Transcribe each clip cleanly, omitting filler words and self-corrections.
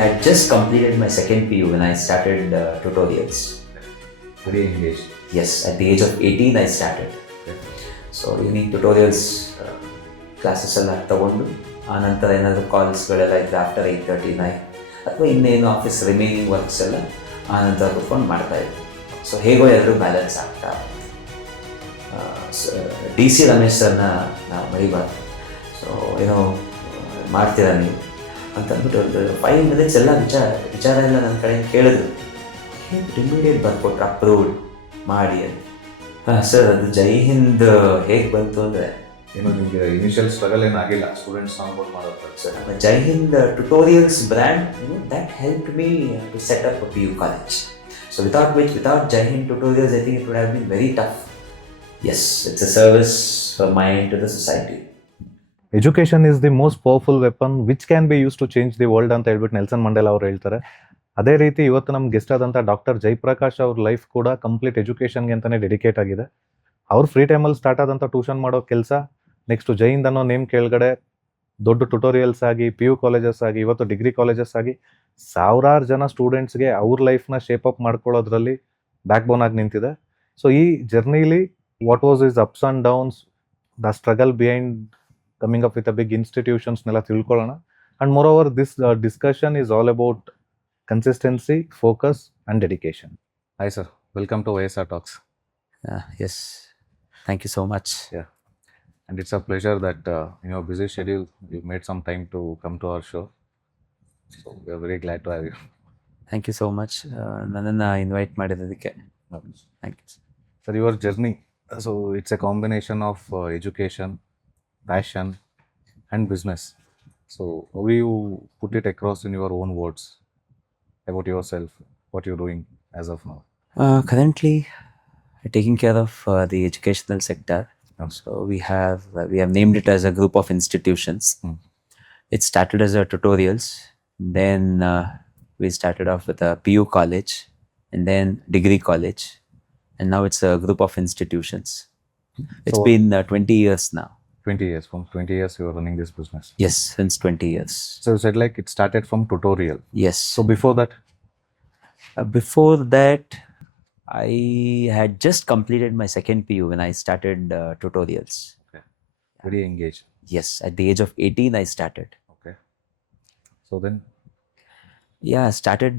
had just completed my second PU when I started tutorials. Very engaged. Yes, at the age of 18 I started. So evening tutorials classes ಎಲ್ಲ ತೊಗೊಂಡು ಆನಂತರ ಏನಾದರೂ ಕಾಲ್ಸ್ಗಳೆಲ್ಲ ಇದ್ದರೆ after 8:39 ಅಥವಾ ಇನ್ನೇನು office remaining works ಎಲ್ಲ ಆನಂತರ ಕುತ್ಕೊಂಡು ಮಾಡ್ತಾಯಿದ್ವಿ. ಸೊ ಹೇಗೋ ಎಲ್ಲರೂ ಬ್ಯಾಲೆನ್ಸ್ ಆಗ್ತಾ DC ರಮೇಶ್ ಸರ್ನ ನಾವು ಮರಿಬಾರ್ದು. ಸೊ ಏನೋ ಮಾಡ್ತೀರಾ ನೀವು ಅಂತಂದ್ಬಿಟ್ಟು ಒಂದು 5 minutes ಎಲ್ಲ ವಿಚಾರ ಎಲ್ಲ ನನ್ನ ಕಡೆ ಕೇಳಿದ್ರು. ಇಮಿಡಿಯೇಟ್ ಬರ್ಕೊಟ್ರು ಅಪ್ರೂವ್ಡ್ ಮಾಡಿ ಅಂತ. ಹಾಂ ಸರ್, ಅದು ಜೈ ಹಿಂದ್ ಹೇಗೆ ಬಂತು ಅಂದರೆ ಏನು ನಿಮಗೆ ಇನಿಷಿಯಲ್ ಸ್ಟ್ರಗಲ್ ಏನಾಗಿಲ್ಲ ಸ್ಟೂಡೆಂಟ್ಸ್ ಸಾಂಗ್ಗಳು ಮಾಡೋದು sir, Jai Hind tutorials brand that helped me to set up a PU college. So without Jai Hind tutorials, I think it would have been very tough. Yes, it's a service for mine to the society. Education is the most powerful weapon which can be use to change the world ಅಂತ ಹೇಳ್ಬಿಟ್ಟು Nelson Mandela ಅವ್ರು ಹೇಳ್ತಾರೆ. ಅದೇ ರೀತಿ ಇವತ್ತು ನಮ್ಗೆ guest ಆದಂಥ doctor Jayaprakash ಅವ್ರ ಲೈಫ್ ಕೂಡ ಕಂಪ್ಲೀಟ್ ಎಜುಕೇಷನ್ಗೆ ಅಂತಲೇ ಡೆಡಿಕೇಟ್ ಆಗಿದೆ. ಅವ್ರ ಫ್ರೀ ಟೈಮಲ್ಲಿ ಸ್ಟಾರ್ಟ್ ಆದಂಥ ಟ್ಯೂಷನ್ ಮಾಡೋ ಕೆಲಸ ನೆಕ್ಸ್ಟ್ ಜೈ ಹಿಂದ್ ಅನ್ನೋ ನೇಮ್ ಕೆಳಗಡೆ ದೊಡ್ಡ ಟ್ಯುಟೋರಿಯಲ್ಸ್ ಆಗಿ PU ಕಾಲೇಜಸ್ ಆಗಿ ಇವತ್ತು ಡಿಗ್ರಿ ಕಾಲೇಜಸ್ ಆಗಿ ಸಾವಿರಾರು ಜನ ಸ್ಟೂಡೆಂಟ್ಸ್ಗೆ ಅವ್ರ ಲೈಫ್ನ ಶೇಪ್ ಅಪ್ ಮಾಡ್ಕೊಳ್ಳೋದ್ರಲ್ಲಿ ಬ್ಯಾಕ್ ಬೋನ್ ಆಗಿ ನಿಂತಿದೆ. ಸೊ ಈ ಜರ್ನಿಲಿ what was is ups and downs, the struggle behind coming up with a big ಇನ್ಸ್ಟಿಟ್ಯೂಷನ್ಸ್ನೆಲ್ಲ ತಿಳ್ಕೊಳ್ಳೋಣ. And moreover this discussion is all about consistency, focus and dedication. Hi sir, welcome to YSR Talks. Yes, thank you so much. Yeah, and it's a pleasure that in your busy schedule you made some time to come to our show. So we are very glad to have you. Thank you so much. ನನ್ನನ್ನು invite ಮಾಡಿದ್ದಕ್ಕೆ thank you. Sir, your journey, so it's a combination of education, passion and business. So how do you put it across in your own words about yourself, what you're doing as of now? Currently taking care of the educational sector. So we have named it as a group of institutions. It started as a tutorials, then we started off with a PU college and then degree college, and now it's a group of institutions. It's been 20 years now. 20 years. From 20 years you are running this business. Yes, since 20 years. So you said like it started from tutorial. Yes. So before that? Before that, I had just completed my second PU when I started tutorials. Okay. Very engaged. Yes, at the age of 18 I started. Okay. So then? Yeah, started,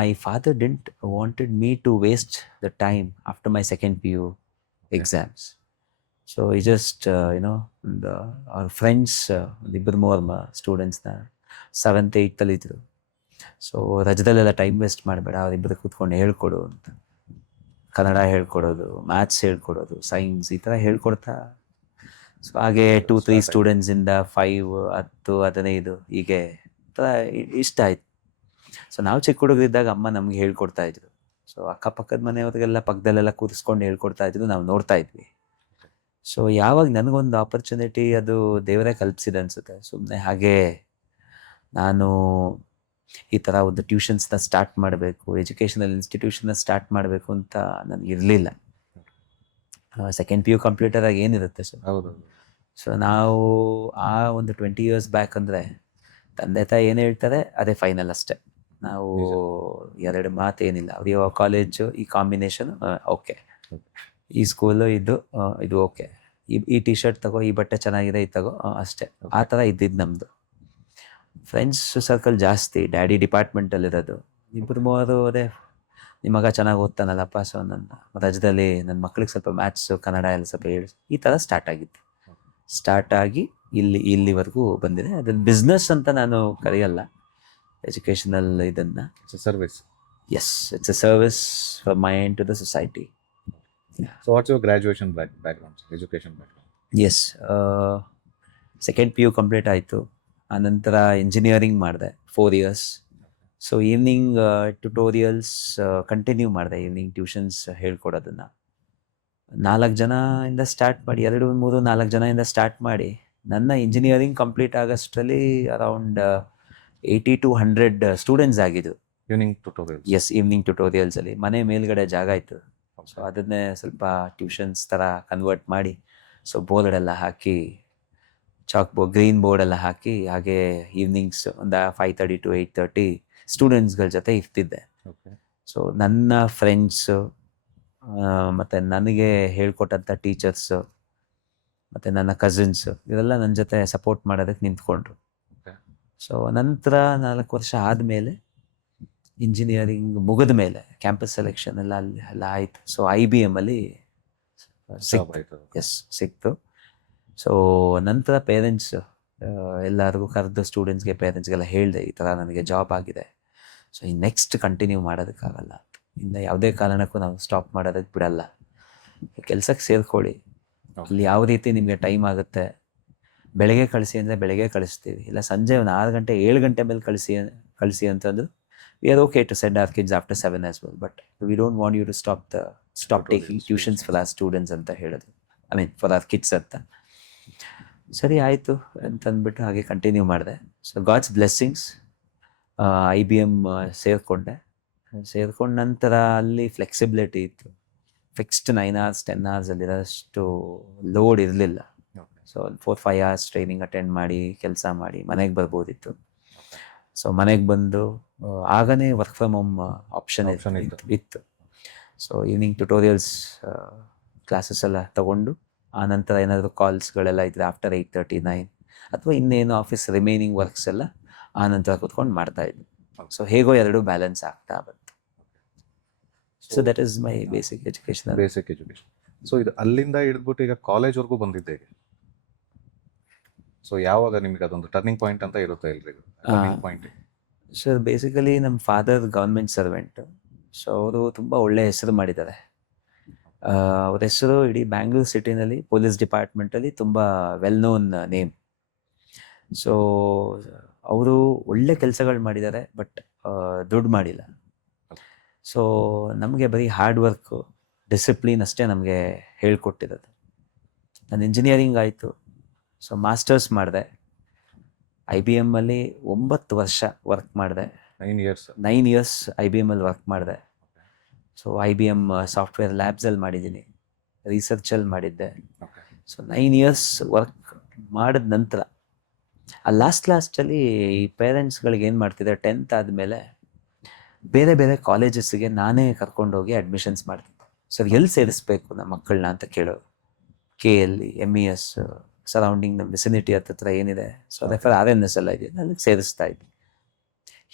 my father didn't wanted me to waste the time after my second PU exams. So he just, our friends, ಇಬ್ಬರು ಮೂವರು ಸ್ಟೂಡೆಂಟ್ಸ್ನ 7th 8th ಅಲ್ಲಿ ಇದ್ರು. So ರಜದಲ್ಲೆಲ್ಲ time waste ಮಾಡಬೇಡ, ಅವರಿಬ್ಬರು ಕೂತ್ಕೊಂಡು ಹೇಳ್ಕೊಡು ಅಂತ. ಕನ್ನಡ ಹೇಳ್ಕೊಡೋದು, maths ಹೇಳ್ಕೊಡೋದು, ಸೈನ್ಸ್ ಈ ಥರ ಹೇಳ್ಕೊಡ್ತಾ. ಸೊ ಹಾಗೆ 2-3 ಸ್ಟೂಡೆಂಟ್ಸಿಂದ 5 10 15 ಹೀಗೆ ಥರ ಇಷ್ಟ ಆಯ್ತು. ಸೊ ನಾವು ಚಿಕ್ಕ ಹುಡುಗರಿದ್ದಾಗ ಅಮ್ಮ ನಮ್ಗೆ ಹೇಳ್ಕೊಡ್ತಾ ಇದ್ರು. ಸೊ ಅಕ್ಕಪಕ್ಕದ ಮನೆಯವ್ರಿಗೆಲ್ಲ ಪಕ್ಕದಲ್ಲೆಲ್ಲ ಕೂರಿಸ್ಕೊಂಡು ಹೇಳ್ಕೊಡ್ತಾ ಇದ್ರು, ನಾವು ನೋಡ್ತಾ ಇದ್ವಿ. ಸೊ ಯಾವಾಗ ನನಗೊಂದು ಆಪರ್ಚುನಿಟಿ ಅದು ದೇವರೇ ಕಲ್ಪಿಸಿದೆ ಅನಿಸುತ್ತೆ. ಸುಮ್ಮನೆ ಹಾಗೆ ನಾನು ಈ ಥರ ಒಂದು ಟ್ಯೂಷನ್ಸ್ನ ಸ್ಟಾರ್ಟ್ ಮಾಡಬೇಕು, ಎಜುಕೇಷನಲ್ ಇನ್ಸ್ಟಿಟ್ಯೂಷನ್ನ ಸ್ಟಾರ್ಟ್ ಮಾಡಬೇಕು ಅಂತ ನನಗಿರಲಿಲ್ಲ. ಸೆಕೆಂಡ್ PU ಕಂಪ್ಲೀಟರ್ ಆಗಿ ಏನಿರುತ್ತೆ ಸರ್. ಹೌದು. ಸೊ ನಾವು ಆ ಒಂದು 20 years ಬ್ಯಾಕ್ ಅಂದರೆ ತಂದೆ ತಾಯಿ ಏನು ಹೇಳ್ತಾರೆ ಅದೇ ಫೈನಲ್ ಅಷ್ಟೇ. ನಾವು ಎರಡು ಮಾತೇನಿಲ್ಲ. ಅವ್ರಿಗೆ ಕಾಲೇಜು ಈ ಕಾಂಬಿನೇಷನ್ ಓಕೆ, ಈ ಸ್ಕೂಲು ಇದು ಓಕೆ, ಈ ಟಿ ಶರ್ಟ್ ತಗೋ, ಈ ಬಟ್ಟೆ ಚೆನ್ನಾಗಿದೆ ಇದು ತಗೋ, ಅಷ್ಟೇ. ಆ ಥರ ಇದ್ದಿದ್ದು ನಮ್ಮದು. ಫ್ರೆಂಡ್ಸ್ ಸರ್ಕಲ್ ಜಾಸ್ತಿ, ಡ್ಯಾಡಿ ಡಿಪಾರ್ಟ್ಮೆಂಟಲ್ಲಿರೋದು. ಇಬ್ಬರು ಮೂವರು ಅದೇ ನಿಮ್ಮ ಮಗ ಚೆನ್ನಾಗಿ ಓದ್ತಾನಲ್ಲಪ್ಪ, ಸೊ ನನ್ನ ರಜದಲ್ಲಿ ನನ್ನ ಮಕ್ಳಿಗೆ ಸ್ವಲ್ಪ ಮ್ಯಾಥ್ಸು ಕನ್ನಡ ಎಲ್ಲ ಸ್ವಲ್ಪ ಹೇಳಿ, ಈ ಥರ ಸ್ಟಾರ್ಟ್ ಆಗಿ ಇಲ್ಲಿವರೆಗೂ ಬಂದಿದೆ. ಅದನ್ನು ಬಿಸ್ನೆಸ್ ಅಂತ ನಾನು ಕರೆಯಲ್ಲ, ಎಜುಕೇಷನಲ್ ಇದನ್ನು. It's a service. Yes, it's a service from my end to the society. So what's your graduation background, education background? Yes, second PU complete ಆಯಿತು. ಆನಂತರ ಇಂಜಿನಿಯರಿಂಗ್ ಮಾಡಿದೆ 4 years. So evening tutorials continue ಮಾಡಿದೆ, evening tuitions ಹೇಳ್ಕೊಡೋದನ್ನು. 4 ಜನದಿಂದ start ಮಾಡಿ 2 3 4 ಜನದಿಂದ start ಮಾಡಿ ನನ್ನ ಇಂಜಿನಿಯರಿಂಗ್ ಕಂಪ್ಲೀಟ್ ಆಗೋಷ್ಟರಲ್ಲಿ ಅರೌಂಡ್ 80 to 100 ಸ್ಟೂಡೆಂಟ್ಸ್ ಆಗಿದ್ದು. Evening tutorials. ಎಸ್, ಈವ್ನಿಂಗ್ ಟ್ಯುಟೋರಿಯಲ್ಸಲ್ಲಿ ಮನೆ ಮೇಲ್ಗಡೆ ಜಾಗ ಇತ್ತು. ಸೊ ಅದನ್ನೇ ಸ್ವಲ್ಪ ಟ್ಯೂಷನ್ಸ್ ಥರ ಕನ್ವರ್ಟ್ ಮಾಡಿ, ಸೊ ಬೋರ್ಡೆಲ್ಲ ಹಾಕಿ ಚಾಕ್ ಬೋರ್ಡ್, ಗ್ರೀನ್ ಬೋರ್ಡ್ ಎಲ್ಲ ಹಾಕಿ ಹಾಗೆ ಈವ್ನಿಂಗ್ಸ್ ಒಂದು 5:30 to 8:30 ಸ್ಟೂಡೆಂಟ್ಸ್ಗಳ ಜೊತೆ ಇರ್ತಿದ್ದೆ. ಓಕೆ. ಸೊ ನನ್ನ ಫ್ರೆಂಡ್ಸು ಮತ್ತು ನನಗೆ ಹೇಳ್ಕೊಟ್ಟಂಥ ಟೀಚರ್ಸು ಮತ್ತು ನನ್ನ ಕಸಿನ್ಸು ಇವರೆಲ್ಲ ನನ್ನ ಜೊತೆ ಸಪೋರ್ಟ್ ಮಾಡೋದಕ್ಕೆ ನಿಂತ್ಕೊಂಡ್ರು. Okay. ಸೊ ನಂತರ 4 ವರ್ಷ ಆದಮೇಲೆ ಇಂಜಿನಿಯರಿಂಗ್ ಮುಗಿದ ಮೇಲೆ ಕ್ಯಾಂಪಸ್ ಸೆಲೆಕ್ಷನ್ ಎಲ್ಲ ಆಯಿತು. ಸೊ IBM ಅಲ್ಲಿ Job ಆಯ್ತು. ಸಿಕ್ತು. ಸೊ ನಂತರ ಪೇರೆಂಟ್ಸ್ ಎಲ್ಲರಿಗೂ ಕರೆದು ಸ್ಟೂಡೆಂಟ್ಸ್ಗೆ ಪೇರೆಂಟ್ಸ್ಗೆಲ್ಲ ಹೇಳಿದೆ, ಈ ಥರ ನನಗೆ ಜಾಬ್ ಆಗಿದೆ, ಸೊ ಈ ನೆಕ್ಸ್ಟ್ ಕಂಟಿನ್ಯೂ ಮಾಡೋದಕ್ಕಾಗಲ್ಲ, ಇನ್ನು ಯಾವುದೇ ಕಾರಣಕ್ಕೂ ನಾವು ಸ್ಟಾಪ್ ಮಾಡೋದಕ್ಕೆ ಬಿಡಲ್ಲ, ಕೆಲಸಕ್ಕೆ ಸೇರ್ಕೊಳ್ಳಿ, ಅಲ್ಲಿ ಯಾವ ರೀತಿ ನಿಮಗೆ ಟೈಮ್ ಆಗುತ್ತೆ, ಬೆಳಗ್ಗೆ ಕಳಿಸಿ ಅಂದರೆ ಬೆಳಗ್ಗೆ ಕಳಿಸ್ತೀವಿ, ಇಲ್ಲ ಸಂಜೆ ಒಂದು 6 ಗಂಟೆ 7 ಗಂಟೆ ಮೇಲೆ ಕಳಿಸಿ ಅಂತಂದು we are okay to send our kids after 7 as well, but we don't want you to stop taking tuitions for our students ಅಂತ ಹೇಳಿದ್ರು, I mean for our kids ಅಂತ. ಸರಿ ಆಯಿತು ಅಂತಂದ್ಬಿಟ್ಟು ಹಾಗೆ ಕಂಟಿನ್ಯೂ ಮಾಡಿದೆ. ಸೊ ಗಾಡ್ಸ್ ಬ್ಲೆಸ್ಸಿಂಗ್ಸ್ IBM ಸೇರಿಕೊಂಡೆ. ಸೇರ್ಕೊಂಡ ನಂತರ ಅಲ್ಲಿ ಫ್ಲೆಕ್ಸಿಬಿಲಿಟಿ ಇತ್ತು, ಫಿಕ್ಸ್ಡ್ 9 hours 10 hours ಅಲ್ಲಿರೋಷ್ಟು ಲೋಡ್ ಇರಲಿಲ್ಲ. ಸೊ 4-5 hours ಟ್ರೈನಿಂಗ್ ಅಟೆಂಡ್ ಮಾಡಿ ಕೆಲಸ ಮಾಡಿ ಮನೆಗೆ ಬರ್ಬೋದಿತ್ತು. ಸೊ ಮನೆಗೆ ಬಂದು ಆಗನೇ ವರ್ಕ್ ಫ್ರಮ್ ಹೋಮ್ ಆಪ್ಷನ್ ಇತ್ತು. ಸೊ ಈವ್ನಿಂಗ್ ಟ್ಯುಟೋರಿಯಲ್ಸ್ ಕ್ಲಾಸಸ್ ಎಲ್ಲ ತೊಗೊಂಡು ಆನಂತರ ಏನಾದರೂ ಕಾಲ್ಸ್ಗಳೆಲ್ಲ ಇದ್ದರೆ ಆಫ್ಟರ್ 8:30 9 ಅಥವಾ ಇನ್ನೇನು ಆಫೀಸ್ ರಿಮೈನಿಂಗ್ ವರ್ಕ್ಸ್ ಎಲ್ಲ ಆನಂತರ ಕೂತ್ಕೊಂಡು ಮಾಡ್ತಾಯಿದ್ದೆ. ಸೊ ಹೇಗೋ ಎರಡು ಬ್ಯಾಲೆನ್ಸ್ ಆಗ್ತಾ ಬಂತು. So that is my basic education. So ಇದು ಅಲ್ಲಿಂದ ಹಿಡಿದ್ಬಿಟ್ಟು ಈಗ ಕಾಲೇಜ್ವರೆಗೂ ಬಂದಿದ್ದೆ. ಸೊ ಯಾವಾಗ ನಿಮಗೆ ಅದೊಂದು ಟರ್ನಿಂಗ್ ಪಾಯಿಂಟ್ ಅಂತ ಇರುತ್ತೆ ಎಲ್ರಿಗೂ? ಟರ್ನಿಂಗ್ ಪಾಯಿಂಟ್ ಸರ್ ಬೇಸಿಕಲಿ ನಮ್ಮ ಫಾದರ್ ಗೌರ್ಮೆಂಟ್ ಸರ್ವೆಂಟು. ಸೊ ಅವರು ತುಂಬ ಒಳ್ಳೆಯ ಹೆಸರು ಮಾಡಿದ್ದಾರೆ. ಅವ್ರ ಹೆಸರು ಇಡೀ ಬ್ಯಾಂಗ್ಳೂರು ಸಿಟಿನಲ್ಲಿ ಪೊಲೀಸ್ ಡಿಪಾರ್ಟ್ಮೆಂಟಲ್ಲಿ ತುಂಬ ವೆಲ್ ನೋನ್ ನೇಮ್. ಸೊ ಅವರು ಒಳ್ಳೆ ಕೆಲಸಗಳು ಮಾಡಿದ್ದಾರೆ, ಬಟ್ ದುಡ್ಡು ಮಾಡಿಲ್ಲ. ಸೊ ನಮಗೆ ಬರೀ ಹಾರ್ಡ್ ವರ್ಕು ಡಿಸಿಪ್ಲಿನ್ ಅಷ್ಟೇ ನಮಗೆ ಹೇಳ್ಕೊಟ್ಟಿರೋದು. ನಾನು ಇಂಜಿನಿಯರಿಂಗ್ ಆಯಿತು, ಸೊ ಮಾಸ್ಟರ್ಸ್ ಮಾಡಿದೆ. IBM ಅಲ್ಲಿ 9 ವರ್ಷ ವರ್ಕ್ ಮಾಡಿದೆ. 9 years IBM ಅಲ್ಲಿ ವರ್ಕ್ ಮಾಡಿದೆ. ಸೊ IBM ಸಾಫ್ಟ್ವೇರ್ ಲ್ಯಾಬ್ಸಲ್ಲಿ ಮಾಡಿದ್ದೀನಿ, ರಿಸರ್ಚಲ್ಲಿ ಮಾಡಿದ್ದೆ. ಸೊ 9 years ವರ್ಕ್ ಮಾಡಿದ ನಂತರ ಲಾಸ್ಟಲ್ಲಿ ಈ ಪೇರೆಂಟ್ಸ್ಗಳಿಗೆ ಏನು ಮಾಡ್ತಿದ್ದೆ, 10th ಆದಮೇಲೆ ಬೇರೆ ಬೇರೆ ಕಾಲೇಜಸ್ಸಿಗೆ ನಾನೇ ಕರ್ಕೊಂಡೋಗಿ ಅಡ್ಮಿಷನ್ಸ್ ಮಾಡ್ತಿದ್ದೆ. ಸರ್ ಎಲ್ಲಿ ಸೇರಿಸ್ಬೇಕು ನಮ್ಮ ಮಕ್ಕಳನ್ನ ಅಂತ ಕೇಳೋರು. KL MES ಸರೌಂಡಿಂಗ್ ನಮ್ಮ ವಿಸಿನಿಟಿ ಹತ್ರ ಏನಿದೆ, ಸೊ ರೆಫರ್ RNS ಎಲ್ಲ ಇದೆ, ಅಲ್ಲಿಗೆ ಸೇರಿಸ್ತಾ ಇದ್ದೆ.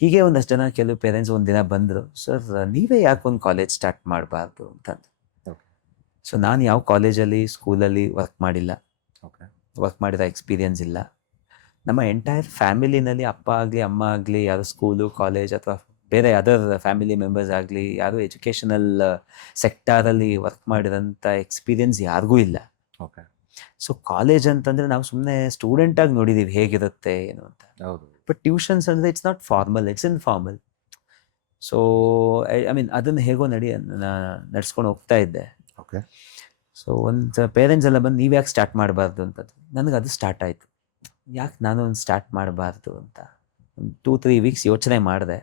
ಹೀಗೆ ಒಂದಷ್ಟು ಜನ ಕೆಲವು ಪೇರೆಂಟ್ಸ್ ಒಂದಿನ ಬಂದರು, ಸರ್ ನೀವೇ ಯಾಕೆ ಒಂದು ಕಾಲೇಜ್ ಸ್ಟಾರ್ಟ್ ಮಾಡಬಾರ್ದು ಅಂತಂದು. ಸೊ ನಾನು ಯಾವ ಕಾಲೇಜಲ್ಲಿ ಸ್ಕೂಲಲ್ಲಿ ವರ್ಕ್ ಮಾಡಿಲ್ಲ, ವರ್ಕ್ ಮಾಡಿರೋ ಎಕ್ಸ್ಪೀರಿಯನ್ಸ್ ಇಲ್ಲ. ನಮ್ಮ ಎಂಟೈರ್ ಫ್ಯಾಮಿಲಿನಲ್ಲಿ ಅಪ್ಪ ಆಗಲಿ ಅಮ್ಮ ಆಗಲಿ ಯಾರು ಸ್ಕೂಲು ಕಾಲೇಜ್ ಅಥವಾ ಬೇರೆ ಅದರ್ ಫ್ಯಾಮಿಲಿ ಮೆಂಬರ್ಸ್ ಆಗಲಿ ಯಾರು ಎಜುಕೇಷನಲ್ ಸೆಕ್ಟಾರಲ್ಲಿ ವರ್ಕ್ ಮಾಡಿರೋಂಥ ಎಕ್ಸ್ಪೀರಿಯನ್ಸ್ ಯಾರಿಗೂ ಇಲ್ಲ. ಸೊ ಕಾಲೇಜ್ ಅಂತಂದರೆ ನಾವು ಸುಮ್ಮನೆ ಸ್ಟೂಡೆಂಟಾಗಿ ನೋಡಿದ್ದೀವಿ ಹೇಗಿರುತ್ತೆ ಏನು ಅಂತ. ಬಟ್ ಟ್ಯೂಷನ್ಸ್ ಅಂದರೆ it's not formal, it's informal. So I mean ಅದನ್ನು ಹೇಗೋ ನಡ್ಸ್ಕೊಂಡು ಹೋಗ್ತಾ ಇದ್ದೆ. ಸೊ ಒಂದು ಪೇರೆಂಟ್ಸ್ ಎಲ್ಲ ಬಂದು ನೀವು ಯಾಕೆ ಸ್ಟಾರ್ಟ್ ಮಾಡಬಾರ್ದು ಅಂತದ್ದು. ನನಗೆ ಅದು ಸ್ಟಾರ್ಟ್ ಆಯಿತು, ಯಾಕೆ ನಾನು ಒಂದು ಸ್ಟಾರ್ಟ್ ಮಾಡಬಾರ್ದು ಅಂತ. ಒಂದು 2-3 weeks ಯೋಚನೆ ಮಾಡಿದೆ.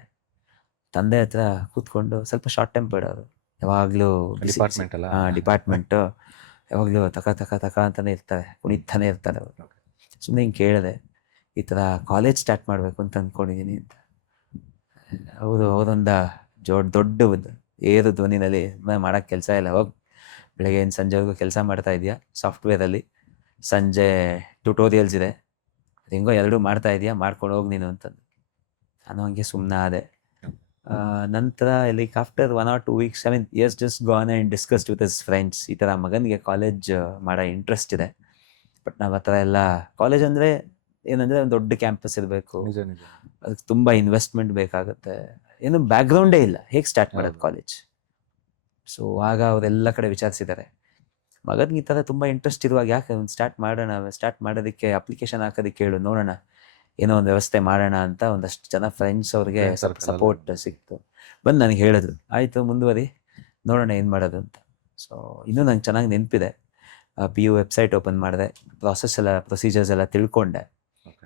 ತಂದೆ ಹತ್ರ ಕೂತ್ಕೊಂಡು ಸ್ವಲ್ಪ ಶಾರ್ಟ್ ಟೆಂಪರ್ಡ್ ಅವರು, ಯಾವಾಗಲೂ ಡಿಪಾರ್ಟ್ಮೆಂಟು ಯಾವಾಗಲೂ ತಕ ಅಂತಲೇ ಇರ್ತಾರೆ, ಕುಣಿತಾನೆ ಇರ್ತಾರೆ ಅವರು. ಸುಮ್ಮನೆ ಹಿಂಗೆ ಕೇಳಿದೆ, ಈ ಥರ ಕಾಲೇಜ್ ಸ್ಟಾರ್ಟ್ ಮಾಡಬೇಕು ಅಂತ ಅಂದ್ಕೊಂಡಿದ್ದೀನಿ ಅಂತ. ಅವರೊಂದು ದೊಡ್ಡ ಏರು ಧ್ವನಿನಲ್ಲಿ, ಮಾಡೋಕ್ಕೆ ಕೆಲಸ ಇಲ್ಲ, ಹೋಗಿ ಬೆಳಗ್ಗೆಯಿಂದ ಸಂಜೆವರೆಗೂ ಕೆಲಸ ಮಾಡ್ತಾ ಇದೆಯಾ ಸಾಫ್ಟ್ವೇರಲ್ಲಿ, ಸಂಜೆ ಟ್ಯುಟೋರಿಯಲ್ಸ್ ಇದೆ, ಅದು ಹೆಂಗೋ ಎರಡೂ ಮಾಡ್ತಾ ಇದೆಯಾ, ಮಾಡ್ಕೊಂಡು ಹೋಗಿ ನೀನು ಅಂತಂದು. ನಾನು ಹಂಗೆ ಸುಮ್ಮನೆ ಆದೆ. ನಂತರ like after 1 or 2 weeks, I mean he has just gone and discussed with his friends, ಈ ಥರ ಮಗನಿಗೆ ಕಾಲೇಜ್ ಮಾಡೋ ಇಂಟ್ರೆಸ್ಟ್ ಇದೆ, ಬಟ್ ನಾವು ಆ ಥರ ಎಲ್ಲ ಕಾಲೇಜ್ ಅಂದರೆ ಏನಂದರೆ ಒಂದು ದೊಡ್ಡ ಕ್ಯಾಂಪಸ್ ಇರಬೇಕು, ಅದಕ್ಕೆ ತುಂಬ ಇನ್ವೆಸ್ಟ್ಮೆಂಟ್ ಬೇಕಾಗುತ್ತೆ, ಏನು ಬ್ಯಾಕ್ಗ್ರೌಂಡೇ ಇಲ್ಲ, ಹೇಗೆ ಸ್ಟಾರ್ಟ್ ಮಾಡೋದು ಕಾಲೇಜ್. ಸೊ ಆಗ ಅವರೆಲ್ಲ ಕಡೆ ವಿಚಾರಿಸಿದ್ದಾರೆ, ಮಗನಿಗೆ ಈ ಥರ ತುಂಬ ಇಂಟ್ರೆಸ್ಟ್ ಇರುವಾಗ ಯಾಕೆ ಒಂದು ಸ್ಟಾರ್ಟ್ ಮಾಡೋದಕ್ಕೆ ಅಪ್ಲಿಕೇಶನ್ ಹಾಕೋದಕ್ಕೆ ಹೇಳು, ನೋಡೋಣ ಏನೋ ಒಂದು ವ್ಯವಸ್ಥೆ ಮಾಡೋಣ ಅಂತ ಒಂದಷ್ಟು ಜನ ಫ್ರೆಂಡ್ಸ್ ಅವ್ರಿಗೆ ಸಪೋರ್ಟ್ ಸಿಕ್ತು. ಬಂದು ನನಗೆ ಹೇಳಿದ್ರು, ಆಯಿತು ಮುಂದುವರಿ, ನೋಡೋಣ ಏನು ಮಾಡೋದು ಅಂತ. ಸೊ ಇನ್ನೂ ನಂಗೆ ಚೆನ್ನಾಗಿ ನೆನಪಿದೆ, PU ವೆಬ್ಸೈಟ್ ಓಪನ್ ಮಾಡಿದೆ, ಪ್ರೊಸೀಜರ್ಸ್ ಎಲ್ಲ ತಿಳ್ಕೊಂಡೆ,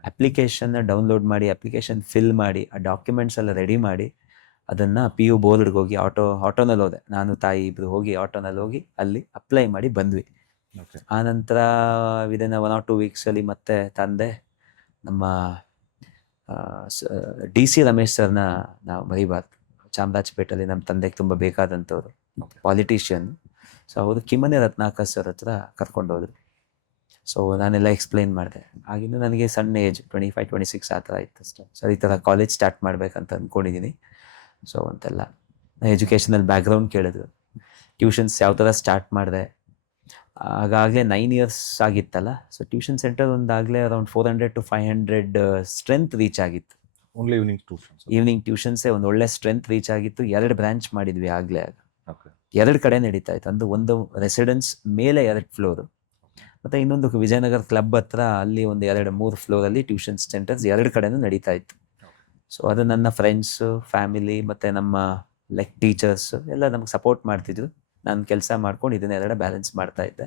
ಅಪ್ಲಿಕೇಶನ್ನ ಡೌನ್ಲೋಡ್ ಮಾಡಿ ಅಪ್ಲಿಕೇಶನ್ ಫಿಲ್ ಮಾಡಿ ಆ ಡಾಕ್ಯುಮೆಂಟ್ಸ್ ಎಲ್ಲ ರೆಡಿ ಮಾಡಿ ಅದನ್ನು PU ಬೋರ್ಡ್ಗೆ ಹೋಗಿ ಆಟೋನಲ್ಲಿ ಹೋದೆ, ನಾನು ತಾಯಿ ಇಬ್ಬರು ಹೋಗಿ ಆಟೋನಲ್ಲಿ ಹೋಗಿ ಅಲ್ಲಿ ಅಪ್ಲೈ ಮಾಡಿ ಬಂದ್ವಿ. ಓಕೆ. ಆನಂತರ ವಿದಿನ್ 1 or 2 ವೀಕ್ಸಲ್ಲಿ ಮತ್ತೆ ತಂದೆ ನಮ್ಮ DC ರಮೇಶ್ ಸರ್ನ ನಾವು ಮರಿಬಾರ್ದು. ಚಾಮರಾಜಪೇಟೆಯಲ್ಲಿ ನಮ್ಮ ತಂದೆಗೆ ತುಂಬ ಬೇಕಾದಂಥವ್ರು, Okay. ಪಾಲಿಟಿಷಿಯನ್. ಸೊ ಅವರು ಕಿಮ್ಮನೆ ರತ್ನಾಕರ್ ಸರ್ ಹತ್ರ ಕರ್ಕೊಂಡೋದ್ರು. ಸೊ ನಾನೆಲ್ಲ ಎಕ್ಸ್ಪ್ಲೈನ್ ಮಾಡಿದೆ. ಆಗಿನ್ನೂ ನನಗೆ ಸಣ್ಣ ಏಜ್ 25-26 ಆ ಥರ ಇತ್ತು ಅಷ್ಟೇ. ಸೊ ಈ ಥರ ಕಾಲೇಜ್ ಸ್ಟಾರ್ಟ್ ಮಾಡ್ಬೇಕಂತ ಅಂದ್ಕೊಂಡಿದ್ದೀನಿ. ಸೊ ಅಂತೆಲ್ಲ ಎಜುಕೇಷನಲ್ ಬ್ಯಾಕ್ಗ್ರೌಂಡ್ ಕೇಳಿದ್ರು, ಟ್ಯೂಷನ್ಸ್ ಯಾವ ಥರ ಸ್ಟಾರ್ಟ್ ಮಾಡಿದೆ. ಆಗಾಗಲೇ 9 years ಆಗಿತ್ತಲ್ಲ. ಸೊ ಟ್ಯೂಷನ್ ಸೆಂಟರ್ ಒಂದಾಗಲೇ ಅರೌಂಡ್ 400 to 500 ಸ್ಟ್ರೆಂತ್ ರೀಚ್ ಆಗಿತ್ತು. Only evening tuitions. ಈವ್ನಿಂಗ್ ಟ್ಯೂಷನ್ಸೇ ಒಂದು ಒಳ್ಳೆ ಸ್ಟ್ರೆಂತ್ ರೀಚ್ ಆಗಿತ್ತು. 2 ಬ್ರಾಂಚ್ ಮಾಡಿದ್ವಿ ಆಗಲೇ. ಆಗ ಓಕೆ. 2 ಕಡೆ ನಡೀತಾ ಇತ್ತು. ಅಂದು ಒಂದು ರೆಸಿಡೆನ್ಸ್ ಮೇಲೆ 2 ಫ್ಲೋರು, ಮತ್ತು ಇನ್ನೊಂದು ವಿಜಯನಗರ ಕ್ಲಬ್ ಹತ್ರ ಅಲ್ಲಿ ಒಂದು 2-3 ಫ್ಲೋರಲ್ಲಿ ಟ್ಯೂಷನ್ ಸೆಂಟರ್ಸ್ 2 ಕಡೆನೂ ನಡೀತಾ ಇತ್ತು. ಸೊ ಅದು ನನ್ನ ಫ್ರೆಂಡ್ಸು, ಫ್ಯಾಮಿಲಿ ಮತ್ತು ನಮ್ಮ ಟೀಚರ್ಸ್ ಎಲ್ಲ ನಮ್ಗೆ ಸಪೋರ್ಟ್ ಮಾಡ್ತಿದ್ರು. ನಾನು ಕೆಲಸ ಮಾಡ್ಕೊಂಡು ಇದನ್ನೆರಡು ಬ್ಯಾಲೆನ್ಸ್ ಮಾಡ್ತಾ ಇದ್ದೆ.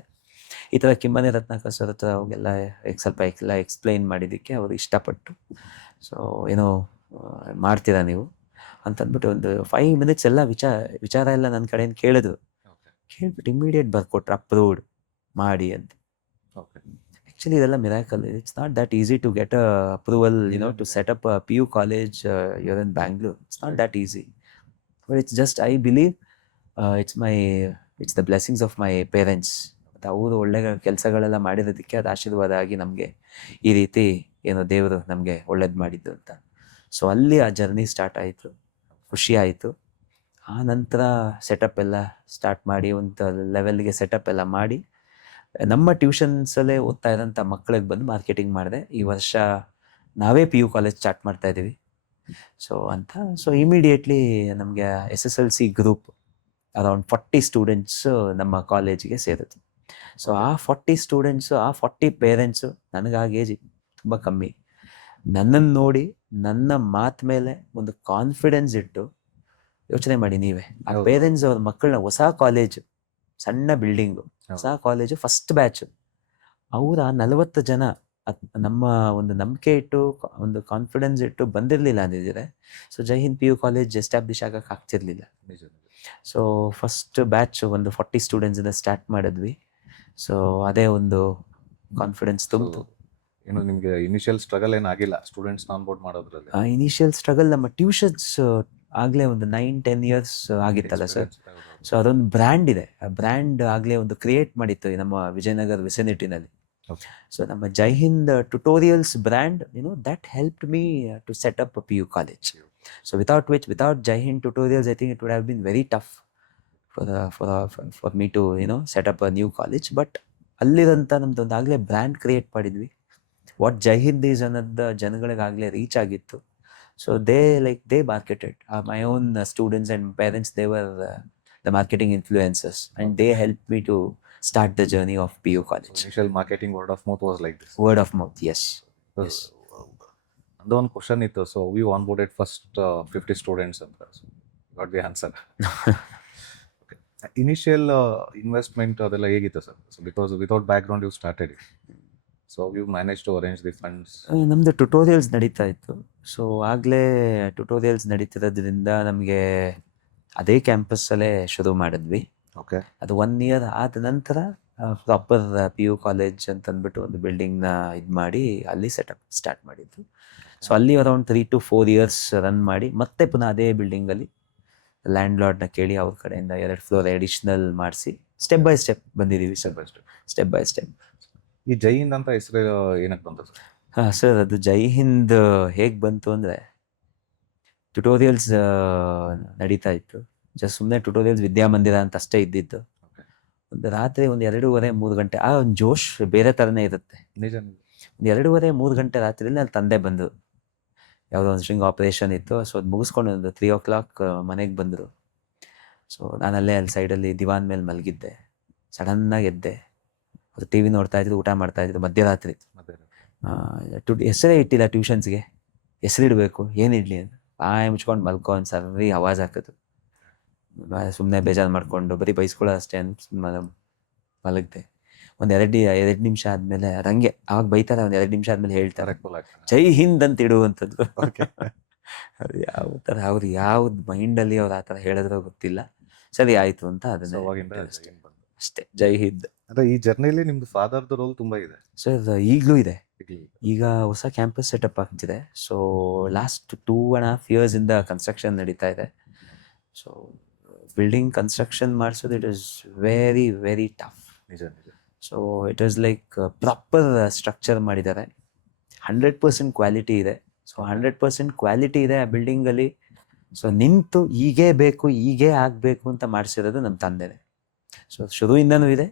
ಈ ಥರ ಕಿಮ್ಮನೆ ರತ್ನಾಕರ್ ಸರ್ ಹತ್ರ ಅವಾಗೆಲ್ಲ ಸ್ವಲ್ಪ ಎಕ್ಸ್ಪ್ಲೈನ್ ಮಾಡಿದ್ದಕ್ಕೆ ಅವರು ಇಷ್ಟಪಟ್ಟು, ಸೊ ಏನೋ ಮಾಡ್ತೀರಾ ನೀವು ಅಂತಂದ್ಬಿಟ್ಟು ಒಂದು 5 minutes ಎಲ್ಲ ವಿಚಾರ ಎಲ್ಲ ನನ್ನ ಕಡೆಯಿಂದ ಕೇಳಿದ್ರು. ಕೇಳ್ಬಿಟ್ಟು ಇಮಿಡಿಯೇಟ್ ಬರ್ಕೊಟ್ರು, ಅಪ್ರೂವ್ಡ್ ಮಾಡಿ ಅಂತ. ಓಕೆ. ಆ್ಯಕ್ಚುಲಿ ಇದೆಲ್ಲ miracle. It's not that easy to get approval, to set up PU college your in Bangalore. It's not that easy, but it's just I believe it's the blessings of my parents. ಮತ್ತು ಅವರು ಒಳ್ಳೆ ಕೆಲಸಗಳೆಲ್ಲ ಮಾಡಿರೋದಕ್ಕೆ ಅದು ಆಶೀರ್ವಾದ ಆಗಿ ನಮಗೆ ಈ ರೀತಿ ಏನೋ ದೇವರು ನಮಗೆ ಒಳ್ಳೇದು ಮಾಡಿದ್ದು ಅಂತ. ಸೊ ಅಲ್ಲಿ ಆ ಜರ್ನಿ ಸ್ಟಾರ್ಟ್ ಆಯಿತು. ಖುಷಿ ಆಯಿತು. ಆ ನಂತರ ಸೆಟಪ್ ಎಲ್ಲ ಸ್ಟಾರ್ಟ್ ಮಾಡಿ ಒಂದು ಲೆವೆಲ್ಗೆ ಸೆಟಪ್ ಎಲ್ಲ ಮಾಡಿ ನಮ್ಮ ಟ್ಯೂಷನ್ಸಲ್ಲೇ ಓದ್ತಾ ಇರೋಂಥ ಮಕ್ಕಳಿಗೆ ಬಂದು ಮಾರ್ಕೆಟಿಂಗ್ ಮಾಡಿದೆ. ಈ ವರ್ಷ ನಾವೇ PU ಕಾಲೇಜ್ ಸ್ಟಾರ್ಟ್ ಮಾಡ್ತಾ ಇದ್ದೀವಿ. ಸೊ ಇಮಿಡಿಯೇಟ್ಲಿ ನಮಗೆ SSLC ಗ್ರೂಪ್ ಅರೌಂಡ್ 40 ಸ್ಟೂಡೆಂಟ್ಸು ನಮ್ಮ ಕಾಲೇಜಿಗೆ ಸೇರಿದ್ರು. ಸೊ ಆ 40 ಸ್ಟೂಡೆಂಟ್ಸು, ಆ 40 ಪೇರೆಂಟ್ಸು, ನನಗಾಗಿ ಏಜ್ ತುಂಬ ಕಮ್ಮಿ, ನನ್ನನ್ನು ನೋಡಿ ನನ್ನ ಮಾತು ಮೇಲೆ ಒಂದು ಕಾನ್ಫಿಡೆನ್ಸ್ ಇಟ್ಟು, ಯೋಚನೆ ಮಾಡಿ ನೀವೇ, ಆ ಹೌದು. ಪೇರೆಂಟ್ಸ್ ಅವ್ರ ಮಕ್ಕಳನ್ನ ಹೊಸ ಕಾಲೇಜು, ಸಣ್ಣ ಬಿಲ್ಡಿಂಗು, ಹೊಸ ಕಾಲೇಜು, ಫಸ್ಟ್ ಬ್ಯಾಚು, ಅವರ 40 ಜನ ನಮ್ಮ ಒಂದು ನಂಬಿಕೆ ಇಟ್ಟು, ಒಂದು ಕಾನ್ಫಿಡೆನ್ಸ್ ಇಟ್ಟು ಬಂದಿರಲಿಲ್ಲ ಅಂದಿದ್ರೆ so Jai Hind PU college establish ಆಗಕ್ಕೆ ಆಗ್ತಿರ್ಲಿಲ್ಲ. ನಿಜ. ಸೊ ಫಸ್ಟ್ ಬ್ಯಾಚ್ ಒಂದು 40 ಸ್ಟೂಡೆಂಟ್ಸಿಂದ ಸ್ಟಾರ್ಟ್ ಮಾಡಿದ್ವಿ. ಸೊ ಅದೇ ಒಂದು ಕಾನ್ಫಿಡೆನ್ಸ್ ತುಂಬಿತು. ಏನು ನಿಮಗೆ ಇನಿಷಿಯಲ್ ಸ್ಟ್ರಗಲ್ ಏನಾಗಿಲ್ಲ ಸ್ಟೂಡೆಂಟ್ಸ್ ಆನ್ಬೋರ್ಡ್ ಮಾಡೋದ್ರಲ್ಲಿ? ಆ ಇನಿಷಿಯಲ್ ಸ್ಟ್ರಗಲ್, ನಮ್ಮ ಟ್ಯೂಷನ್ಸ್ ಆಗಲೇ ಒಂದು 9-10 years ಆಗಿತ್ತಲ್ಲ ಸರ್. ಸೊ ಅದೊಂದು ಬ್ರ್ಯಾಂಡ್ ಇದೆ. ಆ ಬ್ರ್ಯಾಂಡ್ ಆಗಲೇ ಒಂದು ಕ್ರಿಯೇಟ್ ಮಾಡಿತ್ತು ಈ ನಮ್ಮ ವಿಜಯನಗರ ವಿಸಿನಿಟಿನಲ್ಲಿ. Okay. ಸೊ ನಮ್ಮ Jai Hind tutorials brand that helped me to set up PU college. So without Jai Hind tutorials I think it would have been very tough for me to set up a new college. But ಅಲ್ಲಿರೋಂಥ ನಮ್ದು ಒಂದು ಆಗಲೇ brand create ಮಾಡಿದ್ವಿ. What Jai Hind is ಅನ್ನೋದು ಜನಗಳಿಗಾಗಲೇ reach ಆಗಿತ್ತು. So they marketed my own students and parents, they were the marketing influencers and they help me to start the journey of PU college. Initial marketing word of mouth was like this. Word of mouth, yes. Yes. ಅದೊಂದು question ಇತ್ತು. So we onboarded first 50 students ಅಂತ. Got the answer. Initial investment ಅದೆಲ್ಲ ಹೇಗಿತ್ತು sir? So because without background you started it. So you manage to arrange the funds. ನಮ್ಮದು tutorials ನಡೀತಾ ಇತ್ತು. So ಆಗಲೇ tutorials ನಡೀತಿರೋದ್ರಿಂದ ನಮಗೆ ಅದೇ ಕ್ಯಾಂಪಸ್ಸಲ್ಲೇ ಶುರು ಮಾಡಿದ್ವಿ. ಓಕೆ. ಅದು 1 year ಆದ ನಂತರ ಪ್ರಾಪರ್ PU ಕಾಲೇಜ್ ಅಂತ ಅಂದ್ಬಿಟ್ಟು ಒಂದು ಬಿಲ್ಡಿಂಗ್ನ ಇದು ಮಾಡಿ ಅಲ್ಲಿ ಸೆಟಪ್ ಸ್ಟಾರ್ಟ್ ಮಾಡಿದ್ದು. ಸೊ ಅಲ್ಲಿ ಅರೌಂಡ್ 3 to 4 years ರನ್ ಮಾಡಿ ಮತ್ತೆ ಪುನಃ ಅದೇ ಬಿಲ್ಡಿಂಗಲ್ಲಿ ಲ್ಯಾಂಡ್ ಲಾರ್ಡ್ನ ಕೇಳಿ ಅವ್ರ ಕಡೆಯಿಂದ 2 ಫ್ಲೋರ್ ಅಡಿಷ್ನಲ್ ಮಾಡಿಸಿ ಸ್ಟೆಪ್ ಬೈ ಸ್ಟೆಪ್ ಬಂದಿದ್ದೀವಿ ಸರ್. Step by step. ಈ ಜೈ ಹಿಂದ್ ಅಂತ ಹೆಸರು ಏನಕ್ಕೆ ಬಂತು ಸರ್? ಹಾಂ ಸರ್, ಅದು ಜೈ ಹಿಂದ್ ಹೇಗೆ ಬಂತು ಅಂದರೆ, ಟ್ಯುಟೋರಿಯಲ್ಸ್ ನಡೀತಾ ಇತ್ತು. ಜಸ್ಟ್ ಸುಮ್ಮನೆ ಟ್ಯುಟೋರಿಯಲ್ಸ್ ವಿದ್ಯಾಮಂದಿರ ಅಂತ ಅಷ್ಟೇ ಇದ್ದಿತ್ತು. ಒಂದು ರಾತ್ರಿ ಒಂದು 2:30-3 ಗಂಟೆ ಆ ಒಂದು ಜೋಶ್ ಬೇರೆ ಥರನೇ ಇರುತ್ತೆ. ನಿಜ. ಒಂದು 2:30-3 ಗಂಟೆ ರಾತ್ರಿಯಲ್ಲಿ ನನ್ನ ತಂದೆ ಬಂದರು. ಯಾವುದೋ ಒಂದು ಸ್ಟ್ರಿಂಗ್ ಆಪ್ರೇಷನ್ ಇತ್ತು. ಸೊ ಅದು ಮುಗಿಸ್ಕೊಂಡು ಒಂದು 3 o'clock ಮನೆಗೆ ಬಂದರು. ಸೊ ನಾನಲ್ಲೇ ಅಲ್ಲಿ ಸೈಡಲ್ಲಿ ದಿವಾನ್ ಮೇಲೆ ಮಲಗಿದ್ದೆ. ಸಡನ್ನಾಗಿ ಎದ್ದೆ. ಅದು TV ನೋಡ್ತಾ ಇದ್ರು, ಊಟ ಮಾಡ್ತಾ ಇದ್ರು, ಮಧ್ಯರಾತ್ರಿ. ಹೆಸರೇ ಇಟ್ಟಿಲ್ಲ ಟ್ಯೂಷನ್ಸ್ಗೆ, ಹೆಸರಿಡಬೇಕು, ಏನಿಡಲಿ ಅಂತ ಬಾಯಿ ಮುಚ್ಕೊಂಡು ಮಲ್ಕೊ ಅಂತ ಸರ್ರಿ ಆವಾಜ್ ಹಾಕಿದ್ರು. ಸುಮ್ಮನೆ ಬೇಜಾರು ಮಾಡಿಕೊಂಡು ಬರೀ ಬೈಸ್ಕೊಳ್ಳೋದು ಅಷ್ಟೇ ಅಂತ ಮಲಗಿದೆ. ಒಂದು 2 ನಿಮಿಷ ಆದಮೇಲೆ ರಂಗೆ ಆವಾಗ ಬೈತಾರೆ. ಒಂದು 2 ನಿಮಿಷ ಆದಮೇಲೆ ಹೇಳ್ತಾರೆ ಜೈ ಹಿಂದ್ ಅಂತ ಇಡುವಂಥದ್ದು. ಅದು ಯಾವ ಥರ ಅವ್ರು ಯಾವ್ದು ಮೈಂಡಲ್ಲಿ ಅವ್ರು ಆ ಥರ ಹೇಳಿದ್ರೋ ಗೊತ್ತಿಲ್ಲ. ಸರಿ ಆಯಿತು ಅಂತ ಅದನ್ನ ಅಷ್ಟೇ. ಜೈ ಹಿಂದ್. ಅಂದ್ರೆ ಈ ಜರ್ನಿಲಿ ನಿಮ್ದು ಫಾದರ್ದು ರೋಲ್ ತುಂಬಾ ಇದೆ. ಸರ್ ಈಗಲೂ ಇದೆ. ಇಲ್ಲಿ ಈಗ ಹೊಸ ಕ್ಯಾಂಪಸ್ ಸೆಟಪ್ ಆಗ್ತಿದೆ. ಸೊ ಲಾಸ್ಟ್ 2.5 years ಇಂದ ಕನ್ಸ್ಟ್ರಕ್ಷನ್ ನಡೀತಾ ಇದೆ. ಸೊ ಬಿಲ್ಡಿಂಗ್ ಕನ್ಸ್ಟ್ರಕ್ಷನ್ ಮಾಡಿಸೋದು it is very very tough. ನಿಜ ನಿಜ. So it is like proper structure ಮಾಡಿದ್ದಾರೆ. 100% ಕ್ವಾಲಿಟಿ ಇದೆ. ಸೊ 100% ಕ್ವಾಲಿಟಿ ಇದೆ ಆ ಬಿಲ್ಡಿಂಗಲ್ಲಿ. ಸೊ ನಿಂತು ಹೀಗೇ ಬೇಕು ಹೀಗೇ ಆಗಬೇಕು ಅಂತ ಮಾಡಿಸಿರೋದು ನಮ್ಮ ತಂದೆನೇ. ಸೊ ಶುರುವಿಂದನೂ ಇದೆ,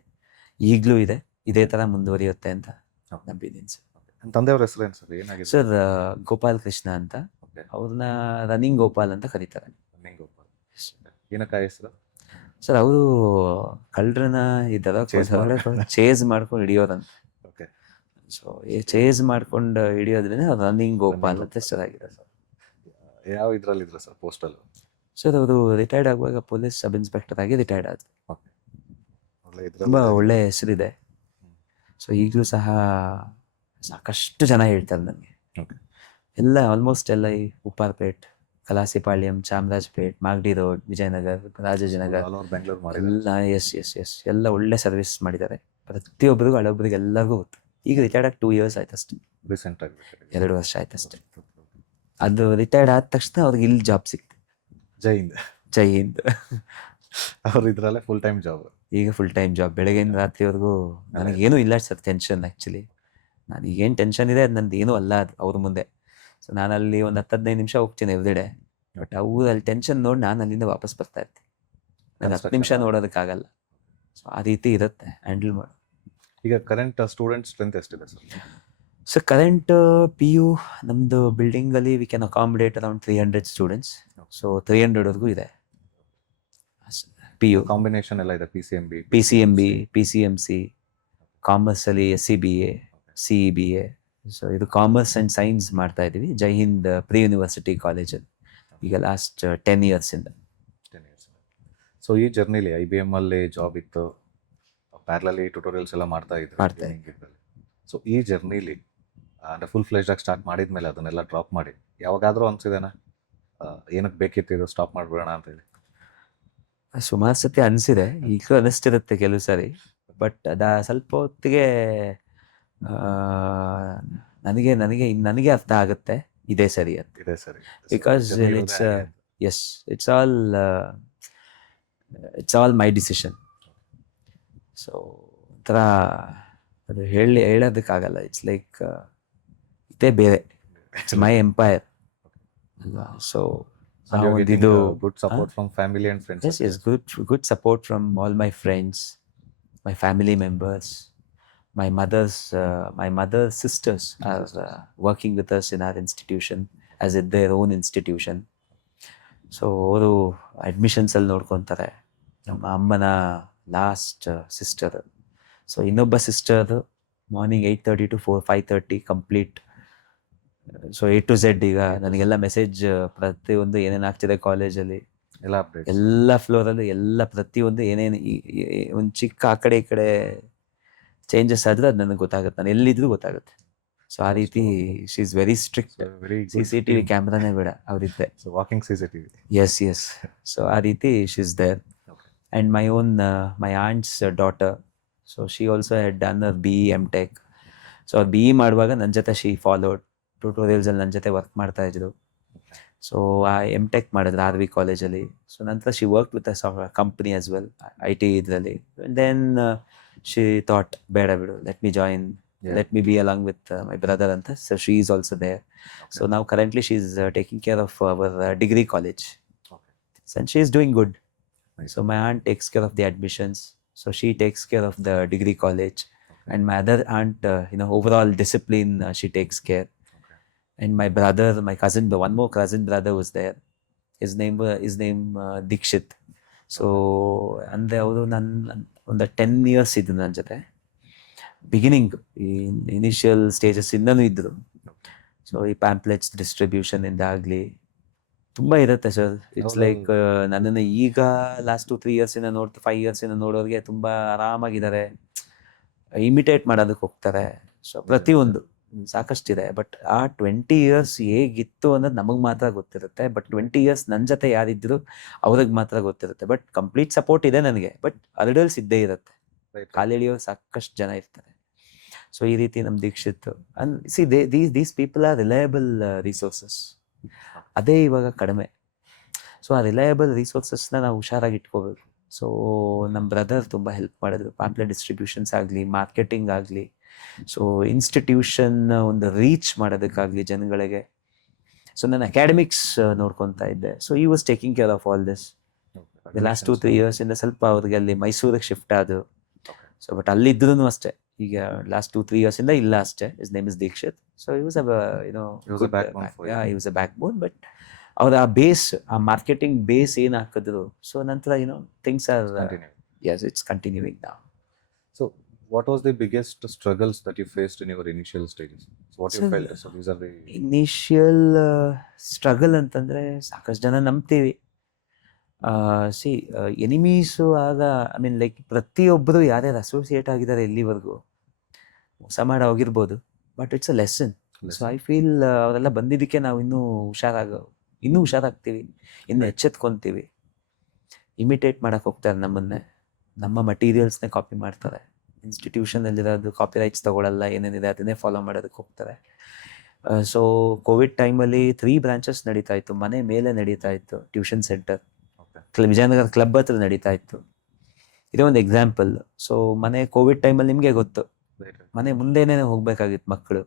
ಈಗಲೂ ಇದೆ, ಇದೇ ಥರ ಮುಂದುವರಿಯುತ್ತೆ ಅಂತ ನಂಬಿದ್ದೀನಿ ಸರ್. ನನ್ನ ತಂದೆಯವ್ರ ಹೆಸರು ಏನು ಸರ್, ಏನಾಗಿದೆ? ಸರ್ ಗೋಪಾಲ್ ಕೃಷ್ಣ ಅಂತ, Okay. ಅವ್ರನ್ನ ರನ್ನಿಂಗ್ ಗೋಪಾಲ್ ಅಂತ ಕರೀತಾರೆ. ರನ್ನಿಂಗ್ ಗೋಪಾಲ್. ಏನಕ್ಕ ಹೆಸರು? ಸರ್ ಅವರು ಕಳ್ಳರನ್ನ ಈ ಥರ ಚೇಸ್ ಮಾಡ್ಕೊಂಡು ಹಿಡಿಯೋದಂತ. ಓಕೆ. ಸೊ ಚೇಸ್ ಮಾಡ್ಕೊಂಡು ಹಿಡಿಯೋದ್ರಿಂದ ರನ್ನಿಂಗ್ ಗೋಪಾಲ್ ಅಂತ ಹೆಸರಾಗಿದೆ ಸರ್. ಯಾವ ಇದ್ರಲ್ಲಿ ಇದ್ರ ಸರ್ ಪೋಸ್ಟಲ್? ಸರ್ ಅವರು ರಿಟೈರ್ಡ್ ಆಗುವಾಗ ಪೊಲೀಸ್ ಸಬ್ ಇನ್ಸ್ಪೆಕ್ಟರ್ ಆಗಿ ರಿಟೈರ್ಡ್ ಆದ್ರು. ಒಳ್ಳೆ ತುಂಬ ಇದ್ರಲ್ಲಿ ಒಳ್ಳೆ ಹೆಸರಿದೆ. ಸೊ ಈಗಲೂ ಸಹ ಸಾಕಷ್ಟು ಜನ ಹೇಳ್ತಾರೆ ನನಗೆ. Okay. ಎಲ್ಲ ಆಲ್ಮೋಸ್ಟ್ ಎಲ್ಲ ಈ Upparpet, Kalasipalyam, Chamarajpet, Magadi road, Vijayanagar, Rajajinagar all over Bengaluru ಮಾಡಿದ್ರು. ಎಲ್ಲ ಎಸ್ ಎಲ್ಲ ಒಳ್ಳೆ ಸರ್ವಿಸ್ ಮಾಡಿದ್ದಾರೆ. ಪ್ರತಿಯೊಬ್ಬರಿಗೂ ಹಳೊಬ್ಬರಿಗೆ ಎಲ್ಲರಿಗೂ ಗೊತ್ತು. ಈಗ ರಿಟೈರ್ಡ್ ಆಗಿ 2 years ಆಯ್ತು ಅಷ್ಟೇ, ರೀಸೆಂಟ್ ಆಗಿ 2 ವರ್ಷ ಆಯ್ತು ಅಷ್ಟೇ. ಅದು ರಿಟೈರ್ಡ್ ಆದ ತಕ್ಷಣ ಅವ್ರಿಗೆ ಇಲ್ಲಿ ಜಾಬ್ ಸಿಕ್ತು. ಜೈ ಹಿಂದ್. ಜೈ ಹಿಂದ್. ಅವ್ರು ಇದ್ರಲ್ಲೇ ಫುಲ್ ಟೈಮ್ ಜಾಬ್. ಈಗ ಫುಲ್ ಟೈಮ್ ಜಾಬ್, ಬೆಳಗ್ಗೆಯಿಂದ ರಾತ್ರಿವರೆಗೂ. ನನಗೇನು ಇಲ್ಲ ಸರ್ ಟೆನ್ಷನ್. ಆ್ಯಕ್ಚುಲಿ ನನಗೇನು ಟೆನ್ಷನ್ ಇದೆ ಅದು ನಂದು ಏನೂ ಅಲ್ಲ ಅದು ಅವ್ರ ಮುಂದೆ. ಸೊ ನಾನು ಅಲ್ಲಿ ಒಂದು 10-15 ನಿಮಿಷ ಹೋಗ್ತೀನಿ ಎವ್ರಿಡೇ. ಬಟ್ ಅವ್ರು ಅಲ್ಲಿ ಟೆನ್ಷನ್ ನೋಡಿ ನಾನು ಅಲ್ಲಿಂದ ವಾಪಸ್ ಬರ್ತಾ ಇರ್ತೀನಿ. ನಾನು 10 ನಿಮಿಷ ನೋಡೋದಕ್ಕಾಗಲ್ಲ. ಸೊ ಆ ರೀತಿ ಇರುತ್ತೆ ಹ್ಯಾಂಡಲ್ ಮಾಡಿ. ಈಗ ಕರೆಂಟ್ ಸ್ಟೂಡೆಂಟ್ ಸ್ಟ್ರೆಂತ್ ಎಷ್ಟಿದೆ ಸರ್? ಸೊ ಕರೆಂಟ್ PU ನಮ್ಮದು ಬಿಲ್ಡಿಂಗಲ್ಲಿ we can accommodate around 300 students. So 300ವರೆಗೂ ಇದೆ PU. ಕಾಂಬಿನೇಷನ್ ಎಲ್ಲ ಇದೆ, PCMB, PCMB, PCMC, ಕಾಮರ್ಸಲ್ಲಿ SCBA, CEBA. ಸೊ ಇದು ಕಾಮರ್ಸ್ ಆ್ಯಂಡ್ ಸೈನ್ಸ್ ಮಾಡ್ತಾ ಇದ್ದೀವಿ ಜೈ ಹಿಂದ್ ಪ್ರಿ ಯೂನಿವರ್ಸಿಟಿ ಕಾಲೇಜಲ್ಲಿ ಈಗ ಲಾಸ್ಟ್ 10 years ಇಂದ. 10 years. ಸೊ ಈ ಜರ್ನಿಲಿ IBM ಅಲ್ಲಿ ಜಾಬ್ ಇತ್ತು, ಪ್ಯಾರಲಲ್ಲಿ ಟ್ಯುಟೋರಿಯಲ್ಸ್ ಎಲ್ಲ ಮಾಡ್ತಾ ಮಾಡ್ತಾ ಇದ್ರು. ಸೊ ಈ ಜರ್ನಿಲಿ ಅಂದರೆ ಫುಲ್ ಫ್ಲೆಜ್ಡ್ ಆಗಿ ಸ್ಟಾರ್ಟ್ ಮಾಡಿದ್ಮೇಲೆ ಅದನ್ನೆಲ್ಲ ಡ್ರಾಪ್ ಮಾಡಿ ಯಾವಾಗಾದರೂ ಅನ್ಸಿದೇನಾ ಏನಕ್ಕೆ ಬೇಕಿತ್ತು ಇದು ಸ್ಟಾಪ್ ಮಾಡಿಬಿಡೋಣ ಅಂತ ಹೇಳಿ? ಸುಮಾರು ಸತಿ ಅನಿಸಿದೆ, ಈಗಲೂ ಅನ್ನಿಸ್ತಿರುತ್ತೆ ಕೆಲವು ಸಾರಿ. ಬಟ್ ಸ್ವಲ್ಪ ಹೊತ್ತಿಗೆ ನನಗೆ ಅರ್ಥ ಆಗುತ್ತೆ ಇದೇ ಸರಿ ಅಂತ. ಇದೆ ಸರಿ. Because it's all my decision. So ಒಂಥರ ಅದು ಹೇಳೋದಕ್ಕಾಗಲ್ಲ. ಇಟ್ಸ್ ಲೈಕ್ ಇದೇ ಬೇರೆ, ಇಟ್ಸ್ ಮೈ ಎಂಪೈರ್ ಅಲ್ವಾ. ಸೊ ಇದು good support from family and friends. yes, good support from all my friends, my family members. My mother's sisters are working with us in our institution as in their own institution. So ಅವರು ಅಡ್ಮಿಷನ್ಸಲ್ಲಿ ನೋಡ್ಕೊತಾರೆ. ನಮ್ಮ ಅಮ್ಮನ last sister. So ಇನ್ನೊಬ್ಬ sister morning 8:30 to 5:30 complete. So A to Z ಈಗ ನನಗೆಲ್ಲ message, ಪ್ರತಿಯೊಂದು ಏನೇನು ಆಗ್ತಿದೆ ಕಾಲೇಜಲ್ಲಿ, ಎಲ್ಲ ಅಪ್ಡೇಟ್, ಎಲ್ಲ ಫ್ಲೋರಲ್ಲಿ ಎಲ್ಲ ಪ್ರತಿಯೊಂದು ಏನೇನು ಒಂದು ಚಿಕ್ಕ ಆ ಕಡೆ ಈ ಕಡೆ ಚೇಂಜಸ್ ಆದ್ರೆ ಅದು ನನಗೆ ಗೊತ್ತಾಗುತ್ತೆ, ನಾನು ಎಲ್ಲಿದ್ರು ಗೊತ್ತಾಗುತ್ತೆ. ಸೊ ಆ ರೀತಿ she is very strict. Very CCTV ಕ್ಯಾಮ್ರಾನೇ ಬೇಡ ಅವರಿದ್ದೆ. So walking CCTV. Yes so ಆ ರೀತಿ she is there. And my aunt's daughter, so she also had done BE M.Tech. So ಅವ್ರು BE ಮಾಡುವಾಗ ನನ್ನ ಜೊತೆ ಶಿ ಫಾಲೋಡ್ ಟ್ಯೂಟೋರಿಯಲ್ಸಲ್ಲಿ ನನ್ನ ಜೊತೆ ವರ್ಕ್ ಮಾಡ್ತಾ ಇದ್ರು. ಸೊ ಆ M.Tech ಮಾಡಿದ್ರು RV ಕಾಲೇಜಲ್ಲಿ. ಸೊ ನಂತರ she work with a company as well, IT ಇದರಲ್ಲಿ. ದೆನ್ ಶಿ ಥಾಟ್ ಬೇಡ ಬಿಡು, let me be along with my brother anta. So she is also there. So now currently she is taking care of our degree college. And she is doing good. Nice. So my aunt takes care of the admissions. So she takes care of the degree college. And my other aunt, overall discipline, she takes care. And my brother, my cousin, one more cousin brother was there. His name Dikshit. So ಅಂದ್ರೆ ಅವರು ಒಂದು 10 years ಇದ್ದು ನನ್ನ ಜೊತೆ. Beginning initial stages ಇಂದನೂ ಇದ್ರು. So ಈ pamphlets distribution ಇಂದ ಆಗಲಿ ತುಂಬ ಇರುತ್ತೆ ಸರ್. ಇಟ್ಸ್ ಲೈಕ್ ನನ್ನನ್ನು ಈಗ ಲಾಸ್ಟ್ 2-3 years 5 years ನೋಡೋರಿಗೆ ತುಂಬ ಆರಾಮಾಗಿದ್ದಾರೆ, ಇಮಿಟೇಟ್ ಮಾಡೋದಕ್ಕೆ ಹೋಗ್ತಾರೆ. ಸೊ ಪ್ರತಿಯೊಂದು ಸಾಕಷ್ಟಿದೆ. ಬಟ್ ಆ 20 years ಹೇಗಿತ್ತು ಅನ್ನೋದು ನಮಗೆ ಮಾತ್ರ ಗೊತ್ತಿರುತ್ತೆ. ಬಟ್ 20 years ನನ್ನ ಜೊತೆ ಯಾರಿದ್ರು ಅವ್ರಿಗೆ ಮಾತ್ರ ಗೊತ್ತಿರುತ್ತೆ. ಬಟ್ ಕಂಪ್ಲೀಟ್ ಸಪೋರ್ಟ್ ಇದೆ ನನಗೆ. ಬಟ್ ಅರ್ಡಲ್ಸ್ ಇದ್ದೇ ಇರುತ್ತೆ. Right. ಕಾಲು ಎಳೆಯೋ ಸಾಕಷ್ಟು ಜನ ಇರ್ತಾರೆ. ಸೊ ಈ ರೀತಿ ನಮ್ಮ Dikshit and see these people are reliable resources. ಅದೇ ಇವಾಗ ಕಡಿಮೆ. ಸೊ ಆ ರಿಲಯಬಲ್ ರಿಸೋರ್ಸಸ್ನ ನಾವು ಹುಷಾರಾಗಿ ಇಟ್ಕೋಬೇಕು. ಸೊ ನಮ್ಮ ಬ್ರದರ್ ತುಂಬ ಹೆಲ್ಪ್ ಮಾಡಿದ್ರು, ಪ್ಯಾಂಪ್ಲೆಟ್ ಡಿಸ್ಟ್ರಿಬ್ಯೂಷನ್ಸ್ ಆಗಲಿ, ಮಾರ್ಕೆಟಿಂಗ್ ಆಗಲಿ, ಸೊ ಇನ್ಸ್ಟಿಟ್ಯೂಷನ್ ಒಂದು ರೀಚ್ ಮಾಡೋದಕ್ಕಾಗಲಿ ಜನಗಳಿಗೆ. ಸೊ ನಾನು ಅಕಾಡೆಮಿಕ್ಸ್ ನೋಡ್ಕೊತಾ ಇದ್ದೆ. ಸೊ ಈ was taking care of all this. The last 2-3 years ಇಂದ ಸ್ವಲ್ಪ ಅವ್ರಿಗೆ ಅಲ್ಲಿ ಮೈಸೂರಿಗೆ ಶಿಫ್ಟ್ ಆದ್ರು. ಸೊ ಬಟ್ ಅಲ್ಲಿದ್ರೂ ಅಷ್ಟೇ, ಈಗ ಲಾಸ್ಟ್ 2-3 years ಇಂದ ಇಲ್ಲ ಅಷ್ಟೇ. His name is Dikshit. So he was a backbone for you. he was a backbone, but ಅವ್ರ ಆ ಬೇಸ್, ಆ ಮಾರ್ಕೆಟಿಂಗ್ ಬೇಸ್ ಏನು ಹಾಕಿದ್ರು. ಸೊ ನಂತರ things are Continue. yes, it's continuing now. So, what was the biggest struggles that you faced in your initial stages? So, what you So, felt? So, these are the initial struggle ಅಂತಂದರೆ ಸಾಕಷ್ಟು ಜನ ನಂಬ್ತೀವಿ. See enemies ಆಗ I mean like ಪ್ರತಿಯೊಬ್ಬರು ಯಾರ್ಯಾರು associate ಆಗಿದ್ದಾರೆ ಇಲ್ಲಿವರೆಗೂ ಮೋಸ ಮಾಡಿ ಹೋಗಿರ್ಬೋದು, but it's a lesson. So I feel ಅವರೆಲ್ಲ ಬಂದಿದ್ದಕ್ಕೆ ನಾವು ಇನ್ನೂ ಹುಷಾರಾಗ್ತೀವಿ, ಇನ್ನೂ ಎಚ್ಚೆತ್ಕೊತೀವಿ. ಇಮಿಟೇಟ್ ಮಾಡೋಕ್ಕೆ ಹೋಗ್ತಾರೆ ನಮ್ಮನ್ನೇ, ನಮ್ಮ ಮಟೀರಿಯಲ್ಸ್ನೇ ಕಾಪಿ ಮಾಡ್ತಾರೆ. ಇನ್ಸ್ಟಿಟ್ಯೂಷನಲ್ಲಿರೋದು ಕಾಪಿ ರೈಟ್ಸ್ ತೊಗೊಳ್ಳಲ್ಲ, ಏನೇನಿದೆ ಅದನ್ನೇ ಫಾಲೋ ಮಾಡೋದಕ್ಕೆ ಹೋಗ್ತಾರೆ. ಸೊ ಕೋವಿಡ್ ಟೈಮಲ್ಲಿ 3 branches ನಡೀತಾ ಇತ್ತು. ಮನೆ ಮೇಲೆ ನಡೀತಾ ಇತ್ತು ಟ್ಯೂಷನ್ ಸೆಂಟರ್. ವಿಜಯನಗರ ಕ್ಲಬ್ ಹತ್ರ ನಡೀತಾ ಇತ್ತು. ಇದೇ ಒಂದು ಎಕ್ಸಾಂಪಲ್. ಸೊ ಮನೆ ಕೋವಿಡ್ ಟೈಮಲ್ಲಿ ನಿಮಗೆ ಗೊತ್ತು, ಮನೆ ಮುಂದೆನೇ ಹೋಗ್ಬೇಕಾಗಿತ್ತು ಮಕ್ಕಳು.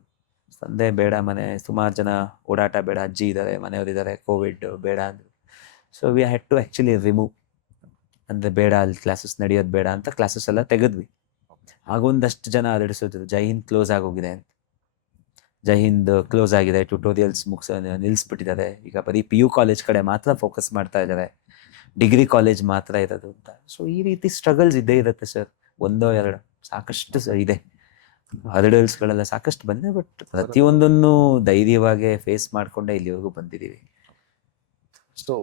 ತಂದೆ ಬೇಡ, ಮನೆ ಸುಮಾರು ಜನ ಓಡಾಟ ಬೇಡ, ಅಜ್ಜಿ ಇದ್ದಾರೆ, ಮನೆಯವರಿದ್ದಾರೆ, ಕೋವಿಡ್ ಬೇಡ ಅಂದರು. So we had to actually remove. ಅಂದರೆ ಬೇಡ, ಅಲ್ಲಿ ಕ್ಲಾಸಸ್ ನಡೆಯೋದು ಬೇಡ ಅಂತ ಕ್ಲಾಸಸ್ ಎಲ್ಲ ತೆಗೆದ್ವಿ. ಆಗೊಂದಷ್ಟು ಜನ ಅದಿಡಿಸಿದ್ರು, ಜೈ ಹಿಂದ್ ಕ್ಲೋಸ್ ಆಗೋಗಿದೆ ಅಂತ. ಜೈ ಹಿಂದ್ ಕ್ಲೋಸ್ ಆಗಿದೆ, ಟ್ಯುಟೋರಿಯಲ್ಸ್ ನಿಲ್ಲಿಸ್ಬಿಟ್ಟಿದ್ದಾರೆ. ಈಗ ಬರೀ PU ಕಾಲೇಜ್ ಕಡೆ ಮಾತ್ರ ಫೋಕಸ್ ಮಾಡ್ತಾ ಇದ್ದಾರೆ, ಡಿಗ್ರಿ ಕಾಲೇಜ್ ಮಾತ್ರ ಇರೋದು ಅಂತ. ಸೊ ಈ ರೀತಿ ಸ್ಟ್ರಗಲ್ಸ್ ಇದ್ದೇ ಇರುತ್ತೆ ಸರ್. 1-2 ಸಾಕಷ್ಟು ಇದೆ, ಹರ್ಡಲ್ಸ್ಗಳೆಲ್ಲ ಸಾಕಷ್ಟು ಬಂದಿದೆ. ಬಟ್ ಪ್ರತಿಯೊಂದನ್ನು ಧೈರ್ಯವಾಗಿ ಫೇಸ್ ಮಾಡಿಕೊಂಡೇ ಇಲ್ಲಿವರೆಗೂ ಬಂದಿದ್ದೀವಿ. ಸೊ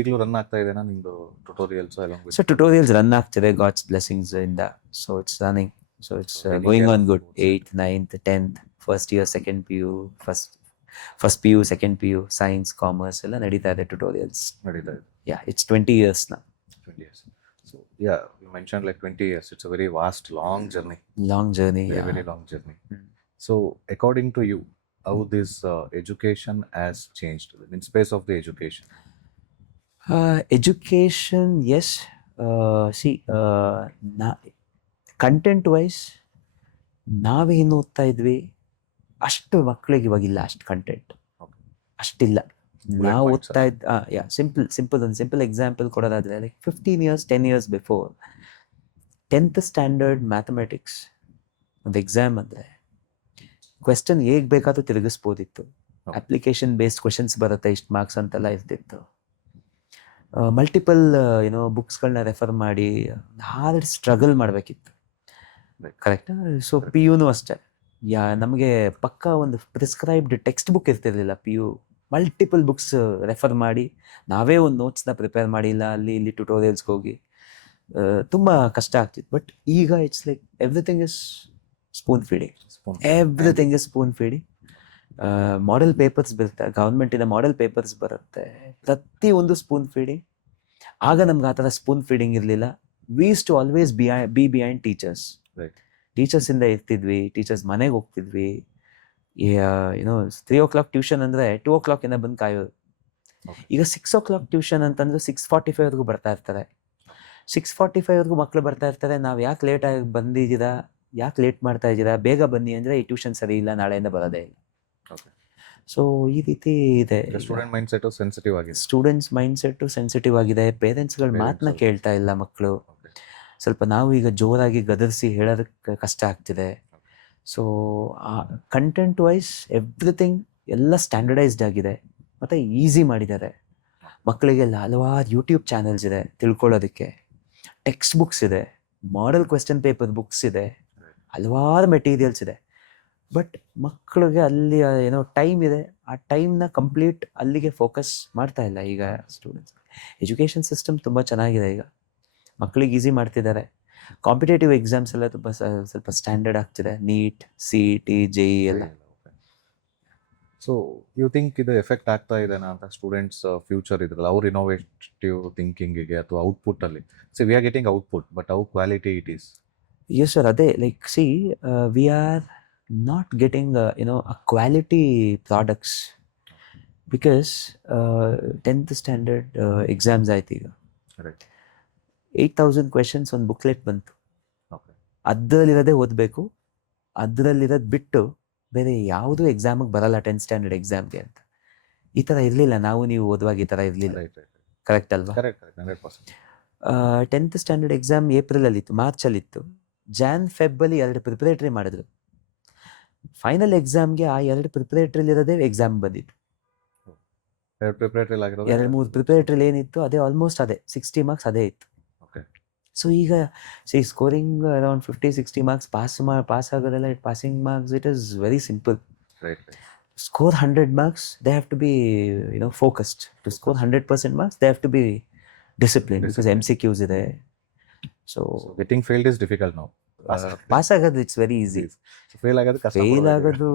ಈಗಲೂ ರನ್ ಆಗ್ತಾ ಇದೆನಾ ನಿಮ್ದು ಟ್ಯುಟೋರಿಯಲ್ಸ್? ಸೊ ಟ್ಯುಟೋರಿಯಲ್ಸ್ ರನ್ ಆಗ್ತಿದೆ ಗಾಡ್ಸ್ ಬ್ಲೆಸ್ಸಿಂಗ್ಸ್ ಇಂದ. So it's running. So it's going on good. 8th, 9th, 10th, first year, second PU, first PU, second PU, science, commerce ಎಲ್ಲ ನಡೀತಾ ಇದೆ ಟ್ಯುಟೋರಿಯಲ್ಸ್. ನಡೀತಾ ಇದೆ. ಯಾ, it's 20 years now. 20 years. So yeah, you mentioned like 20 years. It's a very vast, long journey. Long journey. Very, Yeah. very long journey. So according to you, how this education has changed in space of the education? Education, yes. See, content wise ನಾವೇನು ಓದ್ತಾ ಇದ್ವಿ ಅಷ್ಟು ಮಕ್ಕಳಿಗೆ ಇವಾಗಿಲ್ಲ. ಅಷ್ಟು content ಅಷ್ಟಿಲ್ಲ. ನಾವು ಓದ್ತಾ ಇದ್ದ ಒಂದು ಸಿಂಪಲ್ ಎಕ್ಸಾಂಪಲ್ ಕೊಡೋದಾದ್ರೆ, like 15 years, 10 years before 10th standard mathematics ಒಂದು ಎಕ್ಸಾಮ್ ಅಂದರೆ ಕ್ವೆಶ್ಚನ್ ಹೇಗೆ ಬೇಕಾದ್ರೂ ತಿರುಗಿಸ್ಬೋದಿತ್ತು. ಅಪ್ಲಿಕೇಶನ್ ಬೇಸ್ಡ್ ಕ್ವೆಶನ್ಸ್ ಬರುತ್ತೆ, ಇಷ್ಟು ಮಾರ್ಕ್ಸ್ ಅಂತೆಲ್ಲ ಇರ್ತಿತ್ತು. ಮಲ್ಟಿಪಲ್ ಬುಕ್ಸ್ಗಳನ್ನ ರೆಫರ್ ಮಾಡಿ ಹಾರ್ಡ್ ಸ್ಟ್ರಗಲ್ ಮಾಡಬೇಕಿತ್ತು. ಕರೆಕ್ಟ್. ಸೊ PUನೂ ಅಷ್ಟೇ. ನಮಗೆ ಪಕ್ಕ ಒಂದು ಪ್ರಿಸ್ಕ್ರೈಬ್ಡ್ ಟೆಕ್ಸ್ಟ್ ಬುಕ್ ಇರ್ತಿರ್ಲಿಲ್ಲ. PU ಮಲ್ಟಿಪಲ್ ಬುಕ್ಸ್ ರೆಫರ್ ಮಾಡಿ ನಾವೇ ಒಂದು ನೋಟ್ಸ್ನ ಪ್ರಿಪೇರ್ ಮಾಡಿಲ್ಲ, ಅಲ್ಲಿ ಇಲ್ಲಿ ಟ್ಯುಟೋರಿಯಲ್ಸ್ಗೆ ಹೋಗಿ ತುಂಬ ಕಷ್ಟ ಆಗ್ತಿತ್ತು. ಬಟ್ ಈಗ it's like everything is spoon feeding. Everything is spoon feeding. Model papers ಬರುತ್ತೆ, ಗೌರ್ಮೆಂಟಿನ ಮಾಡೆಲ್ ಪೇಪರ್ಸ್ ಬರುತ್ತೆ, ಪ್ರತಿಯೊಂದು ಸ್ಪೂನ್ ಫೀಡಿಂಗ್. ಆಗ ನಮ್ಗೆ ಆ ಥರ ಸ್ಪೂನ್ ಫೀಡಿಂಗ್ ಇರಲಿಲ್ಲ. We use to always be behind teachers. ಟೀಚರ್ಸಿಂದ ಇರ್ತಿದ್ವಿ, ಟೀಚರ್ಸ್ ಮನೆಗೆ ಹೋಗ್ತಿದ್ವಿ. 3 o'clock ಟ್ಯೂಷನ್ ಅಂದರೆ 2 o'clock ಇಂದ ಬಂದು ಕಾಯೋದು. ಈಗ 6 o'clock ಟ್ಯೂಷನ್ ಅಂತಂದ್ರೆ 6:45 ಬರ್ತಾ ಇರ್ತಾರೆ. 6:45 ಮಕ್ಕಳು ಬರ್ತಾ ಇರ್ತಾರೆ. ನಾವು ಯಾಕೆ ಲೇಟಾಗಿ ಬಂದಿದ್ದೀರಾ, ಯಾಕೆ ಲೇಟ್ ಮಾಡ್ತಾ ಇದ್ದೀರಾ, ಬೇಗ ಬನ್ನಿ ಅಂದರೆ ಈ ಟ್ಯೂಷನ್ ಸರಿ ಇಲ್ಲ, ನಾಳೆಯಿಂದ ಬರೋದೇ ಇಲ್ಲ. ಸೊ ಈ ರೀತಿ ಇದೆ. ಸ್ಟೂಡೆಂಟ್ ಮೈಂಡ್ ಸೆಟ್ ಸೆನ್ಸಿಟಿವ್ ಆಗಿದೆ. ಸ್ಟೂಡೆಂಟ್ಸ್ ಮೈಂಡ್ ಸೆಟ್ ಸೆನ್ಸಿಟಿವ್ ಆಗಿದೆ. ಪೇರೆಂಟ್ಸ್ಗಳ ಮಾತನ್ನ ಕೇಳ್ತಾ ಇಲ್ಲ ಮಕ್ಕಳು. ಸ್ವಲ್ಪ ನಾವು ಈಗ ಜೋರಾಗಿ ಗದರಿಸಿ ಹೇಳೋದಕ್ಕೆ ಕಷ್ಟ ಆಗ್ತಿದೆ. ಸೊ ಕಂಟೆಂಟ್ ವೈಸ್ ಎವ್ರಿಥಿಂಗ್ ಎಲ್ಲ ಸ್ಟ್ಯಾಂಡರ್ಡೈಸ್ಡ್ ಆಗಿದೆ ಮತ್ತು ಈಸಿ ಮಾಡಿದ್ದಾರೆ. ಮಕ್ಕಳಿಗೆಲ್ಲ ಹಲವಾರು ಯೂಟ್ಯೂಬ್ ಚಾನೆಲ್ಸ್ ಇದೆ ತಿಳ್ಕೊಳ್ಳೋದಕ್ಕೆ, ಟೆಕ್ಸ್ಟ್ ಬುಕ್ಸ್ ಇದೆ, ಮಾಡೆಲ್ ಕ್ವೆಶ್ಚನ್ ಪೇಪರ್ ಬುಕ್ಸ್ ಇದೆ, ಹಲವಾರು ಮೆಟೀರಿಯಲ್ಸ್ ಇದೆ. ಬಟ್ ಮಕ್ಕಳಿಗೆ ಅಲ್ಲಿ ಟೈಮ್ ಇದೆ, ಆ ಟೈಮ್ನ ಕಂಪ್ಲೀಟ್ ಅಲ್ಲಿಗೆ ಫೋಕಸ್ ಮಾಡ್ತಾ ಇಲ್ಲ ಈಗ ಸ್ಟೂಡೆಂಟ್ಸ್. ಎಜುಕೇಷನ್ ಸಿಸ್ಟಮ್ ತುಂಬ ಚೆನ್ನಾಗಿದೆ ಈಗ, ಮಕ್ಕಳಿಗೆ ಈಸಿ ಮಾಡ್ತಿದ್ದಾರೆ. ಕಾಂಪಿಟೇಟಿವ್ ಎಕ್ಸಾಮ್ಸ್ ಎಲ್ಲ ತುಂಬ ಸ್ವಲ್ಪ ಸ್ಟ್ಯಾಂಡರ್ಡ್ ಆಗ್ತಿದೆ. ನೀಟ್, CET, JEE ಎಲ್ಲ. ಸೊ ಯು ಥಿಂಕ್ ಇದು ಎಫೆಕ್ಟ್ ಆಗ್ತಾ ಇದೆನಾ ಅಂತ ಸ್ಟೂಡೆಂಟ್ಸ್ ಫ್ಯೂಚರ್ ಇದ್ರಲ್ಲ ಅವ್ರ ಇನೋವೇಟಿವ್ ಥಿಂಕಿಂಗಿಗೆ ಅಥವಾ ಔಟ್ಪುಟ್ ಅಲ್ಲಿ? We are getting output, but how quality it is? Yes, sir. Ade, like, see, we are not getting, a quality products because 10th standard exams ಆಯ್ತು ಈಗ. Correct. 8,000 questions ಒಂದು booklet ಬಂತು. Okay. ಅದರಲ್ಲಿರೋದೇ ಓದಬೇಕು, ಅದರಲ್ಲಿರೋದು ಬಿಟ್ಟು ಬೇರೆ ಯಾವುದೂ ಎಕ್ಸಾಮಿಗೆ ಬರಲ್ಲ 10th ಸ್ಟ್ಯಾಂಡರ್ಡ್ ಎಕ್ಸಾಮ್ಗೆ ಅಂತ. ಈ ಥರ ಇರಲಿಲ್ಲ, ನಾವು ನೀವು ಓದುವಾಗ ಈ ಥರ ಇರಲಿಲ್ಲ. Right. ಕರೆಕ್ಟ್ ಅಲ್ವಾ? Correct. 100%. 10th ಸ್ಟ್ಯಾಂಡರ್ಡ್ ಎಕ್ಸಾಮ್ ಏಪ್ರಿಲಲ್ಲಿತ್ತು, ಮಾರ್ಚಲ್ಲಿತ್ತು. ಫೆಬ್ಬಲ್ಲಿ 2 ಪ್ರಿಪರೇಟರಿ ಮಾಡಿದ್ರು. ಫೈನಲ್ ಎಕ್ಸಾಮ್ಗೆ ಆ 2 ಪ್ರಿಪರೇಟರಿಲಿರೋದೇ ಎಕ್ಸಾಮ್ ಬಂದಿತ್ತು. Preparatory ಆಗಿರೋದು 2-3 ಪ್ರಿಪರೇಟರಿಲಿ ಏನಿತ್ತು ಅದೇ ಆಲ್ಮೋಸ್ಟ್ ಅದೇ 60 ಮಾರ್ಕ್ಸ್ ಅದೇ ಇತ್ತು. Okay. ಸೊ ಈಗ ಸ್ಕೋರಿಂಗ್ ಅರೌಂಡ್ 50-60 ಮಾರ್ಕ್ಸ್ ಪಾಸ್ ಆಗೋದೆಲ್ಲ passing marks, it is very simple. Right. Score 100 marks, they have to be, focused. To score 100% marks, they have to be disciplined because MCQs ಇದೆ. So getting failed is difficult now. Pass ಆಗೋದು it's very easy. Fail ಆಗೋದು ಕಷ್ಟ. Fail ಆಗೋದು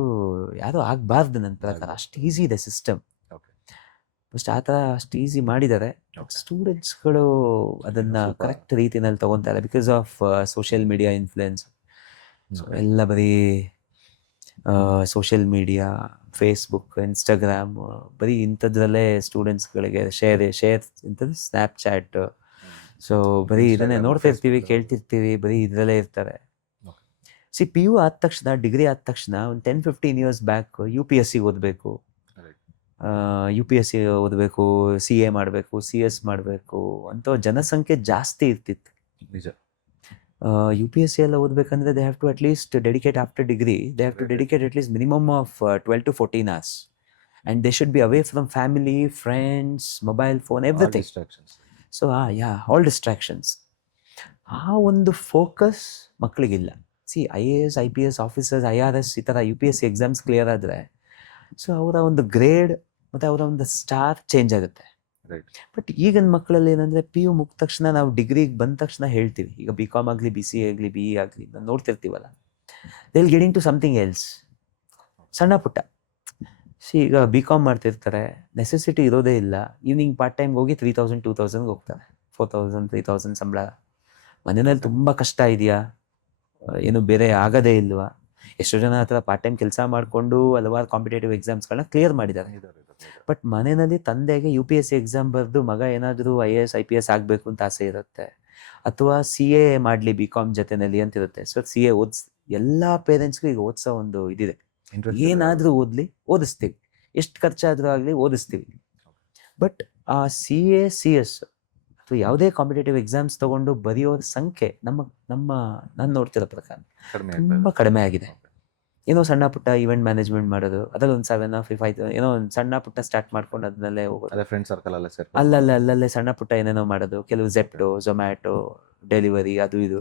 ಯಾರು ಆಗಬಾರ್ದು ನನ್ನ ಪ್ರಕಾರ. ಅಷ್ಟು ಈಸಿ ಇದೆ ಸಿಸ್ಟಮ್. Okay. ಫಸ್ಟ್ ಆ ಥರ ಅಷ್ಟು ಈಸಿ ಮಾಡಿದ್ದಾರೆ. ಸ್ಟೂಡೆಂಟ್ಸ್ಗಳು ಅದನ್ನು Super. ಕರೆಕ್ಟ್ ರೀತಿನಲ್ಲಿ ತೊಗೊತಾರೆ because of social media influence. ಎಲ್ಲ ಬರೀ ಸೋಷಿಯಲ್ ಮೀಡಿಯಾ, ಫೇಸ್ಬುಕ್, ಇನ್ಸ್ಟಾಗ್ರಾಮ್, ಬರೀ ಇಂಥದ್ರಲ್ಲೇ ಸ್ಟೂಡೆಂಟ್ಸ್ಗಳಿಗೆ ಶೇರ್ ಇಂಥದ್ದು ಸ್ನ್ಯಾಪ್ಚಾಟ್. ಸೊ ಬರೀ ಇದನ್ನೇ Instagram, ನೋಡ್ತಾ ಇರ್ತೀವಿ, Facebook. ಕೇಳ್ತಿರ್ತೀವಿ, ಬರೀ ಇದರಲ್ಲೇ ಇರ್ತಾರೆ. Okay. PU ಆದ ತಕ್ಷಣ, ಡಿಗ್ರಿ ಆದ ತಕ್ಷಣ ಒಂದು 10-15 ಇಯರ್ಸ್ ಬ್ಯಾಕ್ UPSC ಓದಬೇಕು, UPSC ಓದಬೇಕು, CA ಮಾಡಬೇಕು, CS ಮಾಡಬೇಕು ಅಂತ ಜನಸಂಖ್ಯೆ ಜಾಸ್ತಿ ಇರ್ತಿತ್ತು. ನಿಜ. UPSC ಎಲ್ಲ ಓದಬೇಕಂದ್ರೆ they have to at least dedicate after degree, they have to dedicate at least minimum of 12 to 14 hours and they should be away from family, friends, mobile phone, everything. All distractions. So all distractions. ಆ ಒಂದು focus ಮಕ್ಕಳಿಗಿಲ್ಲ. IAS, IPS officers, IRS ಈ ಥರ UPSC exams clear ಆದರೆ so ಅವರ ಒಂದು grade ಮತ್ತು ಅವರ ಒಂದು ಸ್ಟಾರ್ ಚೇಂಜ್ ಆಗುತ್ತೆ. Right. ಬಟ್ ಈಗಿನ ಮಕ್ಕಳಲ್ಲಿ ಏನಂದರೆ PU ಮುಗಿದ ತಕ್ಷಣ ನಾವು ಡಿಗ್ರಿಗೆ ಬಂದ ತಕ್ಷಣ ಹೇಳ್ತೀವಿ, ಈಗ BCom ಆಗಲಿ, BCA ಆಗಲಿ, BE ಆಗಲಿ, ನಾವು ನೋಡ್ತಿರ್ತೀವಲ್ಲ, they will getting to something else. ಸಣ್ಣ ಪುಟ್ಟ ಈಗ BCom ಮಾಡ್ತಿರ್ತಾರೆ, ನೆಸೆಸಿಟಿ ಇರೋದೇ ಇಲ್ಲ. ಈವ್ನಿಂಗ್ ಪಾರ್ಟ್ ಟೈಮ್ಗೆ ಹೋಗಿ 3,000-2,000 ಹೋಗ್ತಾರೆ, 4,000-3,000 ಸಂಬಳ. ಮನೆಯಲ್ಲಿ ತುಂಬ ಕಷ್ಟ ಇದೆಯಾ, ಏನು ಬೇರೆ ಆಗೋದೇ ಇಲ್ವಾ? ಎಷ್ಟೋ ಜನ ಹತ್ರ ಪಾರ್ಟ್ ಟೈಮ್ ಕೆಲಸ ಮಾಡಿಕೊಂಡು ಹಲವಾರು ಕಾಂಪಿಟೇಟಿವ್ ಎಕ್ಸಾಮ್ಸ್ಗಳನ್ನ ಕ್ಲಿಯರ್ ಮಾಡಿದ್ದಾರೆ. ಬಟ್ ಮನೆಯಲ್ಲಿ ತಂದೆಗೆ UPSC ಎಕ್ಸಾಮ್ ಬರೆದು ಮಗ ಏನಾದರೂ IAS, IPS ಆಗಬೇಕು ಅಂತ ಆಸೆ ಇರುತ್ತೆ, ಅಥವಾ CA ಮಾಡಲಿ BCom ಜೊತೆನಲ್ಲಿ ಅಂತಿರುತ್ತೆ. ಸೊ CA ಎಲ್ಲ ಪೇರೆಂಟ್ಸ್ಗೂ ಈಗ ಓದಿಸೋ ಒಂದು ಇದಿದೆ, ಏನಾದರೂ ಓದಿಸ್ತೀವಿ, ಎಷ್ಟು ಖರ್ಚಾದರೂ ಆಗಲಿ ಓದಿಸ್ತೀವಿ. ಬಟ್ ಆ CA, CS ಅಥವಾ ಯಾವುದೇ ಕಾಂಪಿಟೇಟಿವ್ ಎಕ್ಸಾಮ್ಸ್ ತೊಗೊಂಡು ಬರೆಯೋರ ಸಂಖ್ಯೆ ನಾನು ನೋಡ್ತಿರೋ ಪ್ರಕಾರ ತುಂಬ ಕಡಿಮೆ ಆಗಿದೆ. ಏನೋ ಸಣ್ಣ ಪುಟ್ಟ ಇವೆಂಟ್ ಮ್ಯಾನೇಜ್ಮೆಂಟ್ ಮಾಡೋದು, ಅದರಲ್ಲಿ ಒಂದು 7-5 ಏನೋ ಒಂದು ಸಣ್ಣ ಪುಟ್ಟ ಸ್ಟಾರ್ಟ್ ಮಾಡ್ಕೊಂಡು ಅದನ್ನಲ್ಲೇ ಹೋಗೋದು, ಫ್ರೆಂಡ್ ಸರ್ಕಲ್ ಎಲ್ಲ ಸೇರಿ ಅಲ್ಲಲ್ಲೇ ಸಣ್ಣ ಪುಟ್ಟ ಏನೇನೋ ಮಾಡೋದು. ಕೆಲವು Zepto, Zomato ಡೆಲಿವರಿ, ಅದು ಇದು.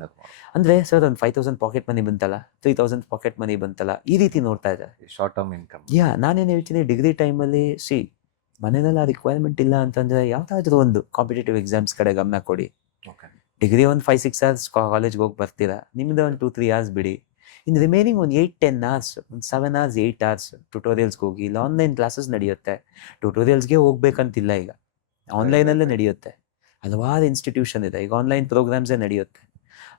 ಅಂದರೆ ಸರ್ ಒಂದು 5,000 ಪಾಕೆಟ್ ಮನಿ ಬಂತಲ್ಲ, 3,000 ಪಾಕೆಟ್ ಮನಿ ಬಂತಲ್ಲ, ಈ ರೀತಿ ನೋಡ್ತಾ ಇದ್ದಾರೆ. Short term income. ನಾನೇನು ಹೇಳ್ತೀನಿ, ಡಿಗ್ರಿ ಟೈಮಲ್ಲಿ ಮನೆಯಲ್ಲಿ ಆ ರಿಕ್ವೈರ್ಮೆಂಟ್ ಇಲ್ಲ ಅಂತಂದರೆ ಯಾವುದಾದ್ರೂ ಒಂದು ಕಾಂಪಿಟೇಟಿವ್ ಎಕ್ಸಾಮ್ಸ್ ಕಡೆ ಗಮನ ಕೊಡಿ. ಡಿಗ್ರಿ ಒಂದು 5-6 hours ಕಾಲೇಜ್ಗೆ ಹೋಗಿ ಬರ್ತೀರಾ, ನಿಮ್ಮದು ಒಂದು 2-3 hours ಬಿಡಿ. ಇನ್ನು ರಿಮೈನಿಂಗ್ ಒಂದು 8-10 hours, ಒಂದು 7 hours, 8 hours ಟ್ಯುಟೋರಿಯಲ್ಸ್ಗೆ ಹೋಗಿ. ಇಲ್ಲ ಆನ್ಲೈನ್ ಕ್ಲಾಸಸ್ ನಡೆಯುತ್ತೆ, ಟ್ಯುಟೋರಿಯಲ್ಸ್ಗೆ ಹೋಗ್ಬೇಕಂತಿಲ್ಲ, ಈಗ ಆನ್ಲೈನಲ್ಲೇ ನಡೆಯುತ್ತೆ. ಹಲವಾರು ಇನ್ಸ್ಟಿಟ್ಯೂಷನ್ ಇದೆ, ಈಗ ಆನ್ಲೈನ್ ಪ್ರೋಗ್ರಾಮ್ಸೇ ನಡೆಯುತ್ತೆ.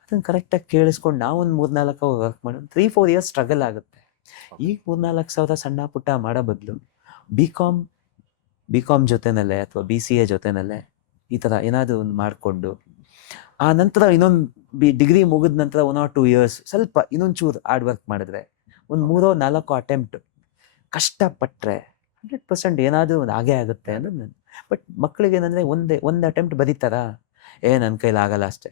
ಅದನ್ನು ಕರೆಕ್ಟಾಗಿ ಕೇಳಿಸ್ಕೊಂಡು ನಾವು ಒಂದು 3-4 hour ವರ್ಕ್ ಮಾಡಿ 3-4 years ಸ್ಟ್ರಗಲ್ ಆಗುತ್ತೆ. ಈಗ 3-4 ಸಾವಿರ ಸಣ್ಣ ಪುಟ್ಟ ಮಾಡೋ ಬದಲು BCom ಜೊತೆನಲ್ಲೇ ಅಥವಾ BCA ಜೊತೆನಲ್ಲೇ ಈ ಥರ ಏನಾದರೂ ಒಂದು ಮಾಡಿಕೊಂಡು, ಆ ನಂತರ ಇನ್ನೊಂದು ಡಿಗ್ರಿ ಮುಗಿದ ನಂತರ 1 or 2 years ಸ್ವಲ್ಪ ಇನ್ನೊಂಚೂರು ಹಾರ್ಡ್ ವರ್ಕ್ ಮಾಡಿದ್ರೆ, ಒಂದು 3-4 ಅಟೆಂಪ್ಟ್ ಕಷ್ಟಪಟ್ಟರೆ 100% ಏನಾದರೂ ಒಂದು ಹಾಗೇ ಆಗುತ್ತೆ ಅನ್ನೋದು ನಾನು. ಬಟ್ ಮಕ್ಕಳಿಗೆ ಏನಂದರೆ ಒಂದು ಅಟೆಂಪ್ಟ್ ಬರೀತಾರಾ, ನನ್ನ ಕೈಲಿ ಆಗಲ್ಲ ಅಷ್ಟೇ.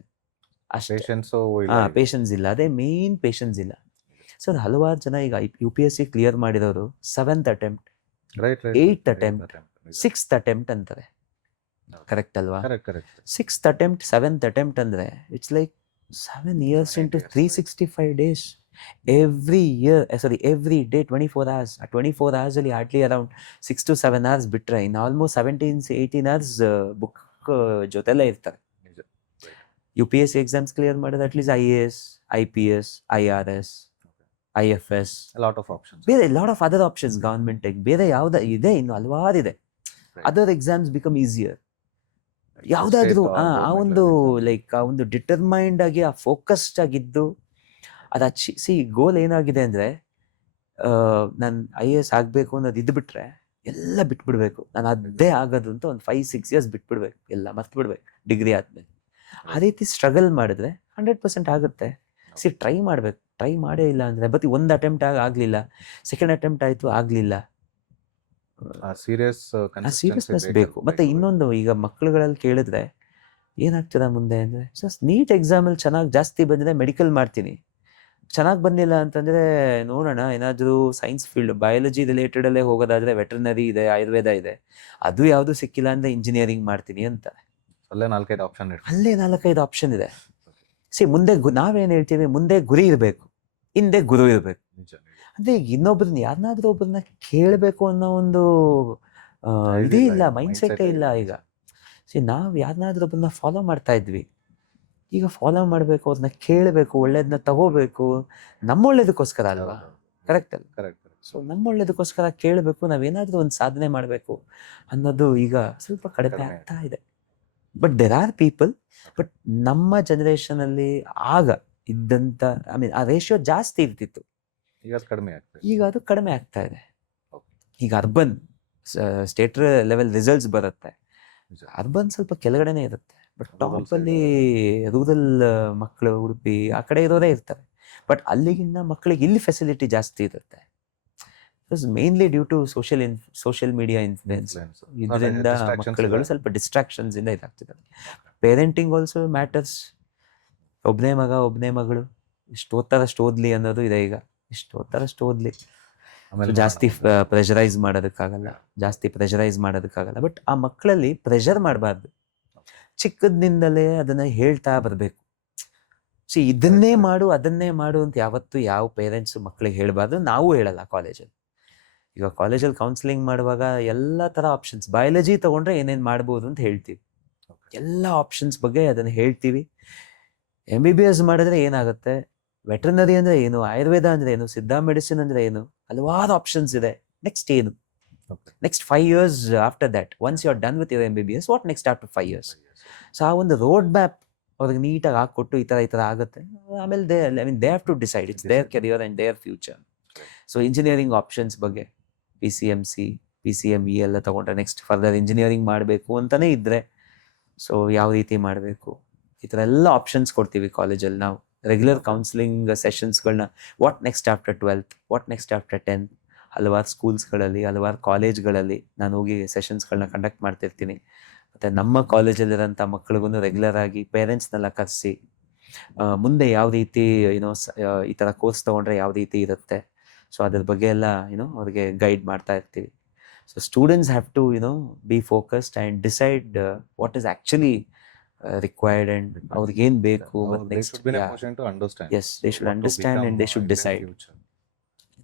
ಪೇಷನ್ಸ್ ಇಲ್ಲ, ಅದೇ ಮೇನ್ ಪೇಷನ್ಸ್ ಇಲ್ಲ. ಸೊ ಹಲವಾರು ಜನ ಈಗ UPSC ಕ್ಲಿಯರ್ ಮಾಡಿದವರು 7th attempt, 8th attempt, 6th attempt ಅಂತಾರೆ. ಕರೆಕ್ಟ್ ಅಲ್ವಾ? 6th attempt, 7th attempt ಅಂದರೆ it's like 7 years into 365 days. Every day 24 hours. ಆ 24 hours ಅಲ್ಲಿ ಹಾರ್ಡ್ಲಿ ಅರೌಂಡ್ 6-7 hours ಬಿಟ್ಟರೆ ಇನ್ನು ಆಲ್ಮೋಸ್ಟ್ 17-18 hours ಬುಕ್ ಜೊತೆಲೇ ಇರ್ತಾರೆ. UPSC ಎಕ್ಸಾಮ್ಸ್ ಕ್ಲಿಯರ್ ಮಾಡೋದು at least IAS, IPS, IRS, IFS, ಬೇರೆ lot of other options, government ಬೇರೆ ಯಾವ್ದು ಇದೆ, ಇನ್ನು ಹಲವಾರು ಇದೆ. Other exams become easier. ಯಾವುದಾದ್ರೂ ಆ ಒಂದು ಲೈಕ್ ಆ ಒಂದು ಡಿಟರ್ಮೈನ್ಡ್ ಆಗಿ ಆ ಫೋಕಸ್ಡ್ ಆಗಿದ್ದು ಅದು ಗೋಲ್ ಏನಾಗಿದೆ ಅಂದರೆ ನಾನು IAS ಆಗಬೇಕು ಅನ್ನೋದು ಬಿಟ್ರೆ ಎಲ್ಲ ಬಿಟ್ಬಿಡ್ಬೇಕು, ನಾನು ಅದೇ ಆಗೋದು ಅಂತ ಒಂದು 5-6 years ಬಿಟ್ಬಿಡ್ಬೇಕು, ಎಲ್ಲ ಮರ್ತ್ಬಿಡ್ಬೇಕು ಡಿಗ್ರಿ ಆದಮೇಲೆ. ಆ ರೀತಿ ಸ್ಟ್ರಗಲ್ ಮಾಡಿದ್ರೆ 100% ಆಗುತ್ತೆ. ಟ್ರೈ ಮಾಡ್ಬೇಕು, ಟ್ರೈ ಮಾಡೇ ಇಲ್ಲ ಅಂದರೆ ಬಟ್ ಒಂದು ಅಟೆಂಪ್ಟ್ ಆಗಲಿಲ್ಲ, ಸೆಕೆಂಡ್ ಅಟೆಂಪ್ಟ್ ಆಯಿತು ಆಗಲಿಲ್ಲ, ಸೀರಿಯಸ್ನೆಸ್ ಬೇಕು. ಮತ್ತು ಇನ್ನೊಂದು, ಈಗ ಮಕ್ಳುಗಳಲ್ಲಿ ಕೇಳಿದ್ರೆ ಏನಾಗ್ತದೆ ಮುಂದೆ ಅಂದರೆ, ನೀಟ್ ಎಕ್ಸಾಮಲ್ಲಿ ಚೆನ್ನಾಗಿ ಜಾಸ್ತಿ ಬಂದರೆ ಮೆಡಿಕಲ್ ಮಾಡ್ತೀನಿ, ಚೆನ್ನಾಗಿ ಬಂದಿಲ್ಲ ಅಂತಂದರೆ ನೋಡೋಣ ಏನಾದರೂ ಸೈನ್ಸ್ ಫೀಲ್ಡ್ ಬಯಾಲಜಿ ರಿಲೇಟೆಡಲ್ಲೇ ಹೋಗೋದಾದರೆ ವೆಟರ್ನರಿ ಇದೆ, ಆಯುರ್ವೇದ ಇದೆ, ಅದು ಯಾವುದು ಸಿಕ್ಕಿಲ್ಲ ಅಂದರೆ ಇಂಜಿನಿಯರಿಂಗ್ ಮಾಡ್ತೀನಿ ಅಂತ. ಅಲ್ಲೇ 4-5 ಆಪ್ಷನ್ ಇದೆ. ಮುಂದೆ ನಾವೇನು ಹೇಳ್ತೀವಿ, ಮುಂದೆ ಗುರಿ ಇರಬೇಕು, ಹಿಂದೆ ಗುರು ಇರಬೇಕು. ಅಂದರೆ ಈಗ ಇನ್ನೊಬ್ರನ್ನ ಯಾರನ್ನಾದ್ರೂ ಒಬ್ಬರನ್ನ ಕೇಳಬೇಕು ಅನ್ನೋ ಒಂದು ಇದೇ ಇಲ್ಲ, ಮೈಂಡ್ಸೆಟ್ಟೇ ಇಲ್ಲ ಈಗ. ನಾವು ಯಾರನ್ನಾದ್ರೂ ಒಬ್ಬರನ್ನ ಫಾಲೋ ಮಾಡ್ತಾ ಇದ್ವಿ, ಈಗ ಫಾಲೋ ಮಾಡಬೇಕು, ಅವ್ರನ್ನ ಕೇಳಬೇಕು, ಒಳ್ಳೇದನ್ನ ತಗೋಬೇಕು, ನಮ್ಮ ಒಳ್ಳೇದಕ್ಕೋಸ್ಕರ ಅಲ್ವಾ? ಕರೆಕ್ಟ್ ಅಲ್ಲ? ಸೊ ನಮ್ಮ ಒಳ್ಳೇದಕ್ಕೋಸ್ಕರ ಕೇಳಬೇಕು, ನಾವೇನಾದ್ರೂ ಒಂದು ಸಾಧನೆ ಮಾಡಬೇಕು ಅನ್ನೋದು ಈಗ ಸ್ವಲ್ಪ ಕಡಿಮೆ ಆಗ್ತಾ ಇದೆ. But there are people, but ನಮ್ಮ ಜನರೇಷನಲ್ಲಿ ಆಗ ಇದ್ದಂಥ ಆ ರೇಷಿಯೋ ಜಾಸ್ತಿ ಇರ್ತಿತ್ತು, ಈಗ ಅದು ಕಡಿಮೆ ಆಗ್ತಾ ಇದೆ. ಈಗ ಅರ್ಬನ್ ಸ್ಟೇಟ್ ಲೆವೆಲ್ ರಿಸಲ್ಟ್ಸ್ ಬರುತ್ತೆ, ಅರ್ಬನ್ ಸ್ವಲ್ಪ ಕೆಳಗಡೆನೆ ಇರುತ್ತೆ, ಬಟ್ ಟಾಪಲ್ಲಿ ರೂರಲ್ ಮಕ್ಕಳು, ಉಡುಪಿ ಆ ಕಡೆ ಇರೋರೇ ಇರ್ತಾರೆ. ಬಟ್ ಅಲ್ಲಿಗಿನ್ನ ಮಕ್ಕಳಿಗೆ ಇಲ್ಲಿ ಫೆಸಿಲಿಟಿ ಜಾಸ್ತಿ ಇರುತ್ತೆ, mainly due to social media influence. ಇದರಿಂದ ಮಕ್ಕಳುಗಳು ಸ್ವಲ್ಪ ಡಿಸ್ಟ್ರಾಕ್ಷನ್ಸ್ ಇಂದ ಇದಾಗ್ತಿದ್ದಾರೆ. Parenting also matters. ಒಬ್ಬನೇ ಮಗ ಒಬ್ಬನೇ ಮಗಳು, ಇಷ್ಟು ಓದ್ತಾರಷ್ಟು ಓದ್ಲಿ ಅನ್ನೋದು ಇದೆ ಈಗ. ಇಷ್ಟು ಓದ್ತಾರಷ್ಟು ಓದ್ಲಿ, ಜಾಸ್ತಿ ಪ್ರೆಷರೈಸ್ ಮಾಡೋದಕ್ಕಾಗಲ್ಲ. ಬಟ್ ಆ ಮಕ್ಕಳಲ್ಲಿ ಪ್ರೆಷರ್ ಮಾಡಬಾರ್ದು, ಚಿಕ್ಕದಿಂದಲೇ ಅದನ್ನ ಹೇಳ್ತಾ ಬರಬೇಕು. ಇದನ್ನೇ ಮಾಡು ಅದನ್ನೇ ಮಾಡು ಅಂತ ಯಾವತ್ತು ಯಾವ ಪೇರೆಂಟ್ಸ್ ಮಕ್ಕಳಿಗೆ ಹೇಳಬಾರ್ದು, ನಾವು ಹೇಳಲ್ಲ ಕಾಲೇಜಲ್ಲಿ. ಈಗ ಕಾಲೇಜಲ್ಲಿ ಕೌನ್ಸಿಲಿಂಗ್ ಮಾಡುವಾಗ ಎಲ್ಲ ಥರ ಆಪ್ಷನ್ಸ್, ಬಯಾಲಜಿ ತಗೊಂಡ್ರೆ ಏನೇನು ಮಾಡ್ಬೋದು ಅಂತ ಹೇಳ್ತೀವಿ, ಎಲ್ಲ ಆಪ್ಷನ್ಸ್ ಬಗ್ಗೆ ಅದನ್ನು ಹೇಳ್ತೀವಿ. MBBS ಮಾಡಿದ್ರೆ ಏನಾಗುತ್ತೆ, ವೆಟರ್ನರಿ ಅಂದರೆ ಏನು, ಆಯುರ್ವೇದ ಅಂದರೆ ಏನು, ಸಿದ್ಧಾ ಮೆಡಿಸಿನ್ ಅಂದರೆ ಏನು, ಹಲವಾರು ಆಪ್ಷನ್ಸ್ ಇದೆ. ನೆಕ್ಸ್ಟ್ ಏನು, next 5 years after that, once you are done with your MBBS, what next after 5 years? So ಆ ಒಂದು ರೋಡ್ ಮ್ಯಾಪ್ ಅವ್ರಿಗೆ ನೀಟಾಗಿ ಹಾಕ್ಕೊಟ್ಟು ಈ ಥರ ಆಗುತ್ತೆ. ಆಮೇಲೆ they have to decide, it's their career and their future. So engineering options ಬಗ್ಗೆ PCMC, PCME ಎಲ್ಲ ತಗೊಂಡ್ರೆ ನೆಕ್ಸ್ಟ್ ಫರ್ದರ್ ಇಂಜಿನಿಯರಿಂಗ್ ಮಾಡಬೇಕು ಅಂತಲೇ ಇದ್ದರೆ, ಸೊ ಯಾವ ರೀತಿ ಮಾಡಬೇಕು, ಈ ಥರ ಎಲ್ಲ ಆಪ್ಷನ್ಸ್ ಕೊಡ್ತೀವಿ ಕಾಲೇಜಲ್ಲಿ ನಾವು. ರೆಗ್ಯುಲರ್ ಕೌನ್ಸಿಲಿಂಗ್ ಸೆಷನ್ಸ್ಗಳನ್ನ, what next after 12th, what next after 10th, ಹಲವಾರು ಸ್ಕೂಲ್ಸ್ಗಳಲ್ಲಿ, ಹಲವಾರು ಕಾಲೇಜ್ಗಳಲ್ಲಿ ನಾನು ಹೋಗಿ ಸೆಷನ್ಸ್ಗಳನ್ನ ಕಂಡಕ್ಟ್ ಮಾಡ್ತಿರ್ತೀನಿ. ಮತ್ತು ನಮ್ಮ ಕಾಲೇಜಲ್ಲಿರೋಂಥ ಮಕ್ಳಿಗೂ ರೆಗ್ಯುಲರ್ ಆಗಿ ಪೇರೆಂಟ್ಸ್ನೆಲ್ಲ ಕರೆಸಿ, ಮುಂದೆ ಯಾವ ರೀತಿ ಈ ಥರ ಕೋರ್ಸ್ ತೊಗೊಂಡ್ರೆ ಯಾವ ರೀತಿ ಇರುತ್ತೆ, ಸೊ ಅದ್ರ ಬಗ್ಗೆ ಎಲ್ಲ ಅವ್ರಿಗೆ ಗೈಡ್ ಮಾಡ್ತಾ ಇರ್ತೀವಿ. So students have to be focused and decide what is actually required and ಅವ್ರಿಗೆ ಏನು ಬೇಕು. Yes, they should understand and they should decide.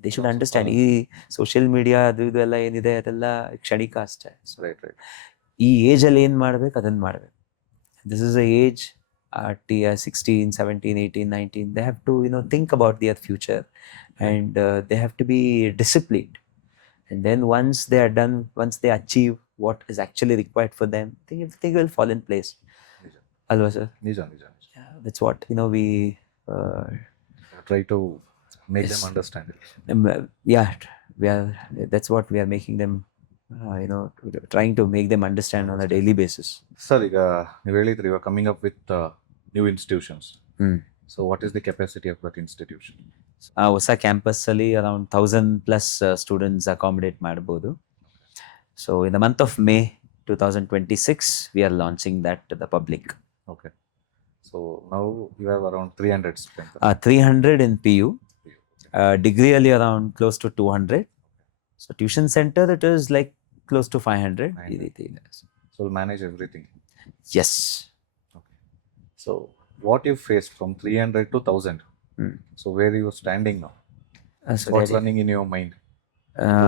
They should understand. ಈ ಸೋಷಿಯಲ್ ಮೀಡಿಯಾ ಅದು ಇದೆಲ್ಲ ಏನಿದೆ ಅದೆಲ್ಲ ಕ್ಷಣಿಕ ಅಷ್ಟೇ. ಈ ಏಜಲ್ಲಿ ಏನು ಮಾಡ್ಬೇಕು ಅದನ್ನು ಮಾಡಬೇಕು. This is a age at 16, 17, 18, 19, they have to think about their future, and they have to be disciplined. And then once they are done, once they achieve what is actually required for them, I think everything will fall in place. Alva sir? Nija. Yeah, that's what we try to make them understand it. That's what we are making them, trying to make them understand on a daily basis. Sir, ಈಗ ನೀವು ಹೇಳಿದ್ರಿ, you are coming up with new institutions. So what is the capacity of that institution? ಹೊಸ ಕ್ಯಾಂಪಸ್ಸಲ್ಲಿ around 1000+ students accommodate ಮಾಡ್ಬೋದು. So in the month of May 2026 we are launching that to the public. Okay. So now you have around 300 students. 300 in PU. Degree ಅಲ್ಲಿ around close to 200. So tuition center it is like close to 500. ಈ ರೀತಿ ಇದೆ. So we'll manage everything. Yes. Okay. So what you faced from 300 to 1000? So where you are standing now? What's running in your mind?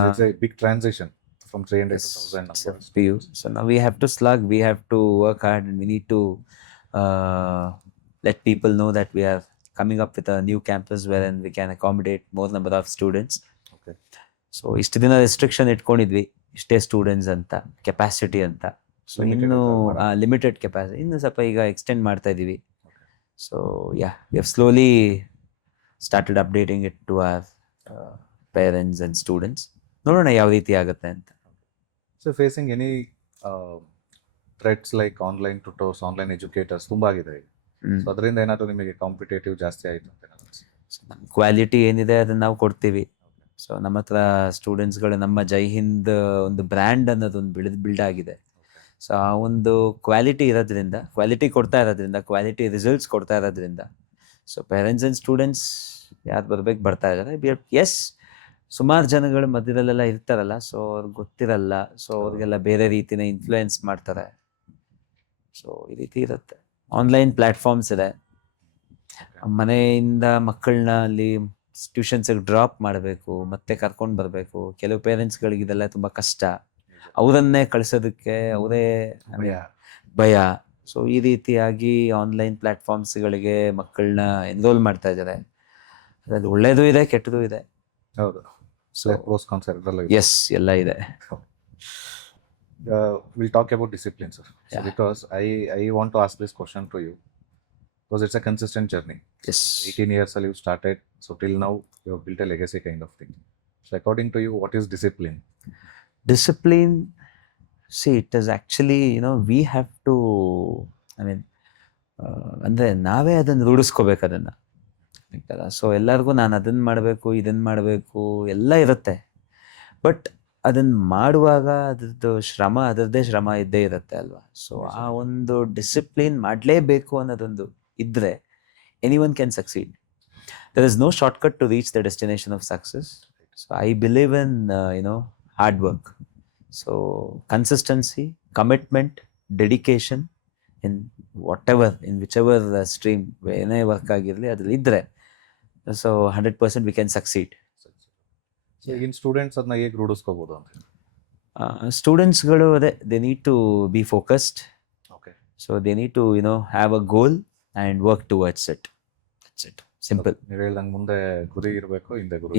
It's a big transition from 300 to 1000 numbers. PU. So now we have to slug, we have to work hard, and we need to let people know that we are coming up with a new campus wherein we can accommodate more number of students. Okay. So ಇಷ್ಟು ದಿನ restriction ಇಟ್ಕೊಂಡಿದ್ವಿ, ಇಷ್ಟೇ students ಅಂತ, capacity ಅಂತ. So ಇನ್ನು limited capacity, ಇನ್ನು ಸ್ವಲ್ಪ ಈಗ extend ಮಾಡ್ತಾ ಇದ್ದೀವಿ. So we have started updating it to our parents and students. ನೋಡೋಣ ಯಾವ ರೀತಿ ಆಗುತ್ತೆ ಅಂತ. So facing any threats like online tutors, online educators ತುಂಬ ಆಗಿದೆ ಈಗ. ಸೊ ಅದರಿಂದ ಏನಾದರೂ ನಿಮಗೆ ಕಾಂಪಿಟೇಟಿವ್ ಜಾಸ್ತಿ ಆಯಿತು ಅಂತ ನಮ್ಮ ಕ್ವಾಲಿಟಿ ಏನಿದೆ ಅದನ್ನು ನಾವು ಕೊಡ್ತೀವಿ. ಸೊ ನಮ್ಮ ಹತ್ರ ಸ್ಟೂಡೆಂಟ್ಸ್ಗಳು, ನಮ್ಮ ಜೈ ಹಿಂದ್ ಒಂದು ಬ್ರ್ಯಾಂಡ್ ಅನ್ನೋದು ಒಂದು ಬಿಲ್ಡ್ ಆಗಿದೆ. ಸೊ ಆ ಒಂದು ಕ್ವಾಲಿಟಿ ಇರೋದ್ರಿಂದ, ಕ್ವಾಲಿಟಿ ಕೊಡ್ತಾ ಇರೋದ್ರಿಂದ, ಕ್ವಾಲಿಟಿ ರಿಸಲ್ಟ್ಸ್ ಕೊಡ್ತಾ ಇರೋದ್ರಿಂದ, ಸೊ ಪೇರೆಂಟ್ಸ್ ಆ್ಯಂಡ್ ಸ್ಟೂಡೆಂಟ್ಸ್ ಯಾರು ಬರ್ಬೇಕು ಬರ್ತಾ ಇದ್ದಾರೆ. ಎಸ್, ಸುಮಾರು ಜನಗಳು ಮಧ್ಯದಲ್ಲೆಲ್ಲ ಇರ್ತಾರಲ್ಲ, ಸೊ ಅವ್ರಿಗೆ ಗೊತ್ತಿರಲ್ಲ, ಸೊ ಅವ್ರಿಗೆಲ್ಲ ಬೇರೆ ರೀತಿನ ಇನ್ಫ್ಲೂಯೆನ್ಸ್ ಮಾಡ್ತಾರೆ. ಸೊ ಈ ರೀತಿ ಇರುತ್ತೆ. ಆನ್ಲೈನ್ ಪ್ಲ್ಯಾಟ್ಫಾರ್ಮ್ಸ್ ಇದೆ. ಮನೆಯಿಂದ ಮಕ್ಕಳನ್ನ ಅಲ್ಲಿ ಟ್ಯೂಷನ್ಸಿಗೆ ಡ್ರಾಪ್ ಮಾಡಬೇಕು, ಮತ್ತೆ ಕರ್ಕೊಂಡು ಬರಬೇಕು. ಕೆಲವು ಪೇರೆಂಟ್ಸ್ಗಳಿಗೆ ಇದೆಲ್ಲ ತುಂಬ ಕಷ್ಟ, ಅವರನ್ನೇ ಕಳಿಸೋದಕ್ಕೆ ಅವರೇ ಭಯ. ಸೊ ಈ ರೀತಿಯಾಗಿ ಆನ್ಲೈನ್ ಪ್ಲ್ಯಾಟ್ಫಾರ್ಮ್ಸ್ಗಳಿಗೆ ಮಕ್ಕಳನ್ನ ಎನ್ರೋಲ್ ಮಾಡ್ತಾ ಇದ್ದಾರೆ. ಅದ್ರಲ್ಲಿ ಒಳ್ಳೇದು ಇದೆ, ಕೆಟ್ಟದ್ದು ಇದೆ. ಹೌದು. ಸೊ ಪ್ರೋಸ್ ಕಾನ್ಸ್ ಎಲ್ಲ ಎಸ್, ಎಲ್ಲ ಇದೆ. Will talk about discipline, sir. Because I want to ask this question to you, because it's a consistent journey. Yes, 18 years you started, so till now you have built a legacy kind of thing. So according to you, what is discipline? Discipline, see, it is actually, we have to, ಅಂದರೆ ನಾವೇ ಅದನ್ನು ರೂಢಿಸ್ಕೋಬೇಕು ಅದನ್ನು. So ಎಲ್ಲರಿಗೂ ನಾನು ಅದನ್ನು ಮಾಡಬೇಕು, ಇದನ್ನು ಮಾಡಬೇಕು ಎಲ್ಲ ಇರುತ್ತೆ. ಬಟ್ ಅದನ್ನು ಮಾಡುವಾಗ ಅದರದ್ದೇ ಶ್ರಮ ಇದ್ದೇ ಇರುತ್ತೆ ಅಲ್ವಾ. ಸೊ ಆ ಒಂದು ಡಿಸಿಪ್ಲಿನ್ ಮಾಡಲೇಬೇಕು ಅನ್ನೋದೊಂದು ಇದ್ದರೆ anyone can succeed. There is no shortcut to reach the destination of success. So I believe in hard work. So consistency, commitment, dedication in whichever stream ಏನೇ ವರ್ಕ್ ಆಗಿರಲಿ ಅದ್ರಲ್ಲಿ ಇದ್ದರೆ, so 100% we can succeed. So ಈಗಿನ students ಅದನ್ನ ಹೇಗೆ ರೂಢಿಸ್ಕೋಬೋದು ಅಂತ? ಸ್ಟೂಡೆಂಟ್ಸ್ಗಳು ಅದೇ, they need to be focused. Okay. So they need to have a goal and work towards it. That's it. Simple. ನೀವು ಹೇಳ್ದಂಗೆ ಮುಂದೆ ಗುರಿ ಇರಬೇಕು,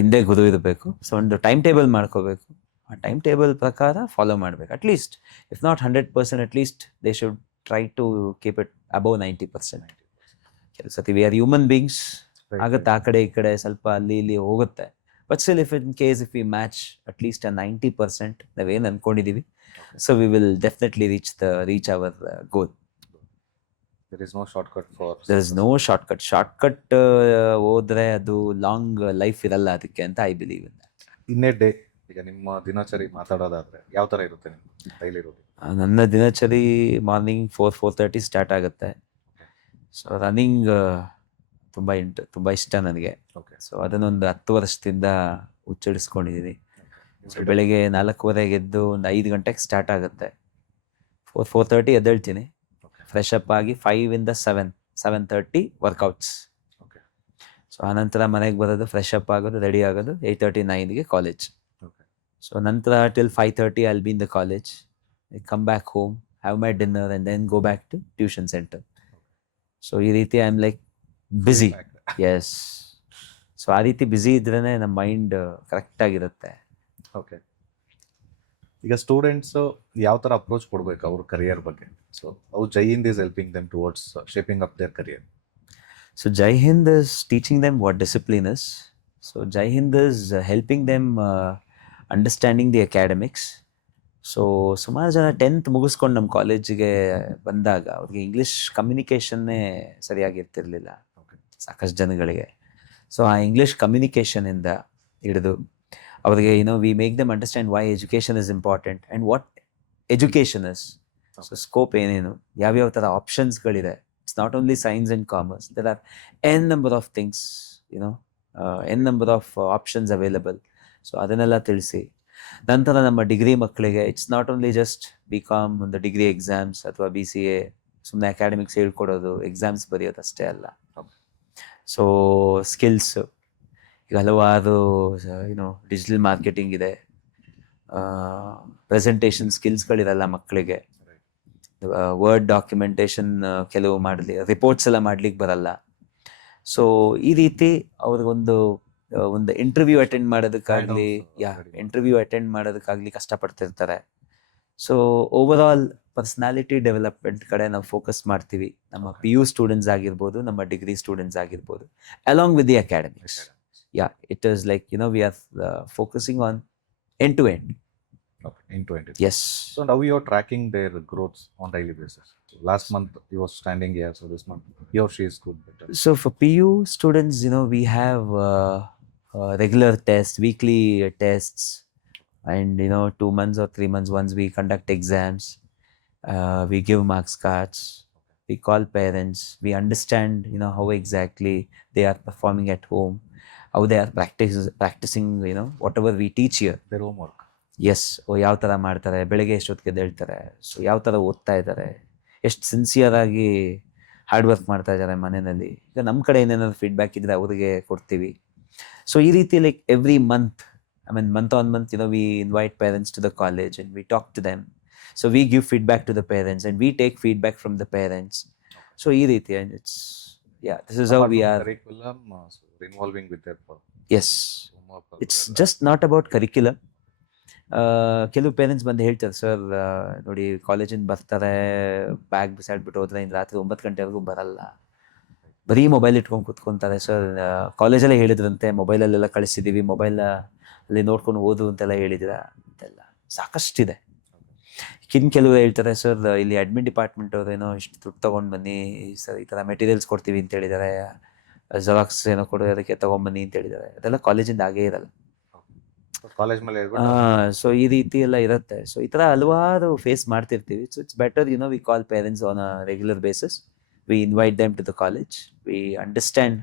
ಹಿಂದೆ ಗುರು ಇರಬೇಕು. ಸೊ ಒಂದು ಟೈಮ್ ಟೇಬಲ್ ಮಾಡ್ಕೋಬೇಕು. ಆ ಟೈಮ್ ಟೇಬಲ್ ಪ್ರಕಾರ ಫಾಲೋ ಮಾಡಬೇಕು. At least if not 100%, at least they should try to keep it above 90%. ಕೆಲವು ಸತಿ ವಿ ಆರ್ ಹ್ಯೂಮನ್ ಬೀಯಿಂಗ್ಸ್, ಆಗುತ್ತೆ ಆ ಕಡೆ ಈ ಕಡೆ ಸ್ವಲ್ಪ ಅಲ್ಲಿ ಇಲ್ಲಿ ಹೋಗುತ್ತೆ. But still if in case if we match at least 90% ನಾವೇನು ಅಂದ್ಕೊಂಡಿದ್ದೀವಿ, so we will definitely reach our goal. There is no shortcut for... There is no shortcut. ಹೋದ್ರೆ ಅದು ಲಾಂಗ್ ಲೈಫ್ ಇರಲ್ಲ ಅದಕ್ಕೆ ಅಂತ I believe in that. In a day, ಈಗ ನಿಮ್ಮ ದಿನಚರಿ ಮಾತಾಡೋದಾದ್ರೆ ಯಾವ ಥರ ಇರುತ್ತೆ ನಿಮ್ಮ ಡೈಲಿ ರೂಟೀನ್? ನನ್ನ ದಿನಚರಿ ಮಾರ್ನಿಂಗ್ 4:30 ಸ್ಟಾರ್ಟ್ ಆಗುತ್ತೆ. ಸೊ ರನ್ನಿಂಗ್ ತುಂಬ ಇಷ್ಟ ನನಗೆ. ಓಕೆ. ಸೊ ಅದನ್ನೊಂದು 10 ವರ್ಷದಿಂದ ಹುಚ್ಚಿಡಿಸ್ಕೊಂಡಿದ್ದೀನಿ. ಸೊ ಬೆಳಿಗ್ಗೆ 4:15 ಎದ್ದು ಒಂದು 5 ಗಂಟೆಗೆ ಸ್ಟಾರ್ಟ್ ಆಗುತ್ತೆ. 4:30 ಎದ್ದೇಳ್ತೀನಿ. ಫ್ರೆಶ್ ಅಪ್ ಆಗಿ 5 ಇಂದ 7:30 ವರ್ಕೌಟ್ಸ್. ಓಕೆ. ಸೊ ಆನಂತರ ಮನೆಗೆ ಬರೋದು, ಫ್ರೆಶ್ ಅಪ್ ಆಗೋದು, ರೆಡಿ ಆಗೋದು, 8:39ಗೆ ಕಾಲೇಜ್. ಓಕೆ. ಸೊ ನಂತರ till 5:30 I will be in the college. I come back home, have my dinner and then go back to tuition centre. So ಈ ರೀತಿ I am like busy. Yes. So ಆ ರೀತಿ busy ಇದ್ರೇ ನಮ್ಮ mind ಕರೆಕ್ಟಾಗಿರುತ್ತೆ. Okay. ಈಗ students ಯಾವ ಥರ ಅಪ್ರೋಚ್ ಕೊಡಬೇಕು ಅವ್ರ ಕರಿಯರ್ ಬಗ್ಗೆ? So how Jai Hind is helping them towards shaping up their career? So Jai Hind is teaching them what discipline is. So Jai Hind is helping them understanding the academics. So ಸುಮಾರು ಜನ 10th ಮುಗಿಸ್ಕೊಂಡು ನಮ್ಮ ಕಾಲೇಜಿಗೆ ಬಂದಾಗ ಅವ್ರಿಗೆ English ಕಮ್ಯುನಿಕೇಷನ್ನೇ ಸರಿಯಾಗಿರ್ತಿರ್ಲಿಲ್ಲ ಸಾಕಷ್ಟು ಜನಗಳಿಗೆ. So ಆ ಇಂಗ್ಲೀಷ್ ಕಮ್ಯುನಿಕೇಷನಿಂದ ಹಿಡಿದು ಅವ್ರಿಗೆ we make them understand why education is important and what education is. So scope ಏನೇನು, ಯಾವ್ಯಾವ ಥರ ಆಪ್ಷನ್ಸ್ಗಳಿದೆ. It's not only science and commerce, there are n number of things, n number of options available. So ಅದನ್ನೆಲ್ಲ ತಿಳಿಸಿ ನಂತರ ನಮ್ಮ degree ಮಕ್ಕಳಿಗೆ it's not only just BCom ಒಂದು ಡಿಗ್ರಿ ಎಕ್ಸಾಮ್ಸ್ ಅಥವಾ BCA ಸುಮ್ಮನೆ ಅಕಾಡೆಮಿಕ್ಸ್ ಹೇಳ್ಕೊಡೋದು, ಎಕ್ಸಾಮ್ಸ್ ಬರೆಯೋದು ಅಷ್ಟೇ ಅಲ್ಲ. ಸೊ ಸ್ಕಿಲ್ಸ್, ಈಗ ಹಲವಾರು ಡಿಜಿಟಲ್ ಮಾರ್ಕೆಟಿಂಗ್ ಇದೆ, ಪ್ರೆಸೆಂಟೇಷನ್ ಸ್ಕಿಲ್ಸ್ಗಳಿರಲ್ಲ ಮಕ್ಕಳಿಗೆ, ವರ್ಡ್ ಡಾಕ್ಯುಮೆಂಟೇಷನ್ ಕೆಲವು ಮಾಡಲಿ, ರಿಪೋರ್ಟ್ಸ್ ಎಲ್ಲ ಮಾಡ್ಲಿಕ್ಕೆ ಬರಲ್ಲ. ಸೊ ಈ ರೀತಿ ಅವ್ರಿಗೊಂದು ಇಂಟರ್ವ್ಯೂ ಅಟೆಂಡ್ ಮಾಡೋದಕ್ಕಾಗಲಿ ಕಷ್ಟಪಡ್ತಿರ್ತಾರೆ. So overall personality development ಕಡೆ ನಾವು ಫೋಕಸ್ ಮಾಡ್ತೀವಿ. ನಮ್ಮ PU ಸ್ಟೂಡೆಂಟ್ಸ್ ಆಗಿರ್ಬೋದು, ನಮ್ಮ ಡಿಗ್ರಿ ಸ್ಟೂಡೆಂಟ್ಸ್ ಆಗಿರ್ಬೋದು, along with the academics. Yeah, it is like, we are focusing on end to end. Okay, end to end. Yes. So now you are tracking their growth on daily basis. So last month he was standing here, so this month he or she is good, better. So for PU students, we have regular tests, weekly tests, and 2 months or 3 months once we conduct exams. We give marks cards. We call parents. We understand, how exactly they are performing at home, how they are practicing, whatever we teach here. Their homework. Yes, ಯಾವ ಥರ ಮಾಡ್ತಾರೆ, ಬೆಳಗ್ಗೆ ಎಷ್ಟೊತ್ತಿಗೆ ಎದ್ದೇಳ್ತಾರೆ, so ಯಾವ ಥರ ಓದ್ತಾ ಇದ್ದಾರೆ, ಎಷ್ಟು ಸಿನ್ಸಿಯರಾಗಿ ಹಾರ್ಡ್ ವರ್ಕ್ ಮಾಡ್ತಾ ಇದ್ದಾರೆ ಮನೆಯಲ್ಲಿ. ಈಗ ನಮ್ಮ ಕಡೆ ಏನೇನಾದ್ರು ಫೀಡ್ಬ್ಯಾಕ್ ಇದ್ದರೆ ಅವ್ರಿಗೆ ಕೊಡ್ತೀವಿ. ಸೊ ಈ ರೀತಿ like every month, month on month, we invite parents to the college and we talk to them. So we give feedback to the parents and we take feedback from the parents. So ಈ ರೀತಿ, and this is how we are. Curriculum, so involving with their yes, homework. It's just not about curriculum. ಕೆಲವು parents ಬಂದು ಹೇಳ್ತಾರೆ, sir ನೋಡಿ ಕಾಲೇಜಿಂದ ಬರ್ತಾರೆ, bag ಬಿಸಾಡ್ಬಿಟ್ಟು ಹೋದ್ರೆ ಇನ್ನು ರಾತ್ರಿ 9 ಗಂಟೆವರೆಗೂ ಬರಲ್ಲ, ಬರೀ ಮೊಬೈಲ್ ಇಟ್ಕೊಂಡು ಕೂತ್ಕೊಂತಾರೆ. ಸರ್ ಕಾಲೇಜಲ್ಲೇ ಹೇಳಿದ್ರಂತೆ, ಮೊಬೈಲಲ್ಲೆಲ್ಲ ಕಳಿಸಿದ್ದೀವಿ, ಮೊಬೈಲ್ ಅಲ್ಲಿ ನೋಡ್ಕೊಂಡು ಓದು ಅಂತೆಲ್ಲ ಹೇಳಿದಿರಾ ಅಂತೆಲ್ಲ ಸಾಕಷ್ಟಿದೆ. ಕೆಲವು ಹೇಳ್ತಾರೆ, ಸರ್ ಇಲ್ಲಿ ಅಡ್ಮಿನ್ ಡಿಪಾರ್ಟ್ಮೆಂಟ್ ಅವ್ರೇನೋ ಇಷ್ಟು ದುಡ್ಡು ತೊಗೊಂಡು ಬನ್ನಿ ಸರ್, ಈ ಥರ ಮೆಟೀರಿಯಲ್ಸ್ ಕೊಡ್ತೀವಿ ಅಂತ ಹೇಳಿದ್ದಾರೆ, ಜೆರಾಕ್ಸ್ ಏನೋ ಕೊಡೋ ಅದಕ್ಕೆ ತೊಗೊಂಬನ್ನಿ ಅಂತ ಹೇಳಿದ್ದಾರೆ. ಅದೆಲ್ಲ ಕಾಲೇಜಿಂದ ಆಗೇ ಇರಲ್ಲ. ಕಾಲೇಜ್ ಮೇಲೆ ಸೊ ಈ ರೀತಿ ಎಲ್ಲ ಇರುತ್ತೆ. ಸೊ ಈ ಥರ ಹಲವಾರು ಫೇಸ್ ಮಾಡ್ತಿರ್ತೀವಿ. So it's better, we call parents on a regular basis. We invite them to the college. We understand.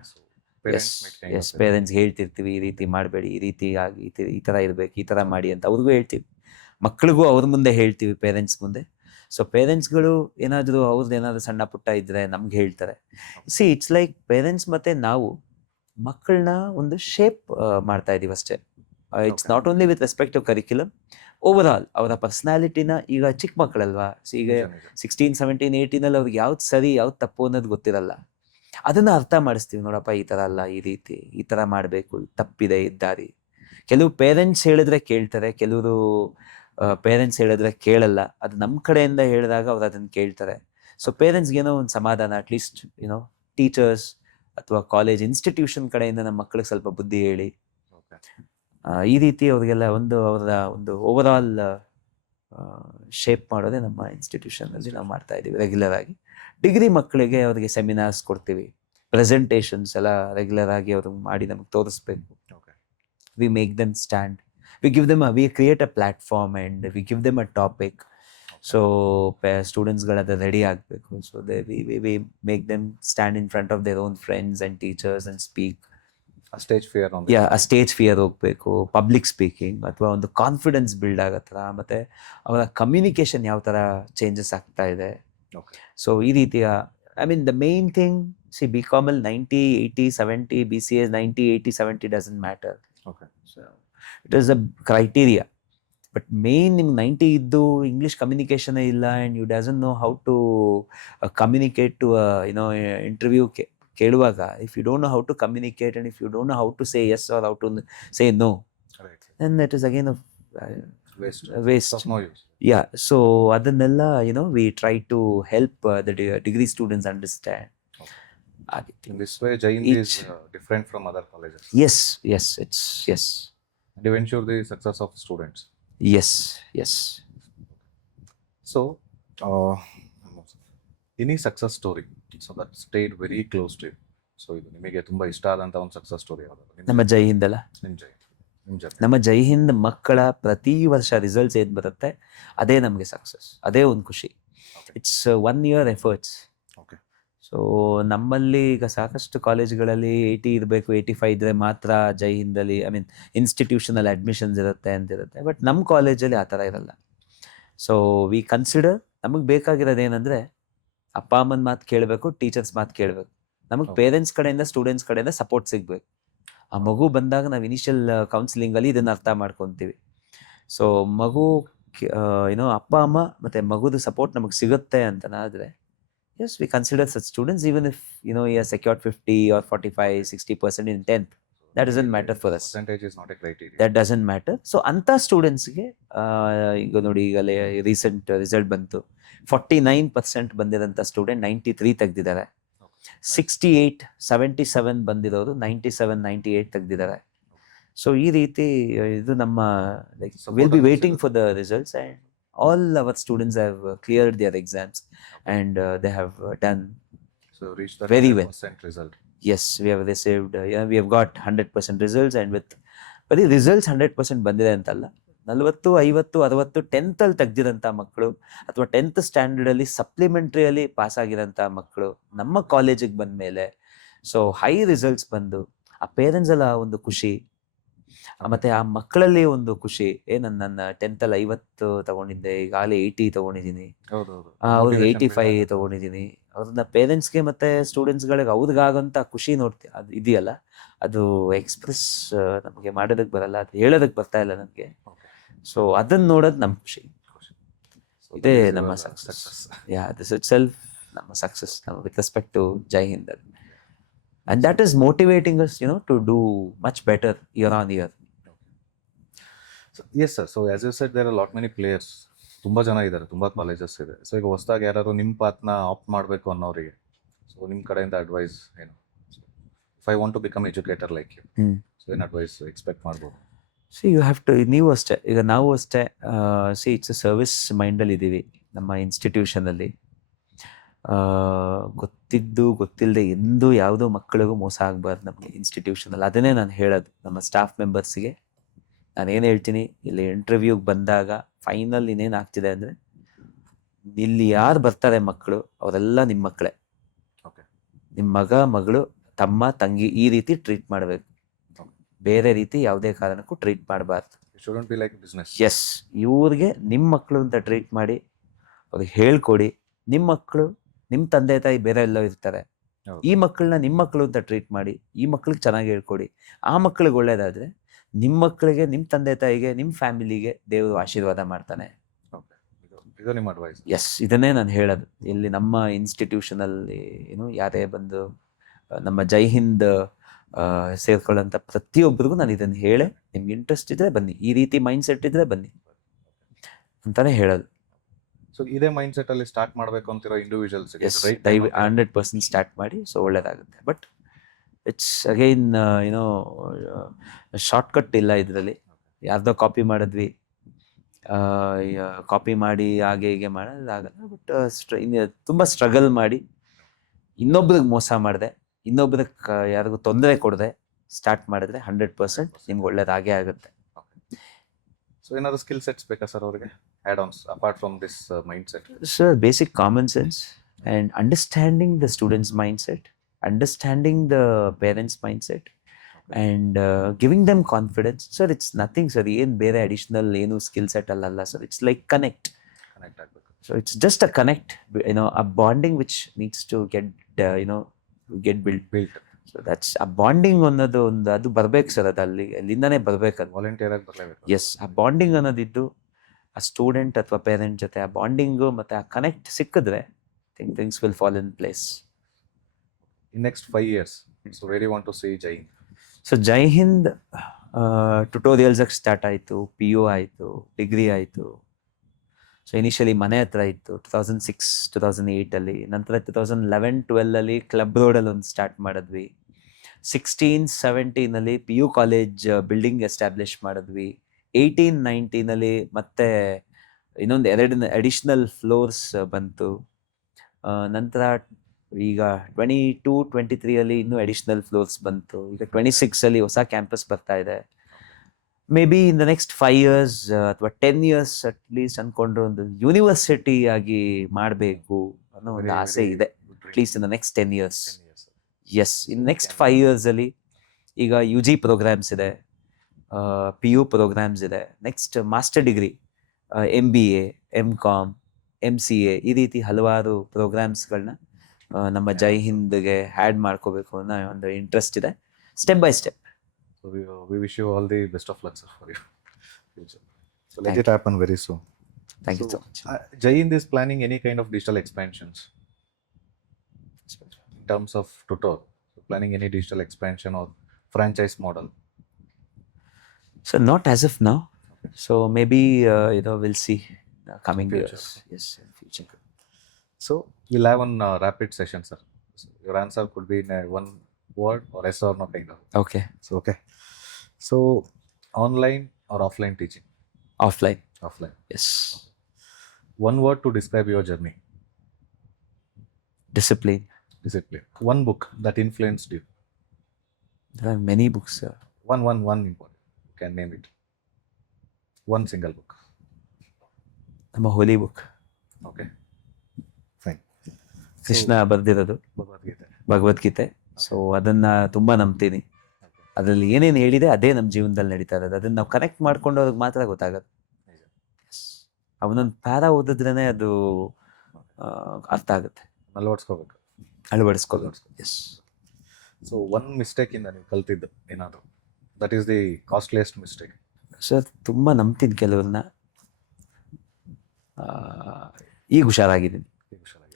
Yes, parents ಹೇಳ್ತಿರ್ತೀವಿ, ಈ ರೀತಿ ಮಾಡಬೇಡಿ, ಈ ರೀತಿ ಆಗಿ ಈ ಥರ ಇರಬೇಕು, ಈ ಥರ ಮಾಡಿ ಅಂತ ಅವ್ರಿಗೂ ಹೇಳ್ತೀವಿ. ಮಕ್ಕಳಿಗೂ ಅವ್ರ ಮುಂದೆ ಹೇಳ್ತೀವಿ, ಪೇರೆಂಟ್ಸ್ ಮುಂದೆ. ಸೊ ಪೇರೆಂಟ್ಸ್ಗಳು ಏನಾದರೂ ಅವ್ರದ್ದು ಏನಾದರೂ ಸಣ್ಣ ಪುಟ್ಟ ಇದ್ದರೆ ನಮ್ಗೆ ಹೇಳ್ತಾರೆ. ಇಟ್ಸ್ ಲೈಕ್ ಪೇರೆಂಟ್ಸ್ ಮತ್ತು ನಾವು ಮಕ್ಕಳನ್ನ ಒಂದು ಶೇಪ್ ಮಾಡ್ತಾ ಇದೀವಿ ಅಷ್ಟೇ. It's not only with respect to curriculum, over all ಅವರ ಪರ್ಸ್ನಾಲಿಟಿನ. ಈಗ ಚಿಕ್ಕ ಮಕ್ಕಳಲ್ವಾ, ಸೊ ಈಗ 16, 17, 18 ಅವ್ರಿಗೆ ಯಾವ್ದು ಸರಿ ಯಾವ್ದು ತಪ್ಪು ಅನ್ನೋದು ಗೊತ್ತಿರಲ್ಲ. ಅದನ್ನು ಅರ್ಥ ಮಾಡಿಸ್ತೀವಿ, ನೋಡಪ್ಪ ಈ ಥರ ಅಲ್ಲ, ಈ ರೀತಿ ಈ ಥರ ಮಾಡಬೇಕು, ತಪ್ಪಿದೆ ಇದ್ದಾರಿ. ಕೆಲವು ಪೇರೆಂಟ್ಸ್ ಹೇಳಿದ್ರೆ ಕೇಳ್ತಾರೆ, ಕೆಲವರು ಪೇರೆಂಟ್ಸ್ ಹೇಳಿದ್ರೆ ಕೇಳಲ್ಲ. ಅದು ನಮ್ಮ ಕಡೆಯಿಂದ ಹೇಳಿದಾಗ ಅವ್ರು ಅದನ್ನು ಕೇಳ್ತಾರೆ. ಸೊ ಪೇರೆಂಟ್ಸ್ಗೇನೋ ಒಂದು ಸಮಾಧಾನ, ಅಟ್ಲೀಸ್ಟ್ ಟೀಚರ್ಸ್ ಅಥವಾ ಕಾಲೇಜ್ ಇನ್ಸ್ಟಿಟ್ಯೂಷನ್ ಕಡೆಯಿಂದ ನಮ್ಮ ಮಕ್ಕಳಿಗೆ ಸ್ವಲ್ಪ ಬುದ್ಧಿ ಹೇಳಿ, ಈ ರೀತಿ ಅವ್ರಿಗೆಲ್ಲ ಅವರ ಒಂದು ಓವರ್ ಆಲ್ ಶೇಪ್ ಮಾಡೋದೇ ನಮ್ಮ ಇನ್ಸ್ಟಿಟ್ಯೂಷನಲ್ಲಿ ನಾವು ಮಾಡ್ತಾ ಇದ್ದೀವಿ ರೆಗ್ಯುಲರ್ ಆಗಿ. ಡಿಗ್ರಿ ಮಕ್ಕಳಿಗೆ ಅವ್ರಿಗೆ ಸೆಮಿನಾರ್ಸ್ ಕೊಡ್ತೀವಿ, ಪ್ರೆಸೆಂಟೇಷನ್ಸ್ ಎಲ್ಲ ರೆಗ್ಯುಲರ್ ಆಗಿ ಅವ್ರಿಗೆ ಮಾಡಿ ನಮಗೆ ತೋರಿಸ್ಬೇಕು. V make them stand, we create a platform and we give them a topic. So ಸ್ಟೂಡೆಂಟ್ಸ್ಗಳದ ರೆಡಿ ಆಗಬೇಕು. So we make them stand in front of their own friends and teachers and speak. Stage fear, ಆ stage fear ಹೋಗ್ಬೇಕು, public speaking ಅಥವಾ ಒಂದು confidence build ಆಗತ್ತರ, ಮತ್ತು ಅವರ communication ಯಾವ ಥರ ಚೇಂಜಸ್ ಆಗ್ತಾ ಇದೆ. ಸೊ ಈ ರೀತಿಯ the main thing, BCom 90, 80, 70, BCA 90, 80, 70 doesn't matter. So it is a criteria, but main ನಿಮ್ಗೆ 90 ಇದ್ದು ಇಂಗ್ಲಿಷ್ ಕಮ್ಯುನಿಕೇಷನೇ ಇಲ್ಲ, and you doesn't know how to communicate to interview ಕೇಳುವಾಗ, if you don't know how to communicate and if you don't know how to say yes or how to say no, then that is again a waste. Yeah, so ಅದನ್ನೆಲ್ಲ we try to help the degree students understand. In this way, Jain is different from other colleges. Yes, yes. And you ensure the success of students. Yes. So, any success story, so that stayed very close to you. So, ಇದು ನಿಮಗೆ ತುಂಬಾ ಇಷ್ಟ ಆದಂತ ಒಂದು success story ಯಾವುದು? ನಮ್ಮ ಜೈ ಹಿಂದ್ ಅಲ್ಲ, ನಮ್ಮ ಜೈ ಹಿಂದ್ ಮಕ್ಕಳ ಪ್ರತಿ ವರ್ಷ ರಿಸಲ್ಟ್ಸ್ ಏನ್ ಬರುತ್ತೆ ಅದೇ ನಮಗೆ ಸಕ್ಸಸ್, ಅದೇ ಒಂದು ಖುಷಿ. It's 1 year efforts. ಸೊ ನಮ್ಮಲ್ಲಿ ಈಗ ಸಾಕಷ್ಟು ಕಾಲೇಜ್ಗಳಲ್ಲಿ 80 ಇರಬೇಕು, 85 ಇದ್ರೆ ಮಾತ್ರ ಜೈ ಹಿಂದಲ್ಲಿ ಇನ್ಸ್ಟಿಟ್ಯೂಷನಲ್ ಅಡ್ಮಿಷನ್ಸ್ ಇರುತ್ತೆ ಅಂತಿರುತ್ತೆ. ಬಟ್ ನಮ್ಮ ಕಾಲೇಜಲ್ಲಿ ಆ ಥರ ಇರಲ್ಲ. ಸೊ ವಿ ಕನ್ಸಿಡರ್, ನಮಗೆ ಬೇಕಾಗಿರೋದು ಏನಂದರೆ ಅಪ್ಪ ಅಮ್ಮನ ಮಾತು ಕೇಳಬೇಕು, ಟೀಚರ್ಸ್ ಮಾತು ಕೇಳಬೇಕು. ನಮಗೆ ಪೇರೆಂಟ್ಸ್ ಕಡೆಯಿಂದ ಸ್ಟೂಡೆಂಟ್ಸ್ ಕಡೆಯಿಂದ ಸಪೋರ್ಟ್ ಸಿಗಬೇಕು. ಆ ಮಗು ಬಂದಾಗ ನಾವು ಇನಿಷಿಯಲ್ ಕೌನ್ಸಿಲಿಂಗಲ್ಲಿ ಇದನ್ನು ಅರ್ಥ ಮಾಡ್ಕೊತೀವಿ. ಸೊ ಮಗು ಅಪ್ಪ ಅಮ್ಮ ಮತ್ತು ಮಗುದು ಸಪೋರ್ಟ್ ನಮಗೆ ಸಿಗುತ್ತೆ ಅಂತನಾದರೆ, yes, we consider such students even if he has secured 50 or 45, 60% in 10th. that doesn't matter for us. Percentage is not a criteria. That doesn't matter. So ಅಂಥ ಸ್ಟೂಡೆಂಟ್ಸ್ಗೆ ಈಗ ನೋಡಿ, ಈಗಲೇ ರೀಸೆಂಟ್ ರಿಸಲ್ಟ್ ಬಂತು. 49% ಬಂದಿರೋಂಥ ಸ್ಟೂಡೆಂಟ್ 93 ತೆಗ್ದಿದ್ದಾರೆ. 68, 77 ಬಂದಿರೋರು 97, 98 ತೆಗ್ದಿದ್ದಾರೆ. ಸೊ ಈ ರೀತಿ ಇದು ನಮ್ಮ like will be waiting for the results and all our students have cleared their exams and they have done So reach the very well. 100% result. yes, we have received we have got 100% results. And with ಬರೀ results 100% ಬಂದಿದೆ ಅಂತಲ್ಲ, 40, 50, 60 10th ಅಲ್ಲಿ ತೆಗ್ದಿರೋಂಥ ಮಕ್ಕಳು ಅಥವಾ 10th ಸ್ಟ್ಯಾಂಡರ್ಡಲ್ಲಿ ಸಪ್ಲಿಮೆಂಟ್ರಿಯಲ್ಲಿ pass ಆಗಿರೋಂಥ ಮಕ್ಕಳು ನಮ್ಮ ಕಾಲೇಜಿಗೆ ಬಂದ ಮೇಲೆ ಸೊ ಹೈ ರಿಸಲ್ಟ್ಸ್ ಬಂದು ಆ ಪೇರೆಂಟ್ಸ್ ಎಲ್ಲ ಒಂದು ಖುಷಿ, ಮತ್ತೆ ಆ ಮಕ್ಕಳಲ್ಲಿ ಒಂದು ಖುಷಿ. ನನ್ನ 10th ಅಲ್ಲಿ 50 ತಗೊಂಡಿದ್ದೆ, ಈಗಾಗಲೇ 80 ತಗೊಂಡಿದ್ದೀನಿ, ಅವ್ರಿಗೆ 85 ತಗೊಂಡಿದ್ದೀನಿ. ಅವ್ರನ್ನ ಪೇರೆಂಟ್ಸ್ಗೆ ಮತ್ತೆ ಸ್ಟೂಡೆಂಟ್ಸ್ಗಳಿಗೆ ಅವ್ರಿಗಾಗಂತ ಖುಷಿ ನೋಡ್ತೀವಿ, ಅದು ಇದೆಯಲ್ಲ, ಅದು ಎಕ್ಸ್ಪ್ರೆಸ್ ನಮಗೆ ಮಾಡೋದಕ್ಕೆ ಬರಲ್ಲ, ಅದು ಹೇಳೋದಕ್ಕೆ ಬರ್ತಾ ಇಲ್ಲ ನನಗೆ. ಸೊ ಅದನ್ನ ನೋಡೋದು ನಮ್ಮ ಖುಷಿ. So ಇದೇ that is ನಮ್ಮ your success. This itself ನಮ್ಮ success with respect to Jai Hind. And that is motivating us to do much better year on year. So, yes sir, so as you said there are lot many players, ತುಂಬಾ ಜನ ಇದ್ದಾರೆ, ತುಂಬಾ colleges ಇದೆ. So ಈಗ ಹೊಸದಾಗಿ ಯಾರು ನಿಮ್ಮ ಪಾತ್ನ ಆಪ್ಟ್ ಮಾಡಬೇಕು ಅನ್ನೋರಿಗೆ, ಸೊ ನಿಮ್ಮ ಕಡೆಯಿಂದ ಅಡ್ವೈಸ್ ಏನು? If I want to become educator like you, so ಏನು ಅಡ್ವೈಸ್ ಎಕ್ಸ್ಪೆಕ್ಟ್ ಮಾಡ್ಬೋದು? ಸಿ ಯು ಹ್ಯಾವ್ ಟು, ನೀವು ಅಷ್ಟೇ, ಈಗ ನಾವು ಅಷ್ಟೇ, ಸಿ ಇಟ್ಸ್ ಸರ್ವಿಸ್ ಮೈಂಡಲ್ಲಿ ಇದ್ದೀವಿ ನಮ್ಮ ಇನ್ಸ್ಟಿಟ್ಯೂಷನಲ್ಲಿ. ಗೊತ್ತಿದ್ದು ಗೊತ್ತಿಲ್ಲದೆ ಎಂದೂ ಯಾವುದೋ ಮಕ್ಕಳಿಗೂ ಮೋಸ ಆಗಬಾರ್ದು ನಮ್ಮ ಇನ್ಸ್ಟಿಟ್ಯೂಷನಲ್ಲಿ. ಅದನ್ನೇ ನಾನು ಹೇಳೋದು ನಮ್ಮ ಸ್ಟಾಫ್ ಮೆಂಬರ್ಸ್ಗೆ. ನಾನೇನು ಹೇಳ್ತೀನಿ, ಇಲ್ಲಿ ಇಂಟರ್ವ್ಯೂಗೆ ಬಂದಾಗ ಫೈನಲ್ ಇನ್ನೇನು ಆಗ್ತಿದೆ ಅಂದರೆ, ಇಲ್ಲಿ ಯಾರು ಬರ್ತಾರೆ ಮಕ್ಕಳು ಅವರೆಲ್ಲ ನಿಮ್ಮ ಮಕ್ಕಳೇ. Okay. ನಿಮ್ಮ ಮಗ, ಮಗಳು, ತಮ್ಮ, ತಂಗಿ ಈ ರೀತಿ ಟ್ರೀಟ್ ಮಾಡಬೇಕು. ಬೇರೆ ರೀತಿ ಯಾವುದೇ ಕಾರಣಕ್ಕೂ ಟ್ರೀಟ್ ಮಾಡಬಾರ್ದು. It shouldn't be like business. Yes, ಇವ್ರಿಗೆ ನಿಮ್ಮ ಮಕ್ಕಳು ಅಂತ ಟ್ರೀಟ್ ಮಾಡಿ ಅವ್ರಿಗೆ ಹೇಳ್ಕೊಡಿ. ನಿಮ್ಮ ಮಕ್ಕಳು, ನಿಮ್ಮ ತಂದೆ ತಾಯಿ ಬೇರೆ ಎಲ್ಲೋ ಇರ್ತಾರೆ, ಹೌದು. ಈ ಮಕ್ಕಳನ್ನ ನಿಮ್ಮ ಮಕ್ಕಳು ಅಂತ ಟ್ರೀಟ್ ಮಾಡಿ, ಈ ಮಕ್ಕಳಿಗೆ ಚೆನ್ನಾಗಿ ಹೇಳ್ಕೊಡಿ. ಆ ಮಕ್ಕಳಿಗೆ ಒಳ್ಳೇದಾದರೆ ನಿಮ್ಮ ಮಕ್ಕಳಿಗೆ, ನಿಮ್ಮ ತಂದೆ ತಾಯಿಗೆ, ನಿಮ್ಮ ಫ್ಯಾಮಿಲಿಗೆ ದೇವರು ಆಶೀರ್ವಾದ ಮಾಡ್ತಾನೆ. Okay. ಇದು ನಿಮ್ಮ ಅಡ್ವೈಸ್? ಎಸ್, ಇದನ್ನೇ ನಾನು ಹೇಳೋದು. ಇಲ್ಲಿ ನಮ್ಮ ಇನ್ಸ್ಟಿಟ್ಯೂಷನಲ್ಲಿ ಯಾರೇ ಬಂದು ನಮ್ಮ ಜೈ ಹಿಂದ್ ಸೇರ್ಕೊಳ್ಳೋಂಥ ಪ್ರತಿಯೊಬ್ಬರಿಗೂ ನಾನು ಇದನ್ನು ಹೇಳೆ, ನಿಮ್ಗೆ ಇಂಟ್ರೆಸ್ಟ್ ಇದ್ರೆ ಬನ್ನಿ, ಈ ರೀತಿ ಮೈಂಡ್ ಸೆಟ್ ಇದ್ರೆ ಬನ್ನಿ ಅಂತಾನೆ ಹೇಳೋದು. ಸೊ ಇದೇ ಮೈಂಡ್ ಸೆಟ್ ಅಲ್ಲಿ ಸ್ಟಾರ್ಟ್ ಮಾಡಬೇಕು ಅಂತಿರೋ ಇಂಡಿವಿಜುವಲ್ಸ್ ಎಸ್, 100% ಸ್ಟಾರ್ಟ್ ಮಾಡಿ, ಸೊ ಒಳ್ಳೇದಾಗುತ್ತೆ. ಬಟ್ ಇಟ್ಸ್ ಅಗೈನ್ ಶಾರ್ಟ್ಕಟ್ ಇಲ್ಲ ಇದರಲ್ಲಿ. ಯಾರ್ದೋ ಕಾಪಿ ಮಾಡಿದ್ವಿ, ಕಾಪಿ ಮಾಡಿ ಹಾಗೆ ಹೀಗೆ ಮಾಡೋದಾಗಲ್ಲ. ಬಟ್ ತುಂಬ ಸ್ಟ್ರಗಲ್ ಮಾಡಿ, ಇನ್ನೊಬ್ರಿಗೆ ಮೋಸ ಮಾಡಿದೆ, ಇನ್ನೊಬ್ರಿಗೆ ಯಾರಿಗೂ ತೊಂದರೆ ಕೊಡದೆ ಸ್ಟಾರ್ಟ್ ಮಾಡಿದ್ರೆ 100% ನಿಮ್ಗೆ ಒಳ್ಳೇದಾಗೇ ಆಗುತ್ತೆ. ಸೊ ಏನಾದ್ರು ಸ್ಕಿಲ್ ಸೆಟ್ಸ್ ಬೇಕಾ ಸರ್ ಅವರಿಗೆ, add ons apart from this mind set? Sir, basic common sense and understanding the student's mindset, understanding the parents' mindset, and giving them confidence. Sir, it's nothing, sir. ಏನು ಬೇರೆ additional ಏನು skill set ಅಲ್ಲ sir. It's like connect. ಆಗಬೇಕು. So it's just a connect, a bonding which needs to get built. So that's a bonding ಅನ್ನೋದು ಅದು ಬರ್ಬೇಕು sir. ಅದು ಅಲ್ಲಿಂದಾನೇ ಬರ್ಬೇಕದು. Volunteer ಆಗಿ ಬರಲೇಬೇಕು. ಎಸ್, ಆ ಬಾಂಡಿಂಗ್ ಅನ್ನೋದಿದ್ದು ಆ ಸ್ಟೂಡೆಂಟ್ ಅಥವಾ ಪೇರೆಂಟ್ ಜೊತೆ ಆ ಬಾಂಡಿಂಗು ಮತ್ತು ಆ ಕನೆಕ್ಟ್ ಸಿಕ್ಕಿದ್ರೆ things will fall in place. In next 5 years, so where you want to see Jai Hind? So Jai Hind ಟ್ಯುಟೋರಿಯಲ್ಸಾಗಿ ಸ್ಟಾರ್ಟ್ ಆಯಿತು, PU ಆಯಿತು, ಡಿಗ್ರಿ ಆಯಿತು. ಸೊ ಇನಿಷಿಯಲಿ ಮನೆ ಹತ್ರ ಇತ್ತು 2006, 2008 ನಂತರ 2011-12 ಕ್ಲಬ್ ರೋಡಲ್ಲಿ ಒಂದು ಸ್ಟಾರ್ಟ್ ಮಾಡಿದ್ವಿ. 16-17 PU ಕಾಲೇಜ್ ಬಿಲ್ಡಿಂಗ್ ಎಸ್ಟಾಬ್ಲಿಷ್ ಮಾಡಿದ್ವಿ. 18-19 ಮತ್ತೆ ಇನ್ನೊಂದು 2 ಅಡಿಷ್ನಲ್ ಫ್ಲೋರ್ಸ್ ಬಂತು. ನಂತರ ಈಗ 22-23 ಇನ್ನೂ ಅಡಿಷ್ನಲ್ ಫ್ಲೋರ್ಸ್ ಬಂತು. ಈಗ 26 ಹೊಸ ಕ್ಯಾಂಪಸ್ ಬರ್ತಾ ಇದೆ. May be in the next 5 years ಅಥವಾ 10 years ಅಟ್ ಲೀಸ್ಟ್ ಅಂದ್ಕೊಂಡ್ರೆ ಒಂದು ಯೂನಿವರ್ಸಿಟಿ ಆಗಿ ಮಾಡಬೇಕು ಅನ್ನೋ ಒಂದು ಆಸೆ ಇದೆ. At least in the next 10 years. Yes, in next 5 years ಈಗ UG ಪ್ರೋಗ್ರಾಮ್ಸ್ ಇದೆ, PU ಪ್ರೋಗ್ರಾಮ್ಸ್ ಇದೆ. Next master degree, MBA, MCOM, MCA ಈ ರೀತಿ ಹಲವಾರು ಪ್ರೋಗ್ರಾಮ್ಸ್ಗಳನ್ನ ನಮ್ಮ ಜೈ ಹಿಂದ್ಗೆ ಹ್ಯಾಡ್ ಮಾಡ್ಕೋಬೇಕು ಅನ್ನೋ ಒಂದು ಇಂಟ್ರೆಸ್ಟ್ ಇದೆ. Step by step. So we wish you all the best of luck, sir, for your future. So let Thank it happen very soon. Thank you so much. Jai Hind is planning any kind of digital expansions in terms of tutor. So planning any digital expansion or franchise model? So not as of now. So maybe we'll see the coming Future. years. Yes, in future. So we'll have one rapid session, sir. So your answer could be in a one word or yes or no kind of. Okay. So okay. So online or offline teaching? Offline. Offline. Yes. One word to describe your journey. Discipline. Discipline. One book that influenced you. There are many books. One important. You can name it. One single book. ನಮ್ಮ holy book Okay. Fine. Krishna ಬರ್ದಿರೋದು Bhagavad Gita. Bhagavad Gita. So ಅದನ್ನ ತುಂಬಾ ನಂಬ್ತೀನಿ. ಅದರಲ್ಲಿ ಏನೇನು ಹೇಳಿದೆ ಅದೇ ನಮ್ಮ ಜೀವನದಲ್ಲಿ ನಡೀತಾ ಇರೋದು. ಅದನ್ನ ನಾವು ಕನೆಕ್ಟ್ ಮಾಡ್ಕೊಂಡು ಅವ್ರಿಗೆ ಮಾತ್ರ ಗೊತ್ತಾಗೋದು. ಅವನೊಂದು ಪ್ಯಾರ ಓದಿದ್ರೇನೆ ಅದು ಅರ್ಥ ಆಗುತ್ತೆ, ಅಳವಡಿಸ್ಕೋಬೇಕು. ಅಳವಡಿಸ್ಕೊಳ್ಳೋದು. ಎಸ್. ಸೊ ಒನ್ ಮಿಸ್ಟೇಕ್ ಇಂದ ನೀವು ಕಲ್ತಿದ್ದು ಏನಾದ್ರು, that is the costliest mistake. Sir ತುಂಬ ನಂಬ್ತೀನಿ ಕೆಲವ್ರನ್ನ. ಈಗ ಹುಷಾರಾಗಿದ್ದೀನಿ.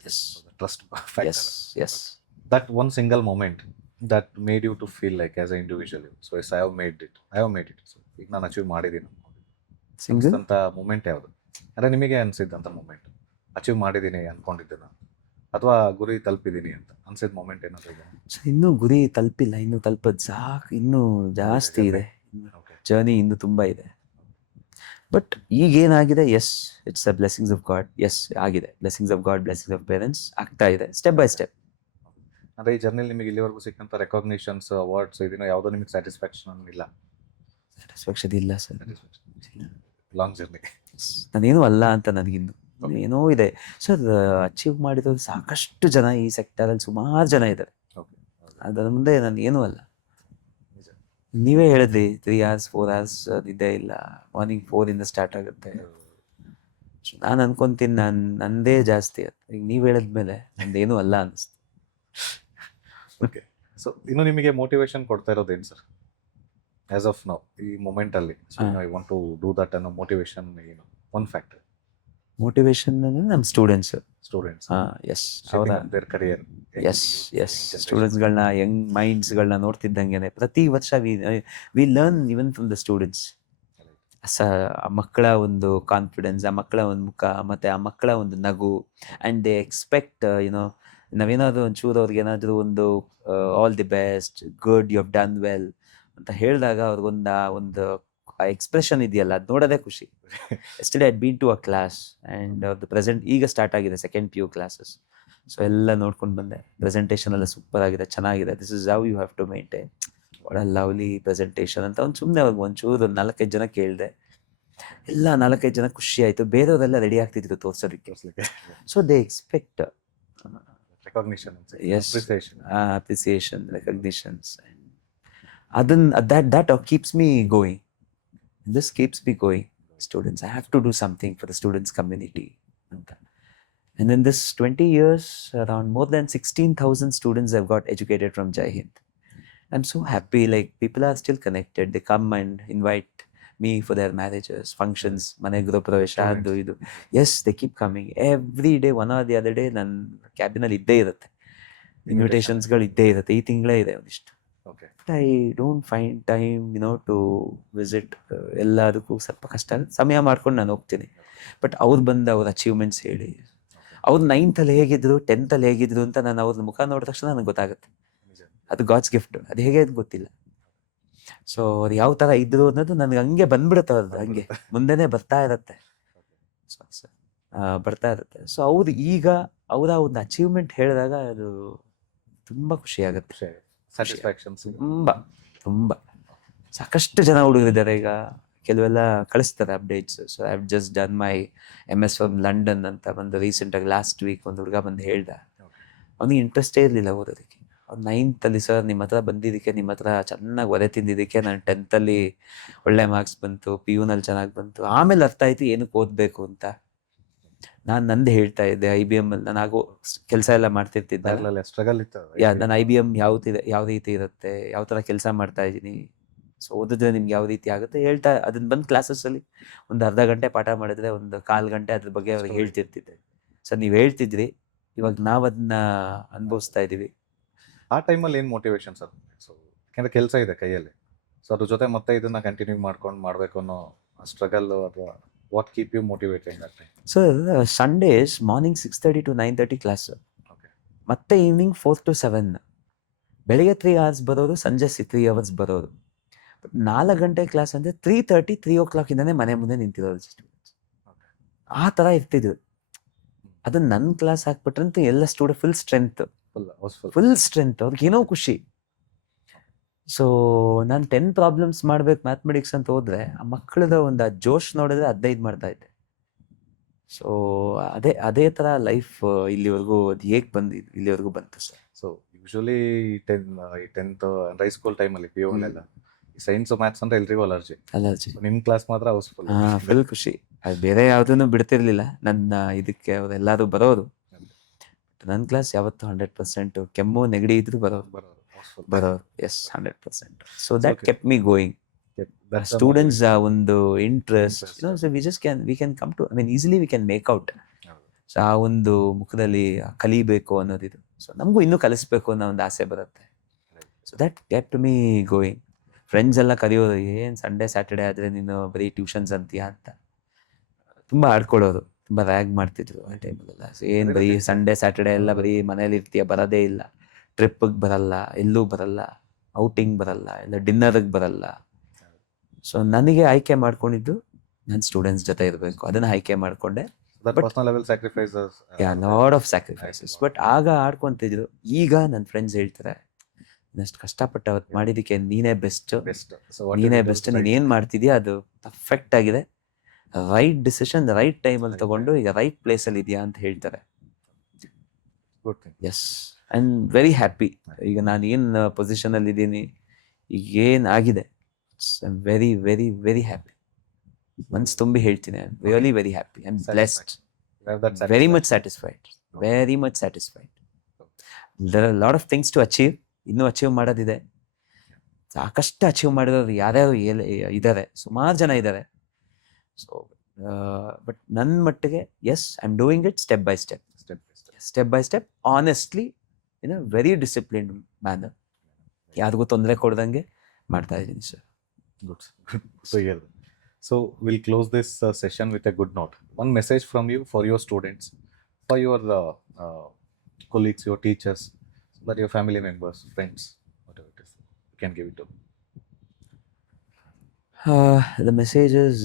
Yes. Trust yes. Factor. Yes. That one single moment that made you to feel like as an individual. So yes, I have made it. So ಈಗ ನಾನು achieve ಮಾಡಿದ್ದೀನಿ single ಅಂತ moment ಯಾವುದು? ಅಂದರೆ ನಿಮಗೆ ಅನಿಸಿದ್ದಂಥ ಮೂಮೆಂಟ್, ಅಚೀವ್ ಮಾಡಿದ್ದೀನಿ ಅನ್ಕೊಂಡಿದ್ದೇನೆ ಅಥವಾ ಗುರಿ ತಲುಪಿದ್ದೀನಿ ಅಂತ ಅನ್ಸಿದ ಮೂಮೆಂಟ್ ಏನಾದರೂ ಇದೆ? ಇನ್ನೂ ಗುರಿ ತಲುಪಿಲ್ಲ, ಇನ್ನೂ ತಲುಪೋದು ಸಾಕು, ಇನ್ನೂ ಜಾಸ್ತಿ ಇದೆ. ಜರ್ನಿ ಇನ್ನೂ ತುಂಬ ಇದೆ. ಬಟ್ ಈಗೇನಾಗಿದೆ, yes, it's a blessings of God. Yes, ಆಗಿದೆ. Blessings of God, blessings of parents ಆಗ್ತಾ ಇದೆ ಸ್ಟೆಪ್ ಬೈ ಸ್ಟೆಪ್. ಅಂದರೆ ಈ ಜರ್ನಿಲಿ ನಿಮಗೆ ಇಲ್ಲಿವರೆಗೂ ಸಿಕ್ಕಂಥ ರೆಕಾಗ್ನಿಷನ್ಸ್, ಅವಾರ್ಡ್ಸ್ ಇದನ್ನು ಯಾವುದೋ ನಿಮಗೆ ಸ್ಯಾಟಿಸ್ಫ್ಯಾಕ್ಷನ್ ಇಲ್ಲ? ಸ್ಯಾಟಿಸ್ಫ್ಯಾಕ್ಷನ್ ಇಲ್ಲ ಸರ್. Long journey. ನಾನೇನು ಅಲ್ಲ ಅಂತ ನನಗಿನ್ನು ಏನೋ ಇದೆ ಸರ್. ಅಚೀವ್ ಮಾಡಿರೋದು ಸಾಕಷ್ಟು ಜನ ಈ ಸೆಕ್ಟರಲ್ಲಿ, ಸುಮಾರು ಜನ ಇದ್ದಾರೆ. ಅದರ ಮುಂದೆ ನಾನು ಏನೂ ಅಲ್ಲ. ನೀವೇ ಹೇಳಿದ್ರಿ 3 hours 4 hours ನಿದ್ದೆ ಇಲ್ಲ, ಮಾರ್ನಿಂಗ್ 4 ಇಂದ ಸ್ಟಾರ್ಟ್ ಆಗುತ್ತೆ. ನಾನು ಅನ್ಕೊಂತೀನಿ ನಂದೇ ಜಾಸ್ತಿ ಅಂತ. ಈಗ ನೀವು ಹೇಳಿದ್ಮೇಲೆ ನಂದೇನೂ ಅಲ್ಲ ಅನ್ನಿಸ್ತು. ಓಕೆ. ಸೊ ಇನ್ನು ನಿಮಗೆ ಮೋಟಿವೇಶನ್ ಕೊಡ್ತಾ ಇರೋದೇನು ಸರ್ ಆಸ್ ಆಫ್ ನೌ ಈ ಮೂಮೆಂಟಲ್ಲಿ? I want to do that ಅನ್ನೋ ಮೋಟಿವೇಶನ್ ಏನು? ಒನ್ ಫ್ಯಾಕ್ಟರ್ ಮೋಟಿವೇಶನ್ ಅಂದರೆ ನಮ್ಮ ಸ್ಟೂಡೆಂಟ್ಸ್. ಎಸ್, ಹೌದಾ? Their career. ಎಸ್. ಸ್ಟೂಡೆಂಟ್ಸ್ಗಳನ್ನ, ಯಂಗ್ ಮೈಂಡ್ಸ್ಗಳನ್ನ ನೋಡ್ತಿದ್ದಂಗೆ ಪ್ರತಿ ವರ್ಷ we learn even from the students. ಆ ಮಕ್ಕಳ ಒಂದು ಕಾನ್ಫಿಡೆನ್ಸ್, ಆ ಮಕ್ಕಳ ಒಂದು ಮುಖ, ಮತ್ತು ಆ ಮಕ್ಕಳ ಒಂದು ನಗು, ಆ್ಯಂಡ್ ದೇ ಎಕ್ಸ್ಪೆಕ್ಟ್ ನಾವೇನಾದರೂ ಒಂಚೂರು ಅವ್ರಿಗೆ ಏನಾದರೂ ಒಂದು all the best, good, you have done well ಅಂತ ಹೇಳಿದಾಗ ಅವ್ರಿಗೊಂದು ಆ ಎಕ್ಸ್ಪ್ರೆಷನ್ ಇದೆಯಲ್ಲ, ಅದು ನೋಡೋದೇ ಖುಷಿ. Yesterday I'd been to a class and ಅವ್ರದ್ದು ಪ್ರೆಸೆಂಟ್ ಈಗ ಸ್ಟಾರ್ಟ್ ಆಗಿದೆ 2nd PU ಕ್ಲಾಸಸ್. ಸೊ ಎಲ್ಲ ನೋಡ್ಕೊಂಡು ಬಂದೆ. ಪ್ರೆಸೆಂಟೇಷನ್ ಎಲ್ಲ ಸೂಪರ್ ಆಗಿದೆ, ಚೆನ್ನಾಗಿದೆ. This is how you have to maintain. ಒಳ್ಳೆ ಲವ್ಲಿ ಪ್ರೆಸೆಂಟೇಷನ್ ಅಂತ ಸುಮ್ಮನೆ ಅವ್ರಿಗೆ ಒಂಚೂರು 4-5 ಜನ ಕೇಳಿದೆ. ಎಲ್ಲ 4-5 ಜನ ಖುಷಿ ಆಯಿತು. ಬೇರೆಯವರೆಲ್ಲ ರೆಡಿ ಆಗ್ತಿದ್ರು ತೋರಿಸೋದಕ್ಕೆ. So they expect recognition, appreciation, recognitions. That keeps me going. This keeps me going. Students, I have to do something for the students community. And in this 20 years, around more than 16,000 students have got educated from Jai Hind. I'm so happy, like people are still connected. They come and invite me for their marriages, functions, mane guru pravesha, adu idu. Yes, they keep coming every day. One or the other day ನನ್ನ ಕ್ಯಾಬಿನಲ್ಲಿ ಇದ್ದೇ ಇರುತ್ತೆ, ಇನ್ವಿಟೇಷನ್ಸ್ಗಳು ಇದ್ದೇ ಇರುತ್ತೆ. ಈ ತಿಂಗಳೇ ಇದೆ ಒಂದಿಷ್ಟು. But I don't find time to visit. ಎಲ್ಲದಕ್ಕೂ ಸ್ವಲ್ಪ ಕಷ್ಟ ಆಗುತ್ತೆ. ಸಮಯ ಮಾಡ್ಕೊಂಡು ನಾನು ಹೋಗ್ತೀನಿ. ಬಟ್ ಅವ್ರು ಬಂದು ಅವ್ರ ಅಚೀವ್ಮೆಂಟ್ಸ್ ಹೇಳಿ, ಅವ್ರು 9th ಹೇಗಿದ್ರು 10th ಹೇಗಿದ್ರು ಅಂತ ನಾನು ಅವ್ರ ಮುಖ ನೋಡಿದ ತಕ್ಷಣ ನನಗೆ ಗೊತ್ತಾಗುತ್ತೆ. ಅದು ಗಾಡ್ಸ್ ಗಿಫ್ಟ್. ಅದು ಹೇಗೆ ಅಂತ ಗೊತ್ತಿಲ್ಲ. ಸೊ ಅವ್ರು ಯಾವ ಥರ ಇದ್ರು ಅನ್ನೋದು ನನಗೆ ಹಂಗೆ ಬಂದ್ಬಿಡುತ್ತೆ. ಅವ್ರದ್ದು ಹಂಗೆ ಮುಂದೆನೇ ಬರ್ತಾ ಇರುತ್ತೆ. ಸೊ ಅವ್ರು ಈಗ ಅವರ ಒಂದು ಅಚೀವ್ಮೆಂಟ್ ಹೇಳಿದಾಗ ಅದು ತುಂಬ ಖುಷಿ ಆಗುತ್ತೆ. ಸ್ಯಾಟಿಸ್ಫ್ಯಾಕ್ಷನ್ ತುಂಬ ಸಾಕಷ್ಟು ಜನ ಹುಡುಗರಿದ್ದಾರೆ. ಈಗ ಕೆಲವೆಲ್ಲ ಕಳಿಸ್ತಾರೆ updates. So I have just done my MS from London ಅಂತ ಬಂದು ರೀಸೆಂಟಾಗಿ ಲಾಸ್ಟ್ ವೀಕ್ ಒಂದು ಹುಡುಗ ಬಂದು ಹೇಳ್ದ. ಅವನಿಗೆ ಇಂಟ್ರೆಸ್ಟೇ ಇರಲಿಲ್ಲ ಓದೋದಕ್ಕೆ. ಅವ್ನು 9th ಸರ್ ನಿಮ್ಮ ಹತ್ರ ಬಂದಿದ್ದಕ್ಕೆ, ನಿಮ್ಮ ಹತ್ರ ಚೆನ್ನಾಗಿ ಒಲೆ ತಿಂದಿದ್ದಕ್ಕೆ ನಾನು 10th ಒಳ್ಳೆ ಮಾರ್ಕ್ಸ್ ಬಂತು, PUನಲ್ಲಿ ಚೆನ್ನಾಗಿ ಬಂತು. ಆಮೇಲೆ ಅರ್ಥ ಆಯಿತು ಏನಕ್ಕೆ ಓದಬೇಕು ಅಂತ. ನಾನು ನಂದು ಹೇಳ್ತಾ ಇದ್ದೆ. IBM ಅಲ್ಲಿ ನಾನು ಆಗೋ ಕೆಲಸ ಎಲ್ಲ ಮಾಡ್ತಿರ್ತಿದ್ದೆ. ಸ್ಟ್ರಗಲ್ ಇತ್ತು. ನಾನು IBM ಯಾವ ರೀತಿ ಇರುತ್ತೆ, ಯಾವ ಥರ ಕೆಲಸ ಮಾಡ್ತಾ ಇದ್ದೀನಿ, ಸೊ ಓದಿದ್ರೆ ನಿಮ್ಗೆ ಯಾವ ರೀತಿ ಆಗುತ್ತೆ ಹೇಳ್ತಾ, ಅದನ್ನ ಬಂದು ಕ್ಲಾಸಸ್ಸಲ್ಲಿ ಒಂದು ಅರ್ಧ ಗಂಟೆ ಪಾಠ ಮಾಡಿದ್ರೆ 1/4 ಗಂಟೆ ಅದ್ರ ಬಗ್ಗೆ ಅವ್ರಿಗೆ ಹೇಳ್ತಿರ್ತಿದ್ದೆ. ಸರ್ ನೀವು ಹೇಳ್ತಿದ್ರಿ, ಇವಾಗ ನಾವು ಅದನ್ನ ಅನುಭವಿಸ್ತಾ ಇದ್ದೀವಿ. ಆ ಟೈಮಲ್ಲಿ ಏನು ಮೋಟಿವೇಶನ್ ಸರ್? ಸೊ ಯಾಕೆಂದರೆ ಕೆಲಸ ಇದೆ ಕೈಯಲ್ಲಿ. ಸೊ ಅದ್ರ ಜೊತೆ ಮತ್ತೆ ಇದನ್ನು ಕಂಟಿನ್ಯೂ ಮಾಡ್ಕೊಂಡು ಮಾಡಬೇಕು ಅನ್ನೋ ಸ್ಟ್ರಗಲ್ ಅಥವಾ what keep you motivated that time? Sir Sundays morning 6:30 to 9:30 class, okay. ಮತ್ತೆ ಈವ್ನಿಂಗ್ 4 to 7. ಬೆಳಿಗ್ಗೆ 3 hours ಬರೋದು, ಸಂಜೆ 3 hours ಬರೋದು. 4 ಗಂಟೆ ಕ್ಲಾಸ್ ಅಂದರೆ 3:30 3 o'clock ಇಂದಾನೆ ಮನೆ ಮುಂದೆ ನಿಂತಿರೋದು ಸ್ಟೂಡೆಂಟ್ಸ್. ಆ ಥರ ಇರ್ತಿದ್ರು. ಅದನ್ನ ನನ್ನ ಕ್ಲಾಸ್ ಹಾಕ್ಬಿಟ್ರಂತೂ ಎಲ್ಲ student full strength, full strength, ಅವ್ರಿಗೆ ಏನೋ ಖುಷಿ. ಸೊ ನಾನು 10 ಪ್ರಾಬ್ಲಮ್ಸ್ ಮಾಡ್ಬೇಕು ಮ್ಯಾಥಮೆಟಿಕ್ಸ್ ಅಂತ ಹೋದ್ರೆ ಆ ಮಕ್ಕಳದ ಒಂದು ಆ ಜೋಶ್ ನೋಡಿದ್ರೆ 15 ಮಾಡ್ತಾ ಇದ್ದೆ. ಸೊ ಅದೇ ಥರ ಲೈಫ್ ಇಲ್ಲಿವರೆಗೂ ಅದು ಹೇಗೆ ಬಂದಿದ್ದು ಇಲ್ಲಿವರೆಗೂ ಬಂತು sir. So usually tenth high school ಟೈಮಲ್ಲಿ ಪಿ ಎಲ್ಲ ಸೈನ್ಸ್ ಮ್ಯಾಥ್ಸ್ ಅಂದ್ರೆ ಎಲ್ರಿಗೂ ಅಲರ್ಜಿ. ನಿಮ್ಮ ಕ್ಲಾಸ್ ಮಾತ್ರ ಹೌಸ್ಫುಲ್. ಫುಲ್ ಖುಷಿ. ಅದು ಬೇರೆ ಯಾವುದನ್ನು ಬಿಡ್ತಿರ್ಲಿಲ್ಲ ನನ್ನ ಇದಕ್ಕೆ. ಅವರೆಲ್ಲರೂ ಬರೋರು. ನನ್ನ ಕ್ಲಾಸ್ ಯಾವತ್ತು 100%. ಕೆಮ್ಮು ನೆಗಡಿ ಇದ್ರು ಬರೋರು. Yes, 100%. So that kept me going. Students ಒಂದು interest, we can come to, easily we can make out. So ಆ ಒಂದು ಮುಖದಲ್ಲಿ ಕಲಿಬೇಕು ಅನ್ನೋದಿದು. ಸೊ ನಮಗೂ ಇನ್ನೂ ಕಲಿಸ್ಬೇಕು ಅನ್ನೋ ಒಂದು ಆಸೆ ಬರುತ್ತೆ. So that kept me going. Friends ಎಲ್ಲ ಕರೆಯೋದು, ಏನು ಸಂಡೇ ಸ್ಯಾಟರ್ಡೆ ಆದರೆ ನೀನು ಬರೀ ಟ್ಯೂಷನ್ಸ್ ಅಂತೀಯ ಅಂತ ತುಂಬ ಆಡ್ಕೊಳ್ಳೋರು, ತುಂಬ ರ್ಯಾಗ್ ಮಾಡ್ತಿದ್ರು ಆ ಟೈಮಲ್ಲೆಲ್ಲ. ಸೊ ಏನು ಬರೀ ಸಂಡೇ ಸ್ಯಾಟರ್ಡೆ ಎಲ್ಲ ಬರೀ ಮನೇಲಿ ಇರ್ತೀಯ, ಬರೋದೇ ಇಲ್ಲ, ಟ್ರಿಪ್ಪಿಗೆ ಬರಲ್ಲ, ಎಲ್ಲೂ ಬರಲ್ಲ, ಔಟಿಂಗ್ ಬರಲ್ಲ, ಎಲ್ಲ ಡಿನ್ನರಿಗೆ ಬರಲ್ಲ. ಸೊ ನನಗೆ ಆಯ್ಕೆ ಮಾಡ್ಕೊಂಡಿದ್ದು ನನ್ನ ಸ್ಟೂಡೆಂಟ್ಸ್ ಜೊತೆ ಇರಬೇಕು, ಅದನ್ನು ಆಯ್ಕೆ ಮಾಡಿಕೊಂಡೆ. Lot of sacrifices. ಬಟ್ ಆಗ ಆಡ್ಕೊತಿದ್ರು. ಈಗ ನನ್ನ ಫ್ರೆಂಡ್ಸ್ ಹೇಳ್ತಾರೆ, ಇನ್ನಷ್ಟು ಕಷ್ಟಪಟ್ಟು ಅವತ್ತು ಮಾಡಿದ್ದಕ್ಕೆ ನೀನೇ ಬೆಸ್ಟ್, ನೀನು ಏನು ಮಾಡ್ತಿದ್ಯಾ ಅದು ಪರ್ಫೆಕ್ಟ್ ಆಗಿದೆ, ರೈಟ್ ಡಿಸಿಷನ್ ರೈಟ್ ಟೈಮಲ್ಲಿ ತಗೊಂಡು ಈಗ ರೈಟ್ ಪ್ಲೇಸಲ್ಲಿ ಇದೆಯಾ ಅಂತ ಹೇಳ್ತಾರೆ. Yes, I am very happy. ಈಗ ನಾನು ಏನು ಪೊಸಿಷನಲ್ಲಿ ಇದ್ದೀನಿ, ಈಗ ಏನಾಗಿದೆ, I am very very very happy. ಮನ್ಸು ತುಂಬಿ ಹೇಳ್ತೀನಿ, I am really very happy. I am blessed, very much satisfied, very much satisfied. There are lot of things to achieve. ಇನ್ನೂ ಅಚೀವ್ ಮಾಡೋದಿದೆ. ಸಾಕಷ್ಟು ಅಚೀವ್ ಮಾಡಿರೋರು ಯಾರ್ಯಾರು ಇದ್ದಾರೆ, ಸುಮಾರು ಜನ ಇದ್ದಾರೆ. ಸೊ ಬಟ್ ನನ್ನ ಮಟ್ಟಿಗೆ yes, I am doing it step by step, honestly, in a very disciplined manner. ಯಾರಿಗೂ ತೊಂದರೆ ಕೊಡ್ದಂಗೆ ಮಾಡ್ತಾ ಇದ್ದೀನಿ sir. Good. So we'll close this session with a good note. One message from you for your students, for your colleagues, your teachers, but your family members, friends, whatever it is, you can give it to. The message is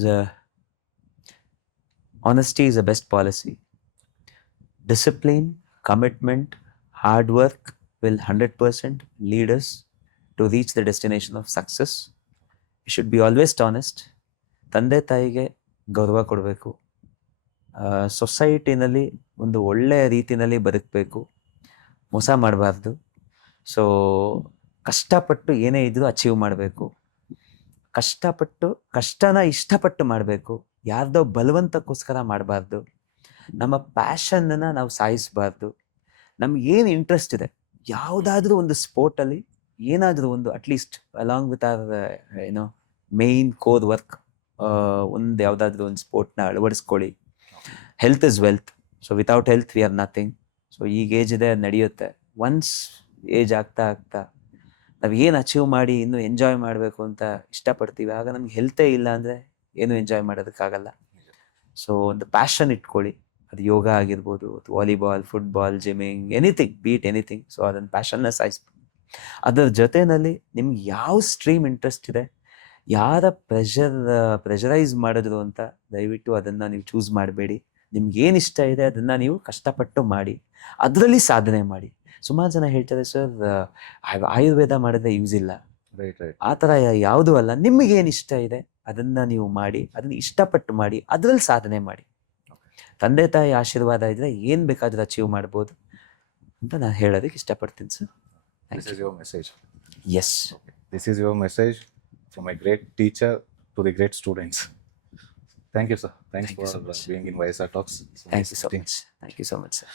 honesty is the best policy. Discipline, commitment, hard work will 100% lead us to reach the destination of success. You should be always honest. ತಂದೆ ತಾಯಿಗೆ ಗೌರವ ಕೊಡಬೇಕು. ಸೊಸೈಟಿನಲ್ಲಿ ಒಂದು ಒಳ್ಳೆಯ ರೀತಿಯಲ್ಲಿ ಬದುಕಬೇಕು, ಮೋಸ ಮಾಡಬಾರ್ದು. ಸೊ ಕಷ್ಟಪಟ್ಟು ಏನೇ ಇದ್ರೂ ಅಚೀವ್ ಮಾಡಬೇಕು. ಕಷ್ಟನ ಇಷ್ಟಪಟ್ಟು ಮಾಡಬೇಕು. ಯಾರ್ದೋ ಬಲವಂತಕ್ಕೋಸ್ಕರ ಮಾಡಬಾರ್ದು. ನಮ್ಮ ಪ್ಯಾಷನ್ನ ನಾವು ಸಾಯಿಸಬಾರ್ದು. ನಮ್ಗೇನು ಇಂಟ್ರೆಸ್ಟ್ ಇದೆ, ಯಾವುದಾದ್ರೂ ಒಂದು ಸ್ಪೋರ್ಟಲ್ಲಿ ಏನಾದರೂ ಒಂದು at least along with our main core work, ಒಂದು ಯಾವುದಾದ್ರೂ ಒಂದು ಸ್ಪೋರ್ಟ್ನ ಅಳವಡಿಸ್ಕೊಳ್ಳಿ. Health is wealth. So without health we are nothing. So ಈಗ ಏಜ್ ಇದೆ, ನಡೆಯುತ್ತೆ. ಒನ್ಸ್ ಏಜ್ ಆಗ್ತಾ ನಾವು ಏನು ಅಚೀವ್ ಮಾಡಿ ಇನ್ನೂ ಎಂಜಾಯ್ ಮಾಡಬೇಕು ಅಂತ ಇಷ್ಟಪಡ್ತೀವಿ, ಆಗ ನಮ್ಗೆ ಹೆಲ್ತೇ ಇಲ್ಲ ಅಂದರೆ ಏನು ಎಂಜಾಯ್ ಮಾಡೋದಕ್ಕಾಗಲ್ಲ. ಸೊ ಒಂದು ಪ್ಯಾಷನ್ ಇಟ್ಕೊಳ್ಳಿ. ಅದು ಯೋಗ ಆಗಿರ್ಬೋದು, volleyball, football, gymming, anything, beat anything. So ಅದನ್ನು ಪ್ಯಾಷನ್ನ ಸಾಯಿಸ್ಬೋದು. ಅದರ ಜೊತೆಯಲ್ಲಿ ನಿಮ್ಗೆ ಯಾವ ಸ್ಟ್ರೀಮ್ ಇಂಟ್ರೆಸ್ಟ್ ಇದೆ, ಯಾರ ಪ್ರೆಷರೈಸ್ ಮಾಡಿದ್ರು ಅಂತ ದಯವಿಟ್ಟು ಅದನ್ನು ನೀವು ಚೂಸ್ ಮಾಡಬೇಡಿ. ನಿಮ್ಗೆ ಏನು ಇಷ್ಟ ಇದೆ ಅದನ್ನು ನೀವು ಕಷ್ಟಪಟ್ಟು ಮಾಡಿ, ಅದರಲ್ಲಿ ಸಾಧನೆ ಮಾಡಿ. ಸುಮಾರು ಜನ ಹೇಳ್ತಾರೆ, ಸರ್ ಆಯುರ್ವೇದ ಮಾಡಿದ್ರೆ ಯೂಸ್ ಇಲ್ಲ. ಆ ಥರ ಯಾವುದೂ ಅಲ್ಲ. ನಿಮಗೇನು ಇಷ್ಟ ಇದೆ ಅದನ್ನು ನೀವು ಮಾಡಿ, ಅದನ್ನು ಇಷ್ಟಪಟ್ಟು ಮಾಡಿ, ಅದರಲ್ಲಿ ಸಾಧನೆ ಮಾಡಿ. ತಂದೆ ತಾಯಿ ಆಶೀರ್ವಾದ ಇದ್ದರೆ ಏನು ಬೇಕಾದರೂ ಅಚೀವ್ ಮಾಡ್ಬೋದು ಅಂತ ನಾನು ಹೇಳೋದಕ್ಕೆ ಇಷ್ಟಪಡ್ತೀನಿ sir. This is your message. Yes. Okay. This is your message from a great teacher to the great students. Thank you, sir. Thanks for being in YSR Talks. Thank you so much. Thank you so much, sir.